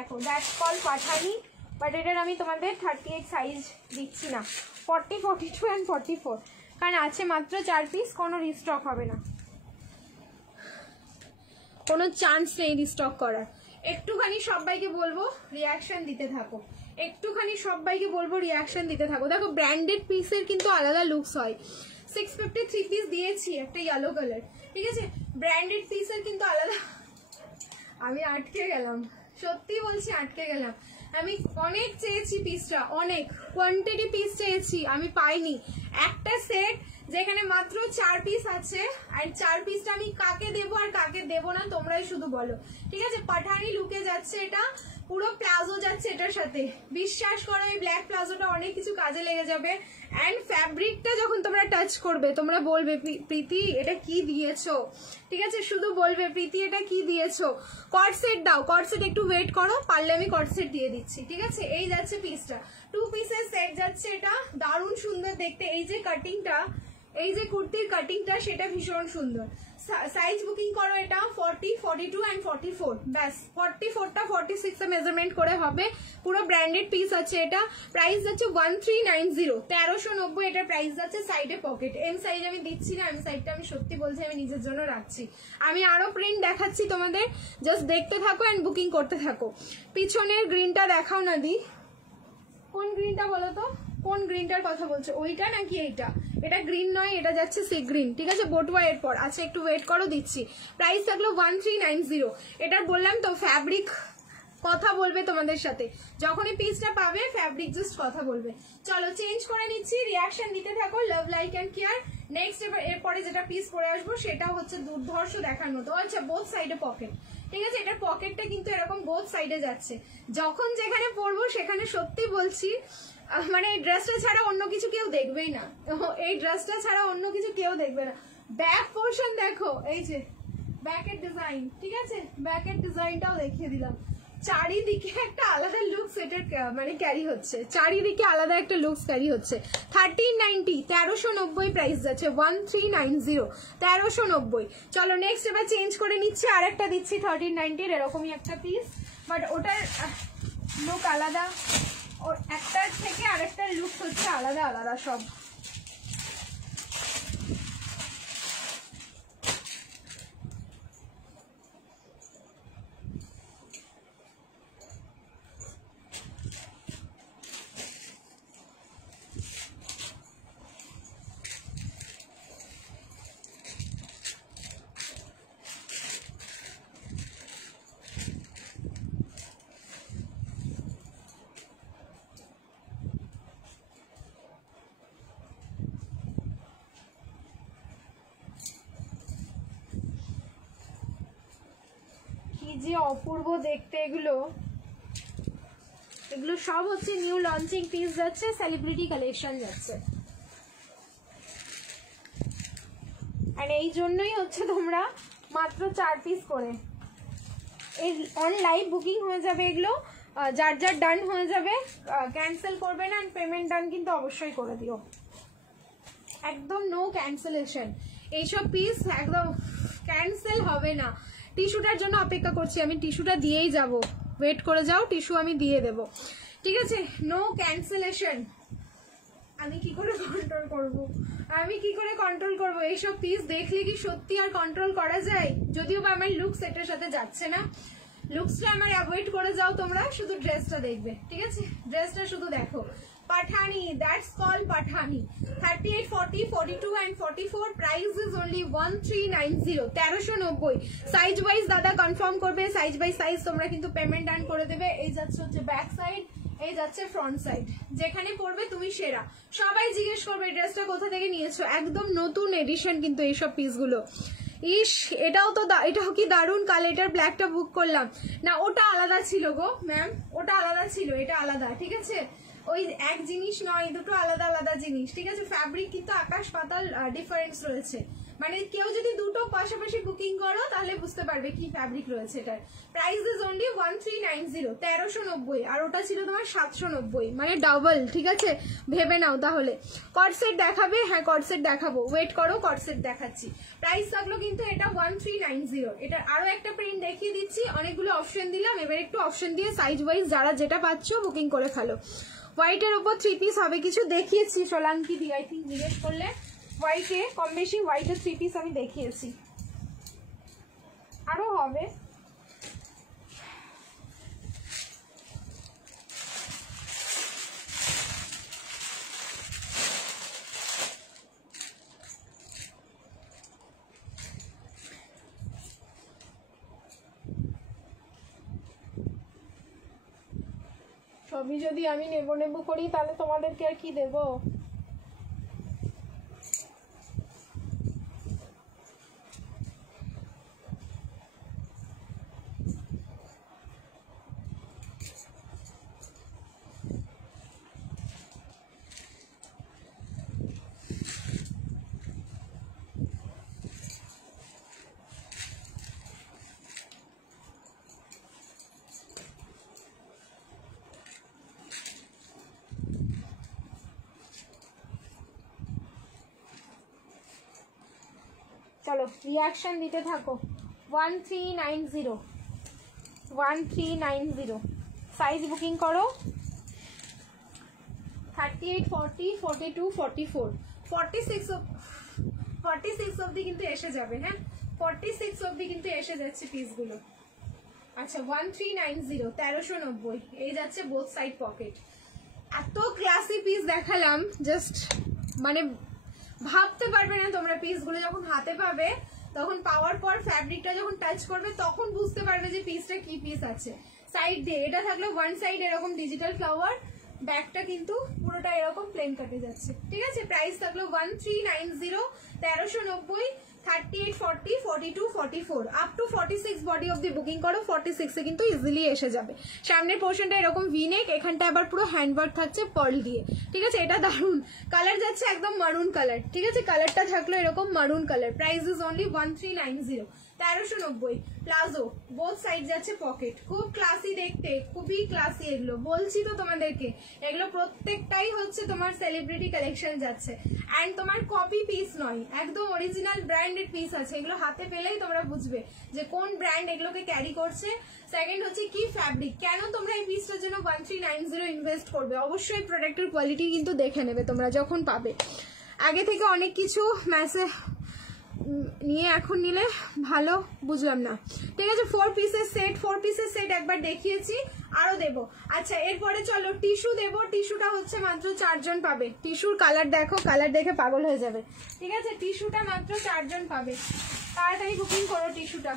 দেখো দ্যাটস কল পাঠানি, বাট এটার আমি তোমাদের 38 সাইজ দিচ্ছি না, 40, 42 অ্যান্ড 44, কারণ আছে মাত্র 4 পিস, কোনো রিস্টক হবে না, কোনো চান্স নেই রিস্টক করার। একটুখানি সবাইকে বলবো রিয়াকশন দিতে থাকো, একটুখানি সবাইকে বলবো রিয়াকশন দিতে থাকো। দেখো ব্র্যান্ডেড পিসের কিন্তু আলাদা লুকস হয়। 653 পিস দিয়েছি একটা ইয়েলো কালার, ঠিক আছে, ব্র্যান্ডেড পিসের কিন্তু আলাদা। আমি আটকে গেলাম, সত্যি বলছি আটকে গেলাম। আমি অনেক চেয়েছি পিসটা, অনেক কোয়ান্টিটি পিস চেয়েছি, আমি পাইনি। একটা সেট যেখানে মাত্র 4 পিস আছে, আর 4 পিসটা আমি কাকে দেবো আর কাকে দেবো না তোমরাই শুধু বলো, ঠিক আছে। পাঠানি লুকে যাচ্ছে এটা, পুরো প্লাজো যাচ্ছে এটার সাথে, বিশ্বাস করো এই ব্ল্যাক প্লাজোটা অনেক কিছু কাজে লেগে যাবে। অ্যান্ড ফ্যাব্রিকটা যখন তোমরা টাচ করবে তোমরা বলবে প্রীতি এটা কি দিয়েছো, ঠিক আছে, শুধু বলবে প্রীতি এটা কি দিয়েছো। কট সেট দাও, কট সেট একটু ওয়েট করো, পারলে আমি কট সেট দিয়ে দিচ্ছি, ঠিক আছে। এই যাচ্ছে পিসটা, 2 পিসের সেট যাচ্ছে এটা, দারুণ সুন্দর দেখতে। এই যে কাটিংটা, এই যে কুর্তির কাটিংটা সেটা ভীষণ সুন্দর। সাইজ বুকিং করো এটা 40, 42 অ্যান্ড 44, ব্যাস 44টা 46 এ মেজারমেন্ট করে হবে। পুরো ব্র্যান্ডেড পিস আছে এটা, প্রাইস যাচ্ছে 1390, 1390 এটার প্রাইস যাচ্ছে। সাইডে পকেট, এম সাইজ আমি দিচ্ছি না, আমি সাইডটা আমি সত্যি বলছি আমি নিজের জন্য রাখছি। আমি আরো প্রিন্ট দেখাচ্ছি তোমাদের, জাস্ট দেখতে থাকো অ্যান্ড বুকিং করতে থাকো। পিছনের গ্রিনটা দেখাও না দি, কোন গ্রিনটা বলো তো, কোন গ্রিনটার কথা বলছো, ওইটা নাকি এইটা? এটা গ্রিন নয়, এটা যাচ্ছে সি গ্রিন, ঠিক আছে, বটুয়া এর পর। আচ্ছা একটু ওয়েট করো, দিচ্ছি। প্রাইস থাকলো 1390। এটার বললাম তো ফ্যাব্রিক কথা বলবে তোমাদের সাথে, যখনই পিসটা পাবে ফ্যাব্রিক জাস্ট কথা বলবে। চলো চেঞ্জ করে নিচ্ছি, রিয়াকশন দিতে থাকো, love like and care. Next এরপরে যেটা পিস পরে আসবো সেটা হচ্ছে দুর্ধর্ষ দেখার মতো। আচ্ছা বোথ সাইডে পকেট, ঠিক আছে, এটার পকেটটা কিন্তু এরকম বোথ সাইডে যাচ্ছে। যখন যেখানে পরবো সেখানে সত্যি বলছি মানে এই ড্রেসটা ছাড়া অন্য কিছু কেউ দেখবেই না, এই ড্রেসটা ছাড়া অন্য কিছু কেউ দেখবে না। ব্যাক পোর্শন দেখো, এই যে ব্যাকের ডিজাইন, ঠিক আছে, ব্যাকের ডিজাইনটাও দেখিয়ে দিলাম। চারিদিকে একটা আলাদা লুক সেটের মানে ক্যারি হচ্ছে, চারিদিকে আলাদা একটা লুকস ক্যারি হচ্ছে। 1390, 1390 প্রাইস যাচ্ছে, 1390, 1390। চলো নেক্সট এবার চেঞ্জ করে নিচ্ছি, আর একটা দিচ্ছি 1390 এরকমই একটা পিস, বাট ওটার লুক আলাদা, ওর একটার থেকে আরেকটার লুক হচ্ছে আলাদা আলাদা সব। যে অপূর্ব দেখতে এগুলো, এগুলো সব হচ্ছে নিউ লঞ্চিং পিস যাচ্ছে, সেলিব্রিটি কালেকশন যাচ্ছে। আর এই জন্যই হচ্ছে তোমরা মাত্র 4 পিস করে, এই অন লাইভ বুকিং হয়ে যাবে এগুলো, যার যার ডান হয়ে যাবে, ক্যান্সেল করবে না, পেমেন্ট ডান কিন্তু অবশ্যই করে দিও, একদম নো ক্যান্সেলেশন। এইসব পিস একদম ক্যান্সেল হবে না। টিস্যুটার জন্য অপেক্ষা করছি আমি, টিস্যুটা দিয়েই যাব, ওয়েট করে যাও, টিস্যু আমি দিয়ে দেব, ঠিক আছে, নো ক্যান্সেলেশন। আমি কি করে কন্ট্রোল করব, আমি কি করে কন্ট্রোল করব? এইসব পিস দেখলে কি সত্যি আর কন্ট্রোল করা যায়? যদিও বা আমার লুক সেটের সাথে যাচ্ছে না, লুকসটা আমার অ্যাভয়েড করে যাও তোমরা, শুধু ড্রেসটা দেখবে, ঠিক আছে, ড্রেসটা শুধু দেখো। পাঠানি, that's called পাঠানি। 38, 40, 42 and 44 price is only 1390, 1390। Size wise দাদা কনফার্ম করবে, সাইজ বাই সাইজ তোমরা কিন্তু পেমেন্ট ডান করে দেবে। এই যাচ্ছে হচ্ছে ব্যাক সাইড, এই যাচ্ছে ফ্রন্ট সাইড, যেখানে পড়বে তুমি সেরা। সবাই জিজ্ঞেস করবে এই ড্রেসটা কোথা থেকে নিয়েছো, একদম নতুন এডিশন কিন্তু এইসব পিসগুলো। ইস এটাও তো, এটাও কি দারুণ কালার, এটার ব্ল্যাকটা বুক করলাম না, ওটা আলাদা ছিল গো ম্যাম, ওটা আলাদা ছিল, এটা আলাদা, ঠিক আছে, ওই এক জিনিস নয়, দুটো আলাদা আলাদা জিনিস, ঠিক আছে। ফ্যাব্রিক কিন্তু আকাশ পাতাল ডিফারেন্স রয়েছে, মানে কেউ যদি দুটো পাশাপাশি বুকিং করো তাহলে বুঝতে পারবে কি ফ্যাব্রিক রয়েছে এটার। প্রাইস ইজ অনলি 1390, 1390, আর ওটা ছিল তোমার 790, মানে ডাবল। ঠিক আছে, ভেবে নাও তাহলে। কট সেট দেখাবে? হ্যাঁ কট সেট দেখাবো, ওয়েট করো, কট সেট দেখাচ্ছি। প্রাইস থাকলো কিন্তু এটা 1390। এটার আরো একটা প্রিন্ট দেখিয়ে দিচ্ছি, অনেকগুলো অপশন দিলাম, এবার একটু অপশন দিয়ে সাইজ ওয়াইজ যারা যেটা পাচ্ছ বুকিং করে ফেলো। হোয়াইটের উপর 3 পিস হবে, কিছু দেখিয়েছি সোলাঙ্কি দি, আই থিঙ্ক জিজ্ঞেস করলে। হোয়াইটে কম বেশি হোয়াইটের 3 পিস আমি দেখিয়েছি, আরো হবে। সবই যদি আমি নেব করি তাহলে তোমাদেরকে আর কি দেবো? চলো রিয়াকশন দিতে থাকো। 1390, 1390 সাইজ বুকিং করো। 38, 40, 42, 44, 46 অবধি কিন্তু এসে যাবে। হ্যাঁ 46 অবধি কিন্তু এসে যাচ্ছে পিসগুলো। আচ্ছা 1390, 1390, এই যাচ্ছে বোথ সাইড পকেট। এত ক্লাসি পিস দেখালাম, জাস্ট মানে ভাবতে পারবে না তোমরা। পিসগুলো যখন হাতে পাবে তখন পাওয়ার পর ফ্যাব্রিকটা যখন টাচ করবে তখন বুঝতে পারবে যে পিসটা কি পিস আছে। সাইড দিয়ে এটা থাকলো ওয়ান সাইড এরকম ডিজিটাল ফ্লাওয়ার, ব্যাকটা কিন্তু পুরোটা এরকম প্লেন কাটে যাচ্ছে। ঠিক আছে, প্রাইস থাকলো 1390, 1390, 38, 40, 42, 44 আপ টু 46 বডি অব্দি বুকিং করো। 46 এ কিন্তু ইজিলি এসে যাবে। সামনের পোর্শনটা এরকম ভিনেক, এখানটা আবার পুরো হ্যান্ডওয়ার্ক থাকছে পার্ল দিয়ে। ঠিক আছে, এটা দারুন কালার যাচ্ছে, একদম মারুন কালার। ঠিক আছে, কালারটা থাকলো এরকম মারুন colour. Price is only 1390, 1390। Palazzo both side যাচ্ছে পকেট, খুব ক্লাসি দেখতে, খুবই ক্লাসি। এগুলো বলছি তো তোমাদেরকে, এগুলো প্রত্যেকটাই হচ্ছে তোমার সেলিব্রিটি কালেকশন যাচ্ছে। অ্যান্ড তোমার কপি পিস নয়, একদম অরিজিনাল ব্র্যান্ডেড পিস আছে। এগুলো হাতে পেলেই তোমরা বুঝবে যে কোন ব্র্যান্ড এগুলোকে ক্যারি করছে। সেকেন্ড হচ্ছে কি ফ্যাব্রিক, কেন তোমরা এই পিসটার জন্য 1390 ইনভেস্ট করবে। অবশ্যই প্রোডাক্টের কোয়ালিটি কিন্তু দেখে নেবে তোমরা যখন পাবে। আগে থেকে অনেক কিছু মেসেজ নিয়ে এখন নিলে ভালো, বুঝলাম না। ঠিক আছে, 4 পিসের সেট একবার দেখিয়েছি, আরো দেবো। আচ্ছা এরপরে চলো টিস্যু দেবো। টিস্যুটা হচ্ছে মাত্র 4 জন পাবে। টিস্যুর কালার দেখো, কালার দেখে পাগল হয়ে যাবে। ঠিক আছে, টিস্যুটা মাত্র 4 জন পাবে, তাড়াতাড়ি বুকিং করো টিস্যুটা।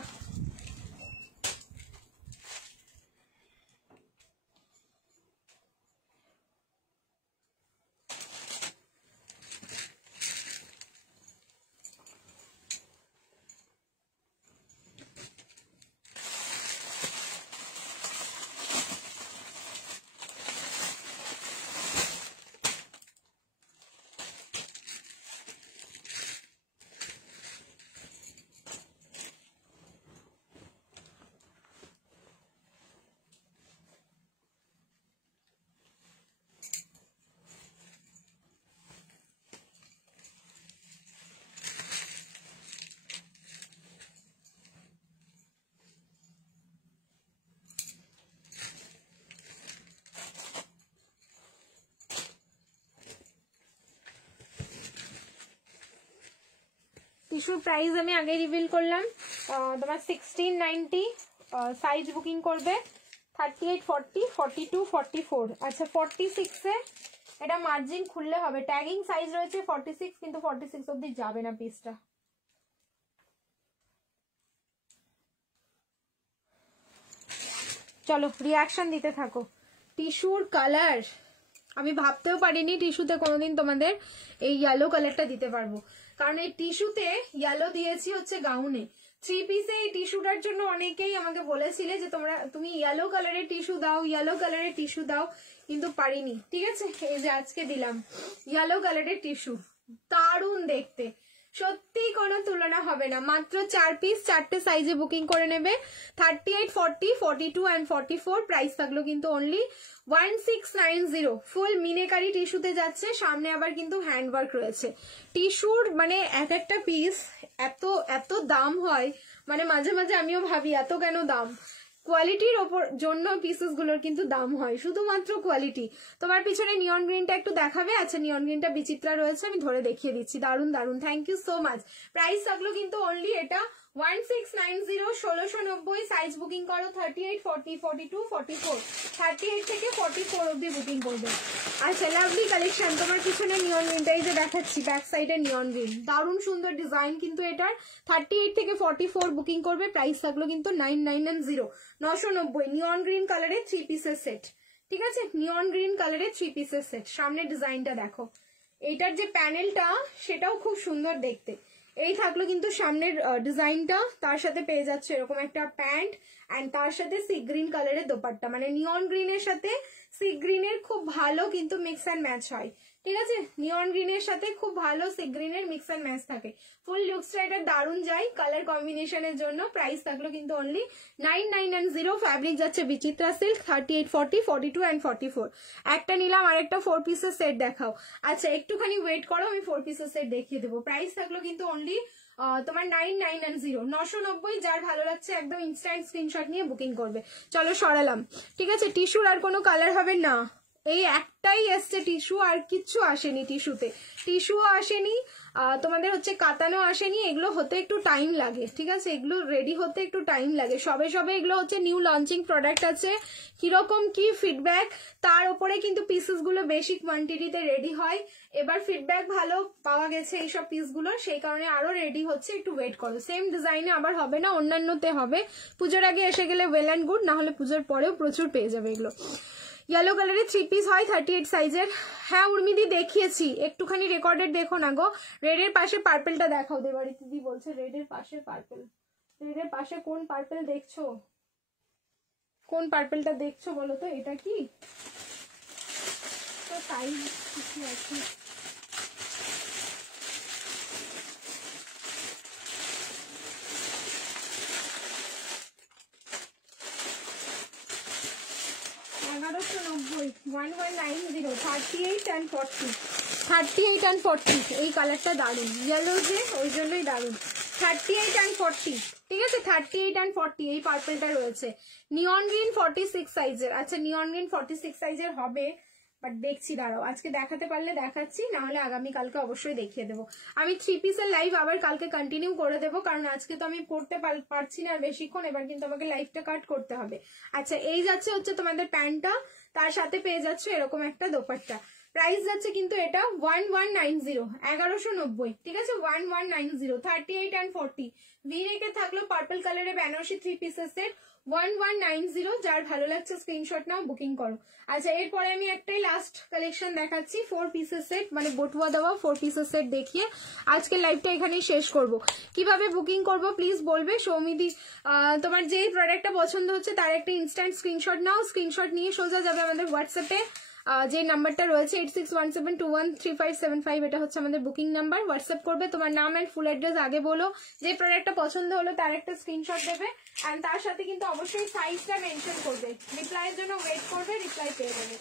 টিস্যুর প্রাইস আমি আগে রিভিল করলাম, তোমার 1690। সাইজ বুকিং করবে 38, 40, 42, 44। আচ্ছা 46 এ এটা মার্জিন খুললে হবে। ট্যাগিং সাইজ রয়েছে 46, কিন্তু 46 অব্দি যাবে না পিসটা। চলো রিয়াকশন দিতে থাকো। টিস্যুর কালার আমি ভাবতেও পারিনি টিস্যুতে কোনোদিন তোমাদের এই ইয়েলো কালারটা দিতে পারবো, কারণ এই টিস্যুতে ইয়েলো দিয়েছি হচ্ছে গাউনে। 3 পিসে এই টিস্যুটার জন্য অনেকেই আমাকে বলেছিলে যে তুমি ইয়েলো কালারের টিস্যু দাও, ইয়েলো কালারের টিস্যু দাও, কিন্তু পারিনি। ঠিক আছে, এই যে আজকে দিলাম ইয়েলো কালারের টিস্যু, দারুণ দেখতে। সত্যি কোনো তুলনা হবে না। মাত্র 4 পিস 4টে সাইজে বুকিং করে নেবে। 38, 40, 42 and 44 প্রাইস থাকলো কিন্তু অনলি 1690। ফুল মিনেকারি টিস্যুতে যাচ্ছে, সামনে আবার কিন্তু হ্যান্ডওয়ার্ক রয়েছে। টিস্যুর মানে এক একটা পিস এত এত দাম হয়, মানে মাঝে মাঝে আমিও ভাবি এত কেন দাম। কোয়ালিটির ওপর জন্য পিসেস গুলোর কিন্তু দাম হয়, শুধুমাত্র কোয়ালিটি। তোমার পিছনে নিয়ন গ্রিনটা একটু দেখাবে? আচ্ছা, নিয়ন গ্রিনটা বিচিত্রা রয়েছে, আমি ধরে দেখিয়ে দিচ্ছি। দারুন দারুন, thank you so much. Price থাকলো কিন্তু অনলি এটা 1690, 1690। সাইজ বুকিং করো 38, 40, 42, 44, 38 থেকে 44 অব্দি বুকিং করবে। আচ্ছা, লাভলি কালেকশন। তোমার পিছনে নিয়ন গ্রিনটাই যে দেখাচ্ছি, ব্যাক সাইডে নিয়ন গ্রিন, দারুণ সুন্দর ডিজাইন কিন্তু এটার। 38 থেকে 44 বুকিং করবে। প্রাইস থাকলো কিন্তু 990, 990। নিয়ন গ্রিন কালারের 3 পিসের সেট, ঠিক আছে? নিয়ন গ্রিন কালারের 3 পিসের সেট। সামনে ডিজাইনটা দেখো, এইটার যে প্যানেলটা সেটাও খুব সুন্দর দেখতে। এই থাকলো কিন্তু সামনের ডিজাইনটা, তার সাথে পেয়ে যাচ্ছে এরকম একটা প্যান্ট এন্ড তার সাথে সি গ্রিন কালারের দোপাট্টা। মানে নিয়ন গ্রিনের সাথে সি গ্রিনের খুব ভালো কিন্তু মিক্স অ্যান্ড ম্যাচ হয়, ঠিক আছে? নিয়ন গ্রিনের সাথে খুব ভালো সি গ্রিনের মিক্স অ্যান্ড ম্যাচ থাকে। ফুল লুকসটা এটা দারুণ যায় কালার কম্বিনেশনের জন্য। প্রাইস থাকলো কিন্তু অনলি 990। ফ্যাব্রিক যাচ্ছে বিচিত্রা সিল্ক। 38, 40, 42 and 44। একটা নিলাম, আর একটা 4 পিসের সেট দেখাও। আচ্ছা, একটুখানি ওয়েট করো, আমি 4 পিসের সেট দেখিয়ে দেবো। প্রাইস থাকলো কিন্তু অনলি তোমার 990, 990। যার ভালো লাগছে একদম ইনস্ট্যান্ট স্ক্রিনশট নিয়ে বুকিং করবে। চলো সরালাম, ঠিক আছে? টিস্যুর আর কোনো কালার হবে না, এই একটাই এসছে টিস্যু, আর কিচ্ছু আসেনি টিস্যুতে। টিস্যুও আসেনি, তোমাদের হচ্ছে কাতানো আসেনি। এগুলো হতে একটু টাইম লাগে, ঠিক আছে? এগুলো রেডি হতে একটু টাইম লাগে। সবে সবে এগুলো হচ্ছে নিউ লঞ্চিং প্রোডাক্ট আছে। কিরকম কি ফিডব্যাক তার উপরে কিন্তু পিসেস গুলো বেশি কোয়ান্টিটিতে রেডি হয়। এবার ফিডব্যাক ভালো পাওয়া গেছে এইসব পিসগুলো, সেই কারণে আরো রেডি হচ্ছে। একটু ওয়েট করো, সেম ডিজাইনে আবার হবে না, অন্যান্যতে হবে। পুজোর আগে এসে গেলে ওয়েল অ্যান্ড গুড, না হলে পুজোর পরেও প্রচুর পেয়ে যাবে এগুলো। ইয়েলো কালারের 3 পিস হয় 38 সাইজের। হ্যাঁ উর্মিদি দেখিয়েছি, একটুখানি রেকর্ডেড দেখো না গো। রেডের পাশে পার্পেলটা দেখাও। দেবাড়ি দিদি বলছে রেডের পাশে পার্পেল। রেডের পাশে কোন পার্পেল দেখছো? কোন পার্পেলটা দেখছো বলো তো? এটা কি তো সাইজ কিছু আছে? $1190, 1190, 38 and 40, 38 and 40। এই কালারটা দারুন, ইয়েলো যে ওই জন্যই দারুন। 38 and 40, ঠিক আছে? 38 and 40 এই পার্পেলটা রয়েছে। নিয়ন গ্রিন 46 সাইজের। আচ্ছা, নিয়ন গ্রিন 46 সাইজের হবে, বাট দেখছি, দাঁড়াও, আজকে দেখাতে পারলে দেখাচ্ছি, না হলে আগামীকালকে অবশ্যই দেখিয়ে দেবো। আমি 3 পিসের লাইভ আবার কালকে কন্টিনিউ করে দেবো, কারণ আজকে তো আমি পড়তে পারছি না আর বেশিক্ষণ, এবার কিন্তু আমাকে লাইভটা কাট করতে হবে। আচ্ছা, এই যাচ্ছে হচ্ছে তোমাদের প্যান্টটা, তার সাথে পেয়ে যাচ্ছে এরকম একটা দোপাট্টা। প্রাইস যাচ্ছে কিন্তু এটা 1190, 1190, ঠিক আছে? 1190, 38 and 40। ভি নেকে থাকলো পার্পল কালারের বেনারসি 3 পিসের সেট, 1190। যার ভালো লাগছে স্ক্রিনশট নাও, বুকিং করো। আচ্ছা, এরপরে আমি একটাই লাস্ট কালেকশন দেখাচ্ছি, 4 পিসের সেট, মানে বটুয়া দেওয়া 4 পিসের সেট দেখিয়ে আজকে লাইভটা এখানেই শেষ করব। কিভাবে বুকিং করব প্লিজ বলবে। সৌমিদি, তোমার যেই প্রোডাক্টটা পছন্দ হচ্ছে তার একটা ইনস্ট্যান্ট স্ক্রিনশট নাও। স্ক্রিনশট নিয়ে সোজা যাবে আমাদের হোয়াটসঅ্যাপে, যে নাম্বারটা রয়েছে 8617213575, এটা হচ্ছে আমাদের বুকিং নাম্বার। হোয়াটসঅ্যাপ করবে, তোমার নাম এন্ড ফুল অ্যাড্রেস আগে বলো, যে প্রোডাক্টটা পছন্দ হলো তার একটা স্ক্রিনশট দেবে, এন্ড তার সাথে কিন্তু অবশ্যই সাইজটা মেনশন করবে। রিপ্লাইয়ের জন্য ওয়েট করবে, রিপ্লাই পেয়ে যাবে।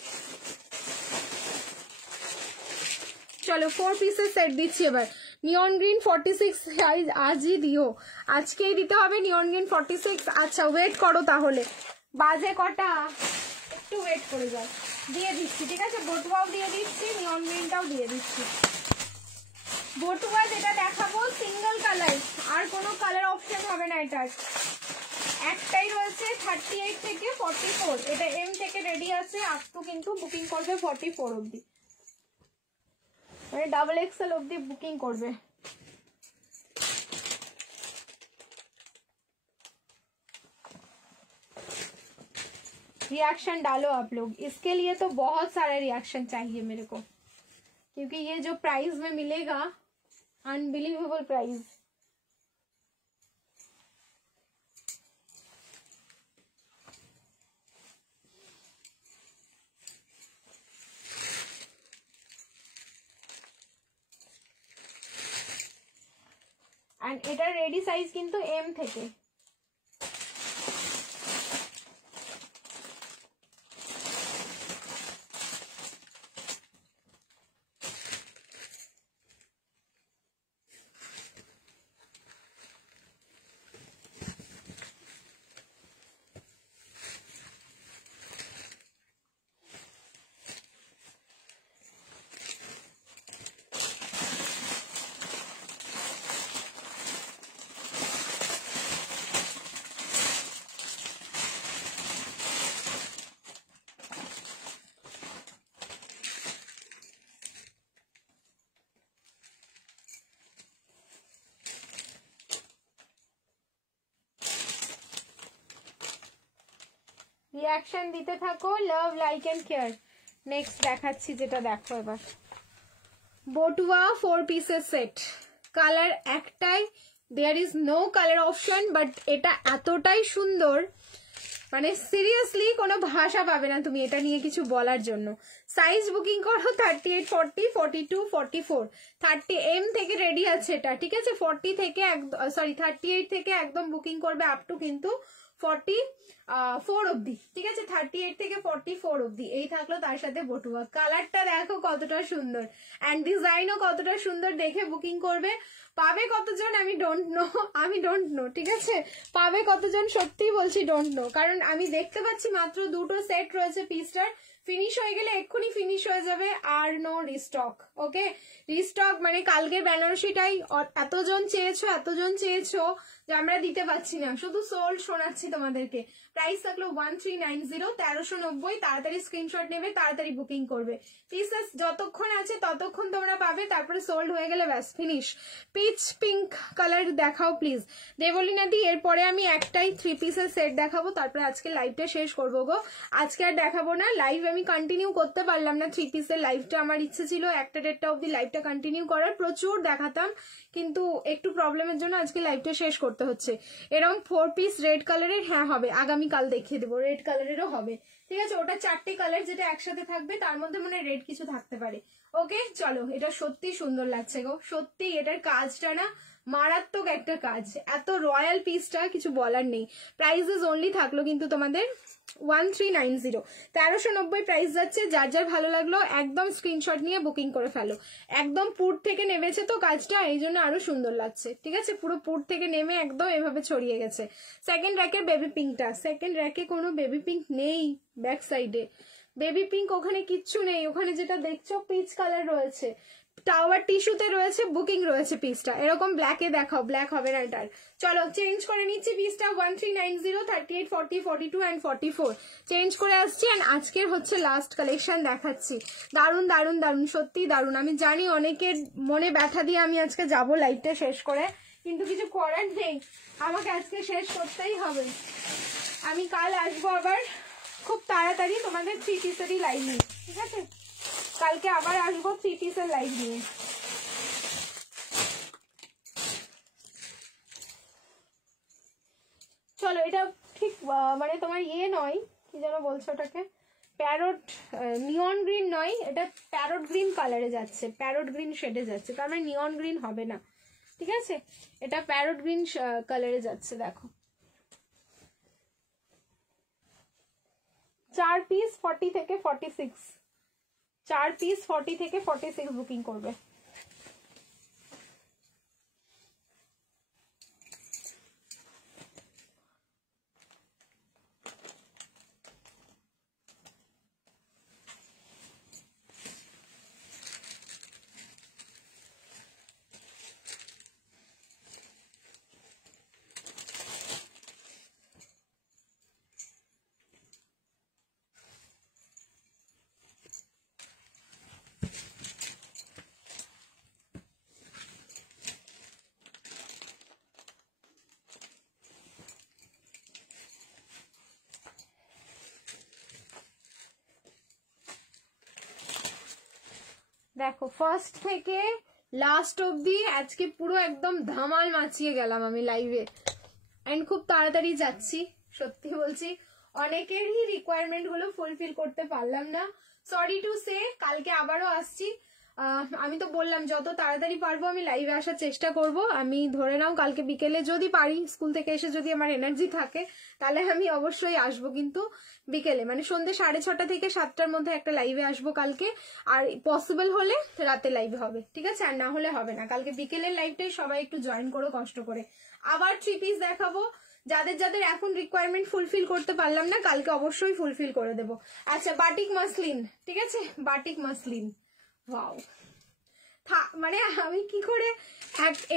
চলো 4 পিসের সেট দিচ্ছি এবার। নিয়ন গ্রিন 46 সাইজ আজই দিও, আজকেই দিতে হবে নিয়ন গ্রিন 46। আচ্ছা, ওয়েট করো তাহলে, বাজে কটা, একটু ওয়েট করে যাও, দিয়ে দিচ্ছি, ঠিক আছে? বটুয়াও দিয়ে দিচ্ছি, নিয়ন গ্রিনটাও দিয়ে দিচ্ছি। বটুয়া যেটা দেখাবো সিঙ্গেল কালার, আর কোনো কালার অপশন হবে না এটার। একটাই রয়েছে 38 থেকে 44, এটা এম থেকে রেডি আছে, আপ টু কিন্তু বুকিং করবে 44 অব্দি, মানে ডাবল এক্সেল অব্দি বুকিং করবে। रिएक्शन डालो आप लोग, इसके लिए तो बहुत सारा रिएक्शन चाहिए मेरे को, क्योंकि ये जो प्राइस में मिलेगा, अनबिलीवेबल प्राइस। এন্ড এটার রেডি সাইজ কিন্তু এম থেকে। রিঅ্যাকশন দিতে থাকো, love like and care. Next দেখাচ্ছি যেটা, দেখো এবার বটুয়া 4 পিসের সেট। কালার একটাই, there is no colour option, but এটা এতটাই সুন্দর মানে সিরিয়াসলি কোনো ভাষা পাবে না তুমি এটা নিয়ে কিছু বলার জন্য। সাইজ বুকিং করো 38, 40, 42, 44, 30 থেকে রেডি আছে এটা, ঠিক আছে। 40 থেকে 38 থেকে একদম বুকিং করবে আপ টু কিন্তু 44 অব্দি, ঠিক আছে। 38 থেকে 44 অব্দি। এই থাকলো তার সাথে বটুয়া। কালারটা দেখো কতটা সুন্দর, অ্যান্ড ডিজাইনও কতটা সুন্দর, দেখে বুকিং করবে। পাবে কতজন আমি ডোন্ট নো, ঠিক আছে। পাবে কতজন সত্যি বলছি ডোন্ট নো, কারণ আমি দেখতে পাচ্ছি মাত্র 2টো সেট রয়েছে পিসটার। ফিনিশ হয়ে গেলে এক্ষুনি ফিনিশ হয়ে যাবে, আর নো রিস্টক। ওকে, রিস্টক মানে কালকের বেনারসিটাই এতজন চেয়েছো যে আমরা দিতে পারছি না, শুধু সোল্ড শোনাচ্ছি তোমাদেরকে। প্রাইস থাকলো 1390, 1390। তাড়াতাড়ি স্ক্রিনশট নেবে, তাড়াতাড়ি বুকিং করবে। পিসেস যতক্ষণ আছে ততক্ষণ তোমরা পাবে, তারপরে সোল্ড হয়ে গেলে ব্যাস ফিনিশ। পিচ পিঙ্ক কালার দেখাও প্লিজ দেবলিনাদি। এরপরে আমি একটাই 3 পিসের সেট দেখাবো, তারপরে আজকে লাইভটা শেষ করবো গো। আজকে আর দেখাবো না, লাইভ আমি কন্টিনিউ করতে পারলাম না। 3 পিসের লাইভটা আমার ইচ্ছে ছিল 1টা অব্দি লাইভটা কন্টিনিউ করার, প্রচুর দেখাতাম, কিন্তু একটু প্রবলেমের জন্য আজকে লাইভটা শেষ করতে হচ্ছে। এরকম 4 পিস রেড কালারের, হ্যাঁ হবে, আগামীকাল দেখিয়ে দেবো। রেড কালারেরও হবে, ঠিক আছে। ওটা 4টে কালার যেটা একসাথে থাকবে, তার মধ্যে মনে হয় রেড কিছু থাকতে পারে। ওকে চলো, এটা সত্যি সুন্দর লাগছে গো, সত্যি এটার কাজটা না মারাত্মক একটা কাজ, এত রয়্যাল পিসটা কিছু বলার নেই। প্রাইসেস অনলি থাকলো কিন্তু তোমাদের 1390, 1390 প্রাইস যাচ্ছে। যার যার ভালো লাগলো একদম স্ক্রিনশট নিয়ে বুকিং করে ফেলো। একদম পুর থেকে নেমেছে তো কাজটা, এই জন্য আরো সুন্দর লাগছে, ঠিক আছে। পুরো পুর থেকে নেমে একদম এভাবে ছড়িয়ে গেছে। সেকেন্ড র্যাকের বেবি পিঙ্কটা, সেকেন্ড র্যাকে কোনো বেবি পিঙ্ক নেই, ব্যাক সাইডে বেবি পিঙ্ক ওখানে কিচ্ছু নেই। ওখানে যেটা দেখছো পিচ কালার রয়েছে, টাওয়ার টিস্যুতে রয়েছে, বুকিং রয়েছে পিসটা। এরকম ব্ল্যাকে দেখাও, ব্ল্যাক হবে না এটার। চলো চেঞ্জ করে নিচ্ছি পিসটা। 1390, 38, 40, 42 and 44 চেঞ্জ করে আসছি। অ্যান্ড আজকের হচ্ছে লাস্ট কালেকশন দেখাচ্ছি। দারুণ দারুণ দারুণ, সত্যি দারুণ। আমি জানি অনেকের মনে ব্যথা দিয়ে আমি আজকে যাবো লাইভটা শেষ করে, কিন্তু কিছু করার নেই, আমাকে আজকে শেষ করতেই হবে। আমি কাল আসবো আবার খুব তাড়াতাড়ি তোমাদের 3 পিসেরই লাইভ নিয়ে, ঠিক আছে। কালকে আবার আসবো 3 পিসের লাইভ নিয়ে। চলো, এটা ঠিক মানে তোমার ইয়ে নয়, কি যেন বলছো ওটাকে, প্যারট নিয়ন গ্রিন নয়, এটা প্যারট গ্রিন কালারে যাচ্ছে, প্যারট গ্রিন শেডে যাচ্ছে, তার মানে নিয়ন গ্রিন হবে না, ঠিক আছে। এটা প্যারট গ্রিন কালারে যাচ্ছে, দেখো। 4 পিস 40 থেকে 46, 4 পিস 40 থেকে 46 বুকিং করবে। দেখো ফার্স্ট থেকে লাস্ট অব্দি আজকে পুরো একদম ধামাল মাচিয়ে গেলাম আমি লাইভে, এন্ড খুব তাড়াতাড়ি যাচ্ছি, সত্যি বলছি। অনেকেরই রিকোয়ারমেন্ট গুলো ফুলফিল করতে পারলাম না, সরি টু সে। কালকে আবারও আসছি, আমি তো বললাম যত তাড়াতাড়ি পারবো আমি লাইভে আসার চেষ্টা করব। আমি ধরে নাও কালকে বিকেলে যদি পারি, স্কুল থেকে এসে যদি আমার এনার্জি থাকে তাহলে আমি অবশ্যই আসবো, কিন্তু বিকেলে মানে সন্ধ্যে 6:30 থেকে 7টার মধ্যে একটা লাইভে আসবো কালকে। আর পসিবল হলে রাতে লাইভে হবে, ঠিক আছে? আর না হলে হবে না। কালকে বিকেলের লাইভটাই সবাই একটু জয়েন করো কষ্ট করে। আবার 3 পিস দেখাবো, যাদের যাদের এখন রিকোয়ারমেন্ট ফুলফিল করতে পারলাম না কালকে অবশ্যই ফুলফিল করে দেবো। আচ্ছা, বাটিক মাসলিন, ঠিক আছে? বাটিক মাসলিন, ওয়াও, মানে আমি কি করে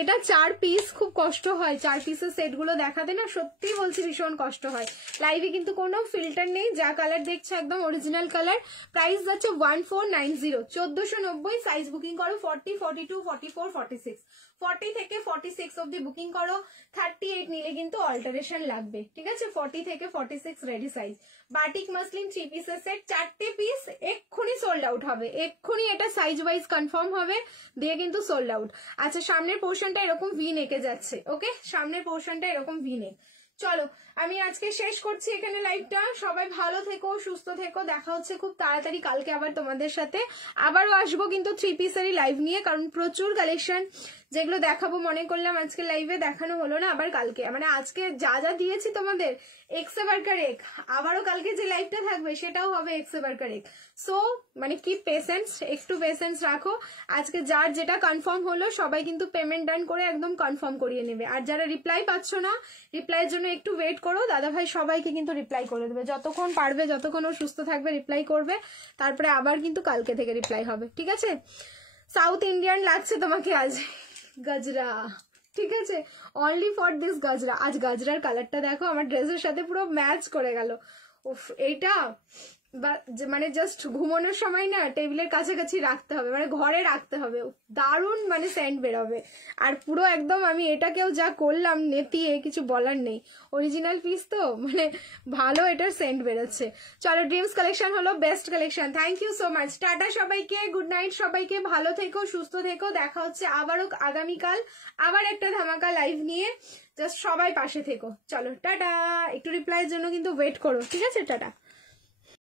এটা 4 পিস, খুব কষ্ট হয় 4 পিসের সেট গুলো দেখাতে, না সত্যি বলছি ভীষণ কষ্ট হয়। লাইভে কিন্তু কোনো ফিল্টার নেই, যা কালার দেখছো একদম অরিজিনাল কালার। প্রাইস যাচ্ছে 1490, 1490। সাইজ বুকিং করো 40, 42, 44, 46, 40 থেকে 46 অব্দি বুকিং করো। 38 নিলে কিন্তু অল্টারেশন লাগবে, ঠিক আছে? 40 থেকে 46 রেডি সাইজ। বাটিক মাসলিন 3 পিসের সেট, 4টে পিস এক্ষুনি সোল্ড আউট হবে, এক্ষুনি এটা সাইজ ওয়াইজ কনফার্ম হবে, দিয়ে কিন্তু সোল্ড আউট। আচ্ছা, সামনের পোর্শনটা এরকম ভি নেকে যাচ্ছে, ওকে? সামনের পোর্শনটা এরকম ভি নেক। চলো আমি আজকে শেষ করছি এখানে লাইভটা। সবাই ভালো থেকো, সুস্থ থেকো, দেখা হচ্ছে খুব তাড়াতাড়ি কালকে আবার তোমাদের সাথে। আবারও আসবো কিন্তু 3 পিসেরই লাইভ নিয়ে, কারণ প্রচুর কালেকশন যেগুলো দেখাবো মনে করলাম আজকে লাইভে দেখানো হলো না, আবার কালকে মানে আজকে যা যা দিয়েছি তোমাদের এক্সে বার্কার এক, আবারও কালকে যে লাইভটা থাকবে সেটাও হবে এক্সে বার্কার এক। সো মানে কি পেশেন্স, একটু পেশেন্স রাখো। আজকে যার যেটা কনফার্ম হলো সবাই কিন্তু পেমেন্ট ডান করে একদম কনফার্ম করিয়ে নেবে। আর যারা রিপ্লাই পাচ্ছ না, রিপ্লাইয়ের জন্য একটু ওয়েট করো, দাদা ভাই সবাইকে কিন্তু রিপ্লাই করে দেবে, যতক্ষণ পারবে, যতক্ষণ ও সুস্থ থাকবে রিপ্লাই করবে। তারপরে আবার কিন্তু কালকে থেকে রিপ্লাই হবে, ঠিক আছে? সাউথ ইন্ডিয়ান লাগছে তোমাকে আজ গজরা, ঠিক আছে? Only for this gajra. আজ গজরার কালারটা দেখো, আমার ড্রেসের সাথে পুরো ম্যাচ করে গেল। উফ, এইটা মানে জাস্ট ঘুমানোর সময় না টেবিলের কাছাকাছি রাখতে হবে, মানে ঘরে রাখতে হবে, দারুণ মানে সেন্ট বেরোবে। আর পুরো একদম আমি এটাকেও যা করলাম নেতিয়ে, কিছু বলার নেই, অরিজিনাল পিস তো মানে ভালো এটার সেন্ট বেরোচ্ছে। চলো, ড্রিমস কালেকশন হলো best collection. Thank you so much, tata সবাইকে, গুড নাইট সবাইকে, ভালো থেকো, সুস্থ থেকো, দেখা হচ্ছে আবারও আগামীকাল আবার একটা ধামাকা লাইভ নিয়ে। জাস্ট সবাই পাশে থেকো। চলো টাটা, একটু রিপ্লাইয়ের জন্য কিন্তু ওয়েট করো, ঠিক আছে? টাটা।